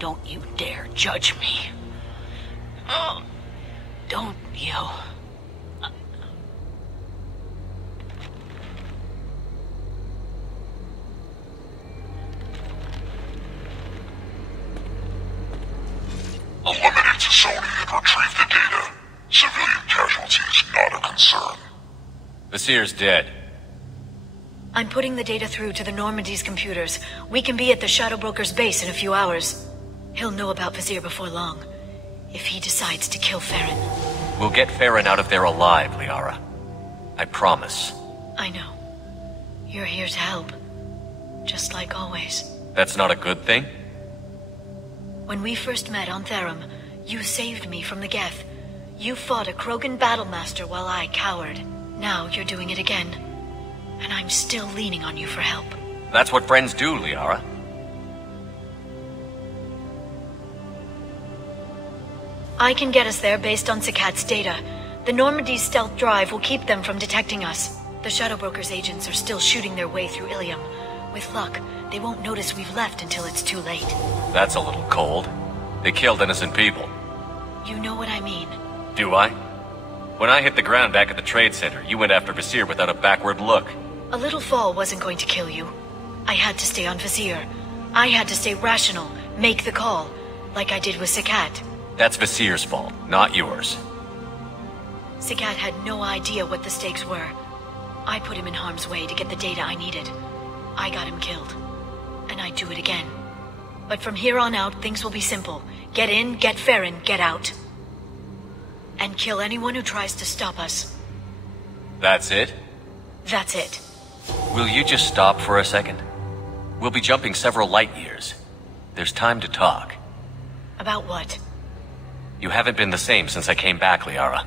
Don't you dare judge me. Oh, don't you. Eliminated Sony and retrieved the data. Civilian casualties not a concern. The Seer's dead. I'm putting the data through to the Normandy's computers. We can be at the Shadow Broker's base in a few hours. He'll know about Vizier before long. If he decides to kill Farron. We'll get Farron out of there alive, Liara. I promise. I know. You're here to help. Just like always. That's not a good thing? When we first met on Therum, you saved me from the Geth. You fought a Krogan battlemaster while I cowered. Now you're doing it again. And I'm still leaning on you for help. That's what friends do, Liara. I can get us there based on Sakat's data. The Normandy's stealth drive will keep them from detecting us. The Shadow Broker's agents are still shooting their way through Ilium. With luck, they won't notice we've left until it's too late. That's a little cold. They killed innocent people. You know what I mean. Do I? When I hit the ground back at the trade center, you went after Visir without a backward look. A little fall wasn't going to kill you. I had to stay on Visir. I had to stay rational, make the call, like I did with Sakat. That's Visir's fault, not yours. Sakat had no idea what the stakes were. I put him in harm's way to get the data I needed. I got him killed. And I'd do it again. But from here on out, things will be simple. Get in, get Farron, get out. And kill anyone who tries to stop us. That's it? That's it. Will you just stop for a second? We'll be jumping several light years. There's time to talk. About what? You haven't been the same since I came back, Liara.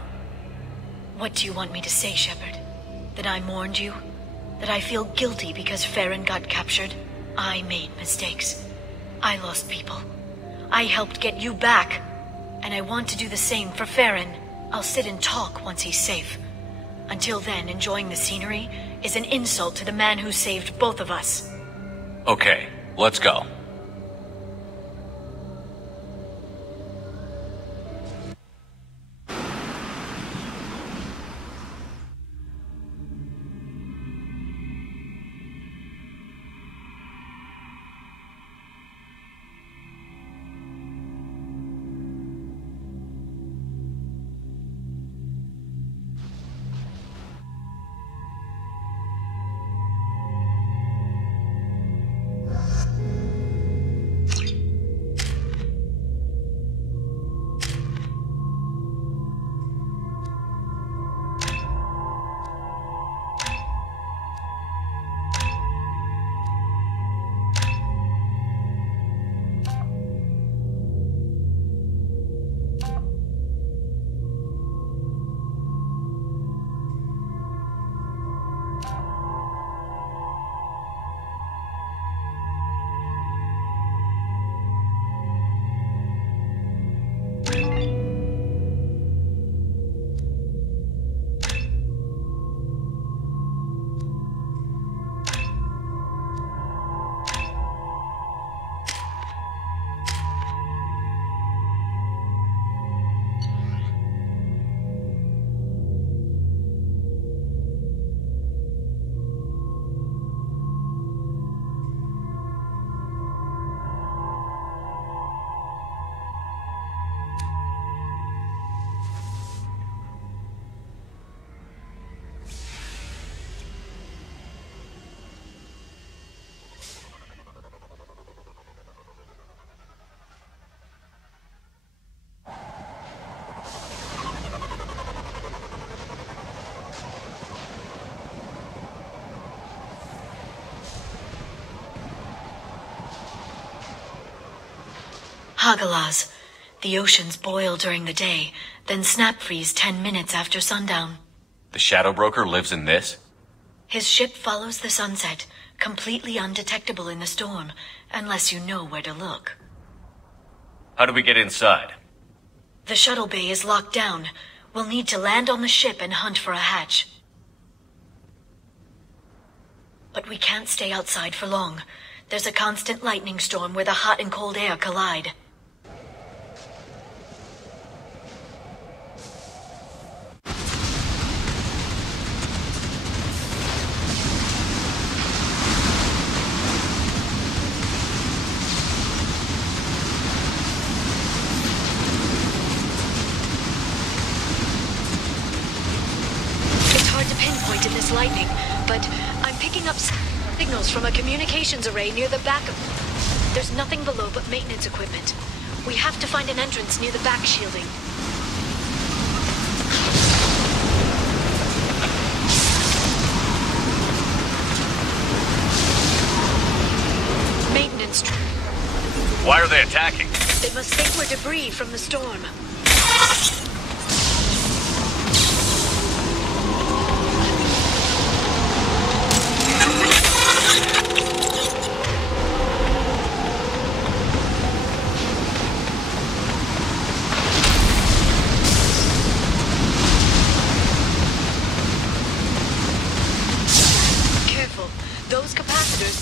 What do you want me to say, Shepard? That I mourned you? That I feel guilty because Farron got captured? I made mistakes. I lost people. I helped get you back. And I want to do the same for Farron. I'll sit and talk once he's safe. Until then, enjoying the scenery is an insult to the man who saved both of us. Okay, let's go. Hagalaz. The oceans boil during the day, then snap freeze 10 minutes after sundown. The Shadow Broker lives in this? His ship follows the sunset, completely undetectable in the storm, unless you know where to look. How do we get inside? The shuttle bay is locked down. We'll need to land on the ship and hunt for a hatch. But we can't stay outside for long. There's a constant lightning storm where the hot and cold air collide. In this lightning, but I'm picking up signals from a communications array near the back of... There's nothing below but maintenance equipment. We have to find an entrance near the back shielding. Maintenance... Why are they attacking? They must think we're debris from the storm.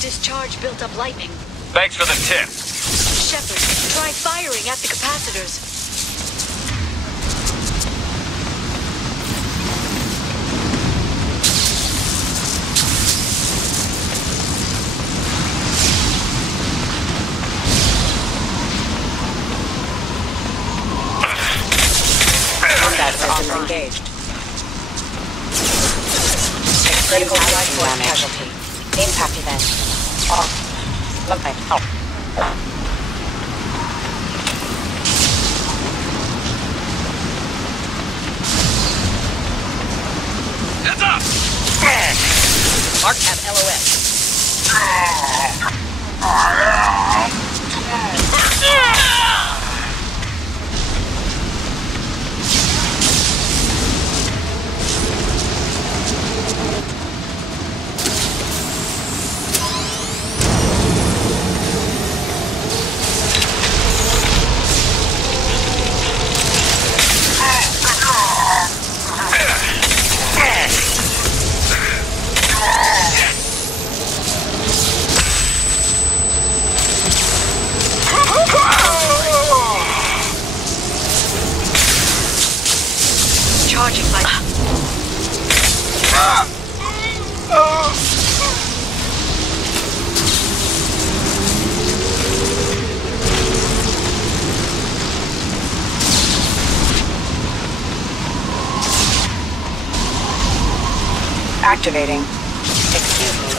Discharge built up lightning. Thanks for the tip. Shepard, try firing at the capacitors. Forces engaged. Critical Allied force casualty. Impact event. Off. Okay. Oh. Heads up! Mark have LOS. Charging my... Activating. Excuse me.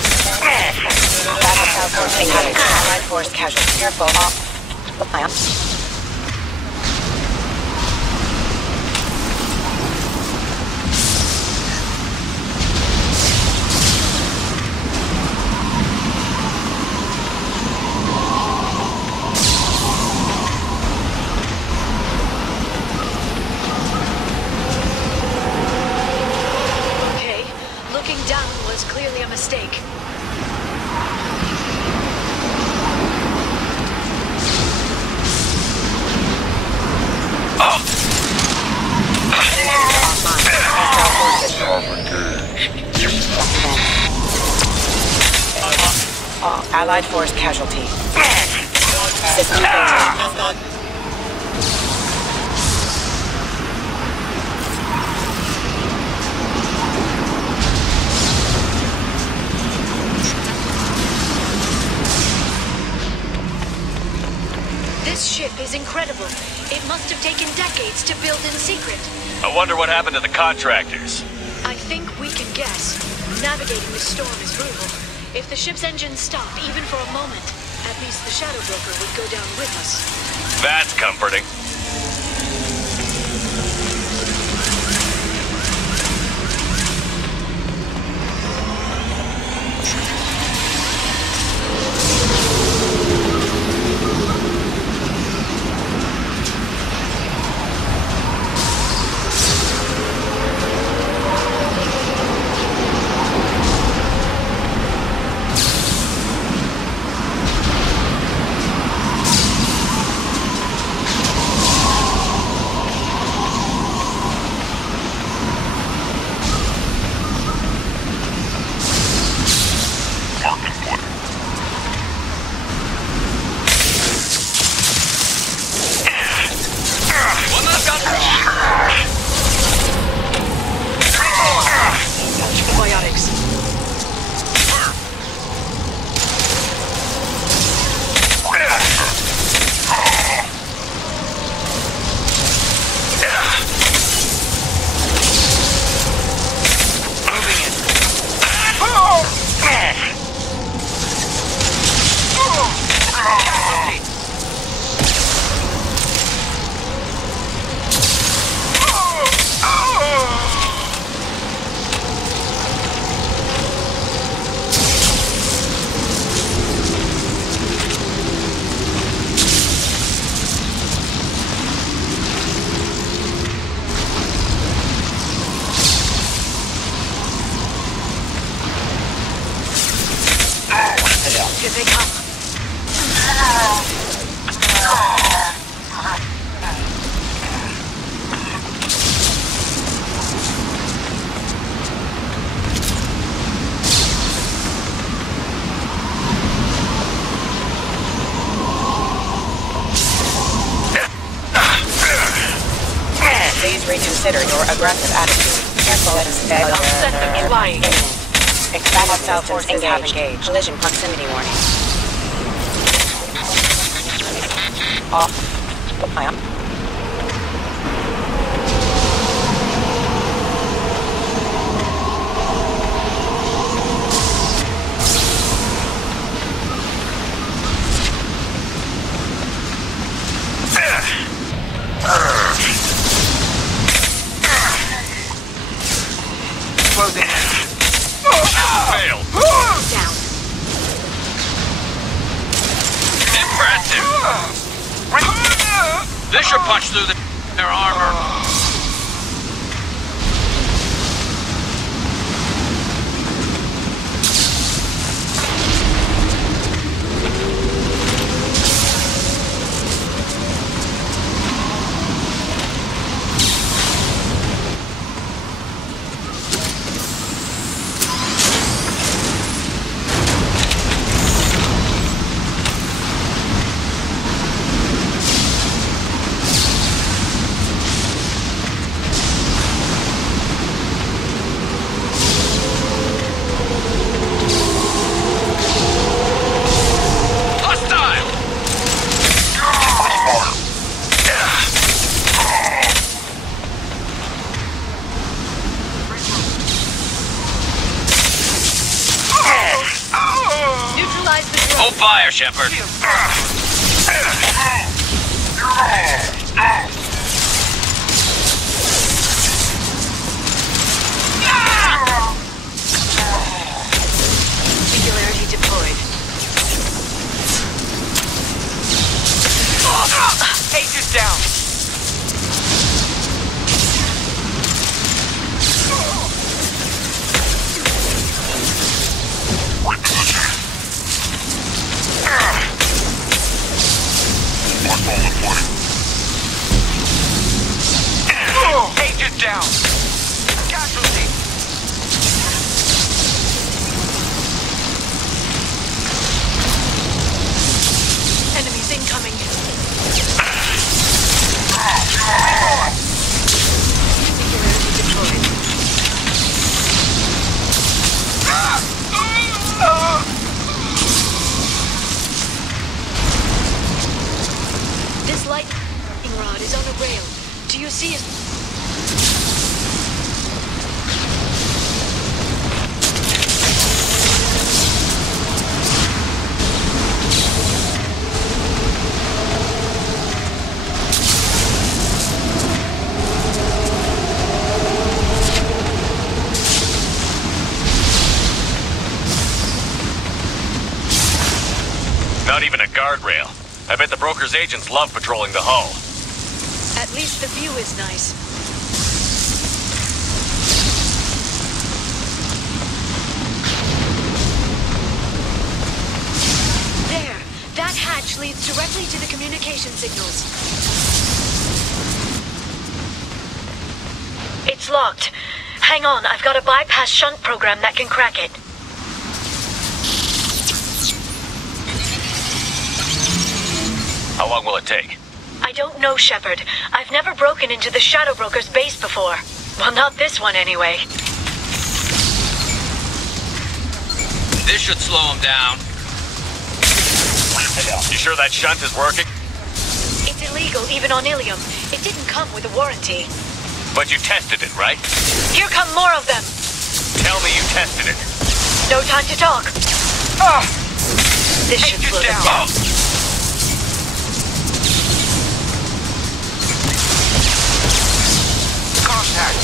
Backup force incoming. Allied force casualty. Careful. Off. The plant. Mistake. Allied force casualty. System failure. This ship is incredible. It must have taken decades to build in secret. I wonder what happened to the contractors. I think we can guess. Navigating this storm is brutal. If the ship's engines stop, even for a moment, at least the Shadow Broker would go down with us. That's comforting. Here they come. Please reconsider your aggressive attitude. Careful, I'll set them flying. Expanded cell forces have engaged. Collision proximity warning. Off. Closing. Failed. Down. Impressive. This should punch through their armor. Hold fire, Shepard. Singularity deployed. Agent down. Agent down. Casualty. Enemies incoming. Singularity deployed. This lightning rod is on a rail. Do you see it? Not even a guardrail. I bet the broker's agents love patrolling the hull. At least the view is nice. There. That hatch leads directly to the communication signals. It's locked. Hang on, I've got a bypass shunt program that can crack it. How long will it take? I don't know, Shepard. I've never broken into the Shadow Broker's base before. Well, not this one anyway. This should slow him down. You sure that shunt is working? It's illegal, even on Ilium. It didn't come with a warranty. But you tested it, right? Here come more of them. Tell me you tested it. No time to talk. This should slow them down. Contact.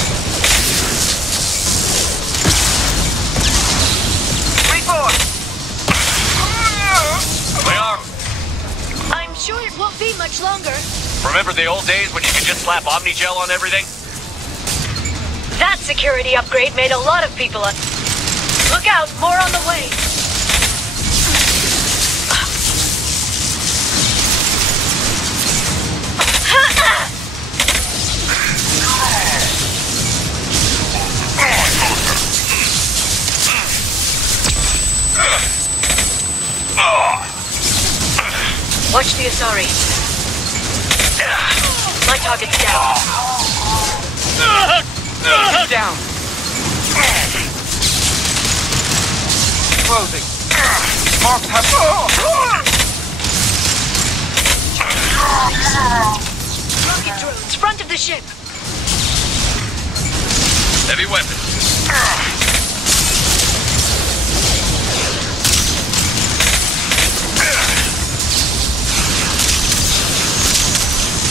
Report. They are. I'm sure it won't be much longer. Remember the old days when you could just slap Omnigel on everything? That security upgrade made a lot of people up. Look out, more on the way. Watch the Asari. My target's down. Down. Closing. Marks have... Rocket drones, front of the ship. Heavy weapon.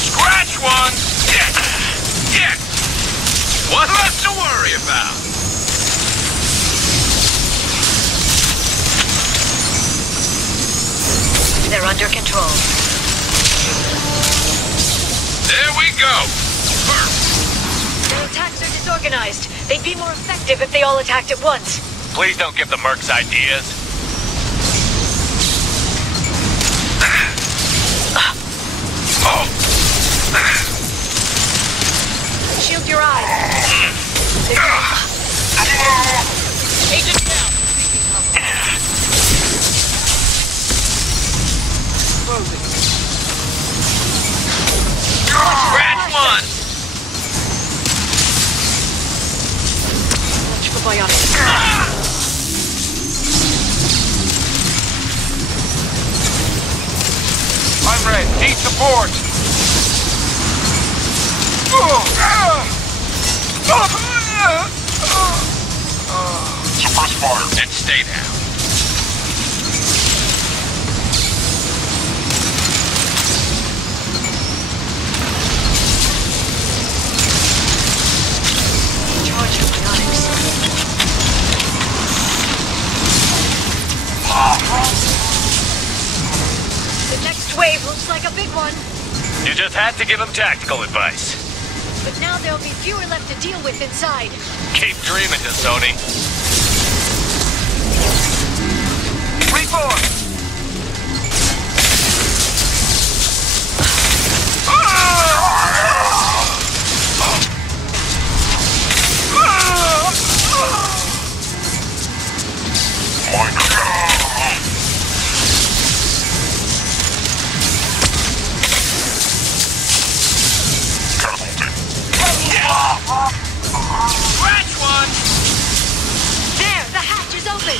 Scratch one! Yeah! What's left to worry about? under control. There we go! Their attacks are disorganized. They'd be more effective if they all attacked at once. Please don't give the mercs ideas. Shield your eyes. Agent down! Scratch one! Electrical biotics. I'm red. Need support. Suppress fire. And stay down. Charge your biotics. The next wave looks like a big one. You just had to give him tactical advice. But now there'll be fewer left to deal with inside. Keep dreaming, Sony. Reform! Scratch one! There, the hatch is open.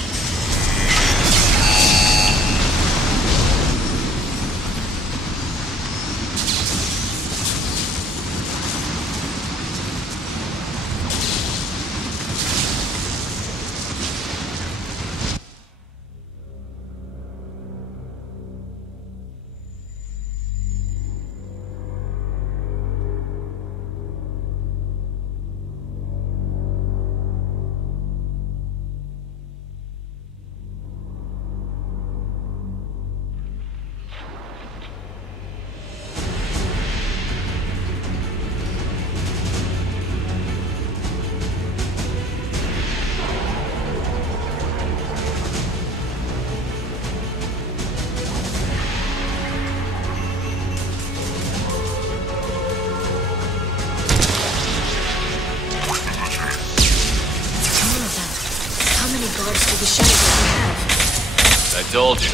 I told you.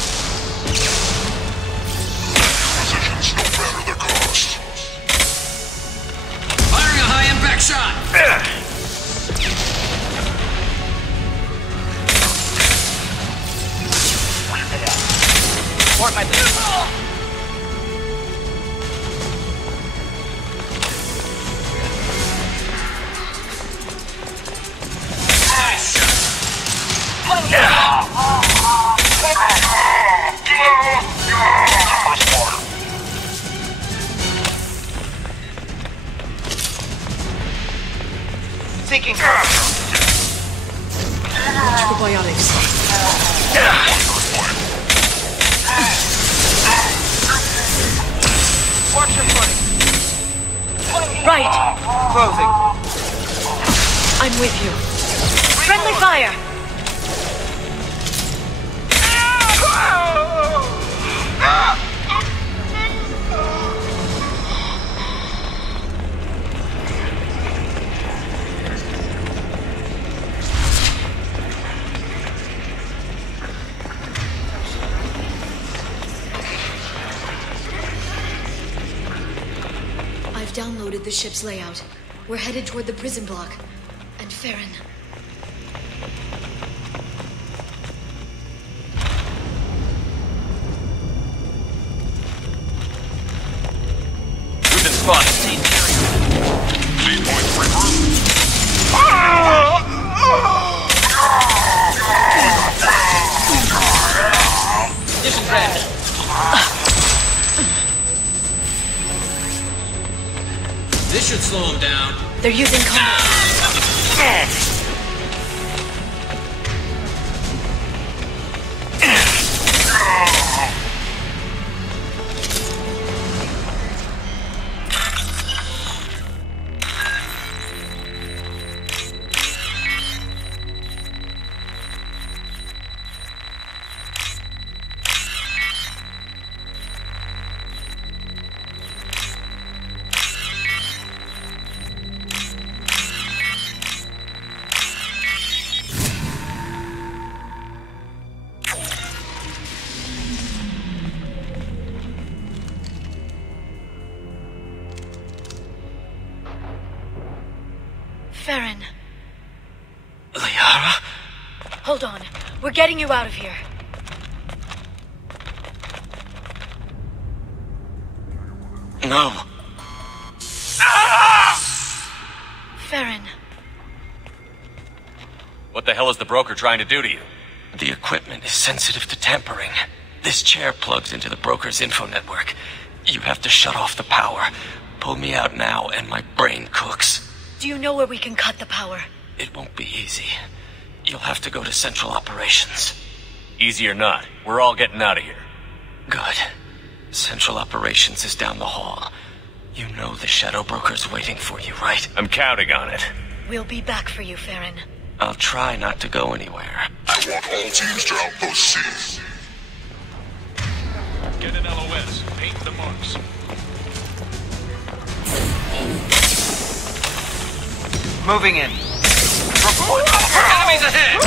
Positions no matter the cost. Firing a high-impact shot! Support my pistol! Seeking Probiotics. Watch your footing. Right. Closing. I'm with you. Friendly fire. I've downloaded the ship's layout. We're headed toward the prison block. And Farron. We've been spotted. Lead point regroup. Mission granted. This should slow him down. They're using Farron. Liara? Hold on. We're getting you out of here. No. Farron. What the hell is the broker trying to do to you? The equipment is sensitive to tampering. This chair plugs into the broker's info network. You have to shut off the power. Pull me out now and my brain cooks. Do you know where we can cut the power? It won't be easy. You'll have to go to Central Operations. Easy or not, we're all getting out of here. Good. Central Operations is down the hall. You know the Shadow Broker's waiting for you, right? I'm counting on it. We'll be back for you, Farron. I'll try not to go anywhere. I want all teams to Outpost C. Get an LOS. Paint the marks. Moving in. Report. Enemies ahead!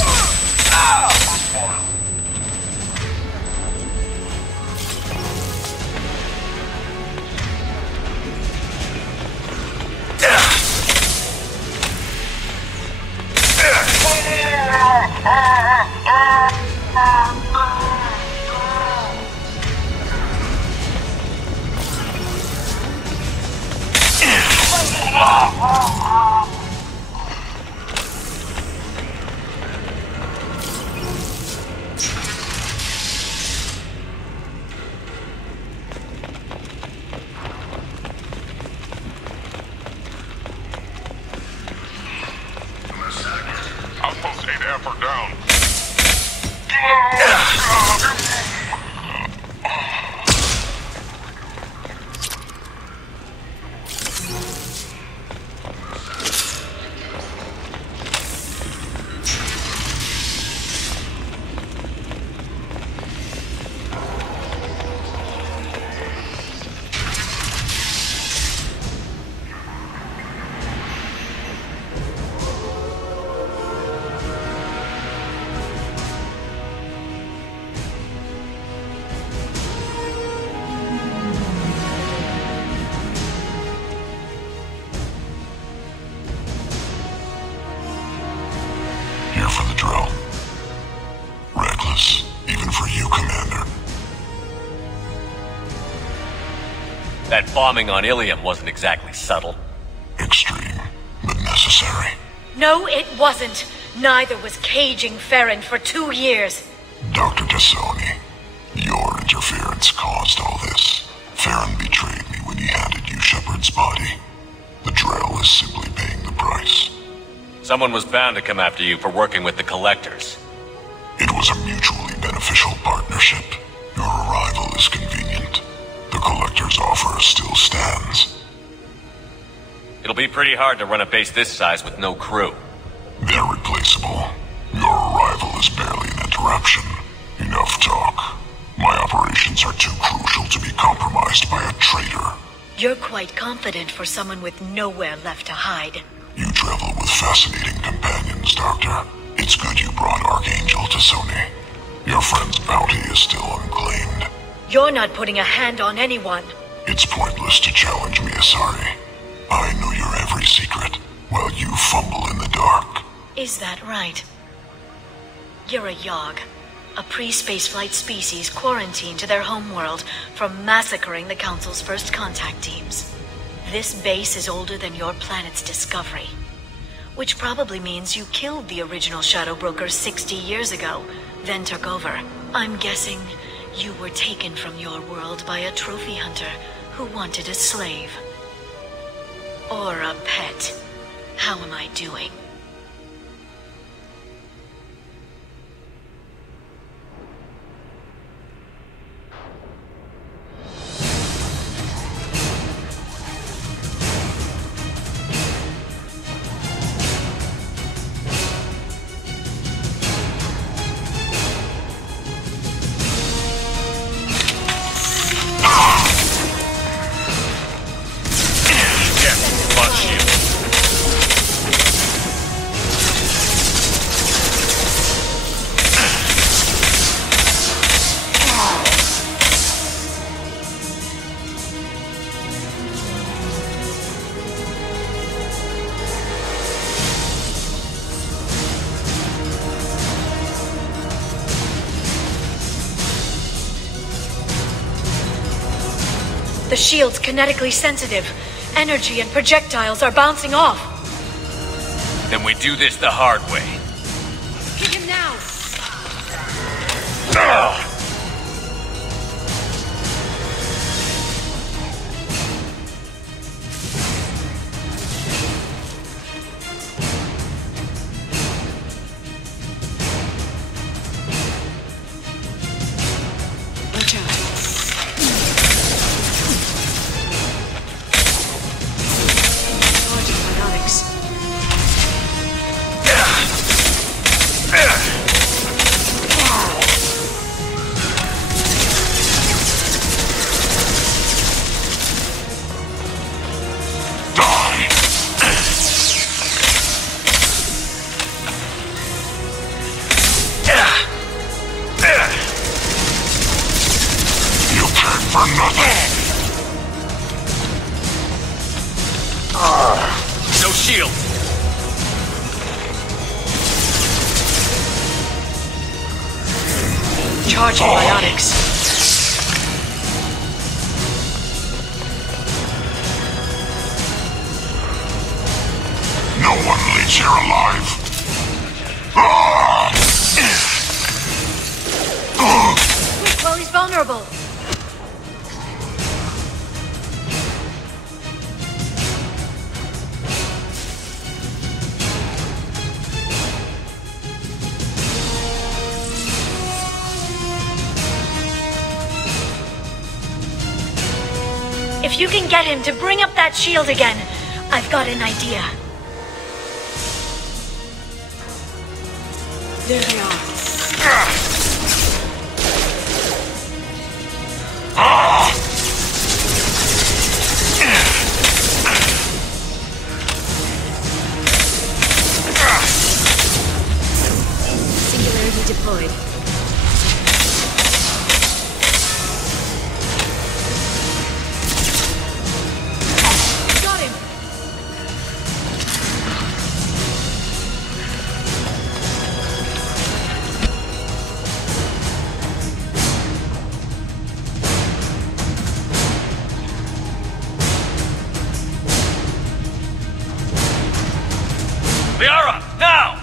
Outpost 8 effort down. Here for the drill. Reckless, even for you, Commander. That bombing on Ilium wasn't exactly subtle. Extreme, but necessary. No, it wasn't. Neither was caging Farron for 2 years. Dr. Tassoni, your interference caused all this. Farron betrayed me when he handed you Shepard's body. The Drell is simply paying the price. Someone was bound to come after you for working with the Collectors. It was a mutually beneficial partnership. Your arrival is convenient. The Collector's offer still stands. It'll be pretty hard to run a base this size with no crew. They're replaceable. Your arrival is barely an interruption. Enough talk. My operations are too crucial to be compromised by a traitor. You're quite confident for someone with nowhere left to hide. You travel with fascinating companions, Doctor. It's good you brought Archangel to Sony. Your friend's bounty is still unclaimed. You're not putting a hand on anyone. It's pointless to challenge me, Asari. I know your every secret, while you fumble in the dark. Is that right? You're a Yogg, a pre-spaceflight species quarantined to their homeworld from massacring the Council's first contact teams. This base is older than your planet's discovery, which probably means you killed the original Shadow Broker 60 years ago, then took over. I'm guessing you were taken from your world by a trophy hunter who wanted a slave. Or a pet. How am I doing? The shield's kinetically sensitive. Energy and projectiles are bouncing off. Then we do this the hard way. Kick him now! Watch out. Antibiotics. For nothing. No shield. Charging biotics. No one leaves here alive. Quick, Chloe's vulnerable. If you can get him to bring up that shield again, I've got an idea. There they are. Singularity deployed. Got him! Liara, now!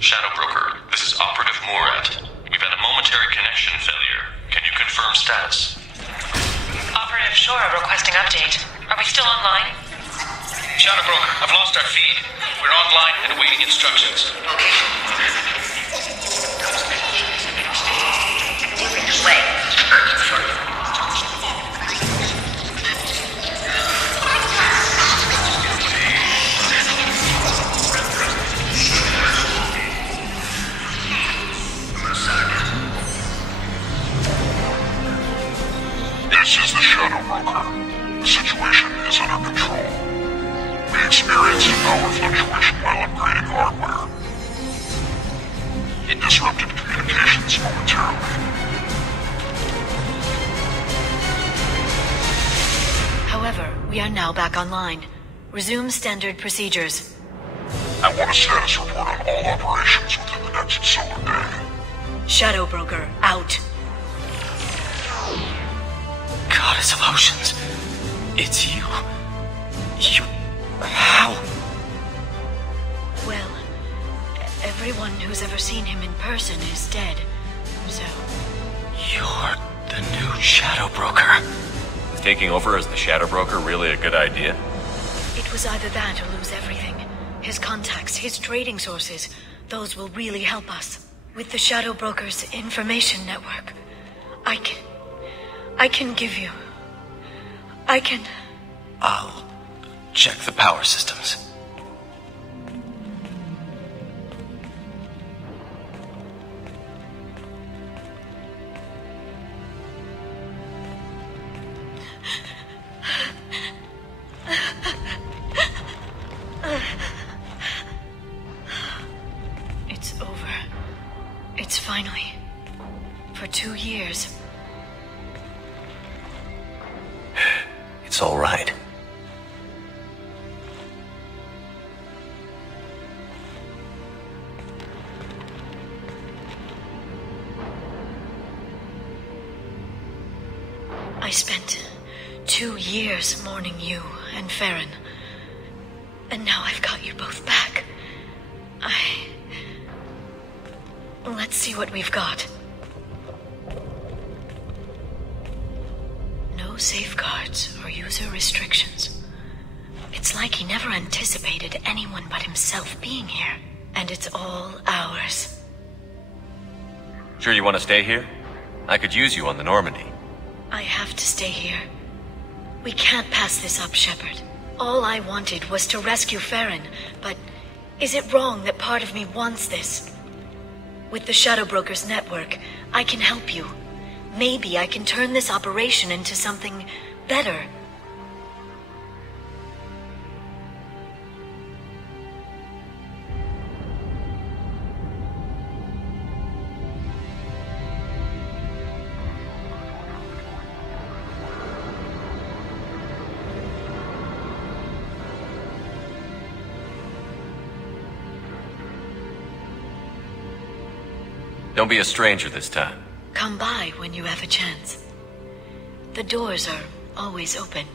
Shadow Broker, this is Operative Murat. We've had a momentary connection failure. Can you confirm status? Operative Shora requesting update. Are we still online? Shadow Broker, I've lost our feed. We're online and awaiting instructions. This is the Shadow Broker. The situation is under control. We experienced a power fluctuation while upgrading hardware. It disrupted communications momentarily. However, we are now back online. Resume standard procedures. I want a status report on all operations within the next solar day. Shadow Broker, out. Goddess of Oceans. It's you. You... How? Well, everyone who's ever seen him in person is dead. So... You're the new Shadow Broker. Is taking over as the Shadow Broker really a good idea? It was either that or lose everything. His contacts, his trading sources, those will really help us. With the Shadow Broker's information network, I can give you... I'll check the power systems. years. It's all right. I spent 2 years mourning you and Farron. And now I've got you both back. Let's see what we've got. No safeguards or user restrictions. It's like he never anticipated anyone but himself being here. And it's all ours. Sure you want to stay here? I could use you on the Normandy. I have to stay here. We can't pass this up, Shepard. All I wanted was to rescue Farron, but is it wrong that part of me wants this? With the Shadow Brokers network, I can help you. Maybe I can turn this operation into something better. Don't be a stranger this time. Come by when you have a chance. The doors are always open.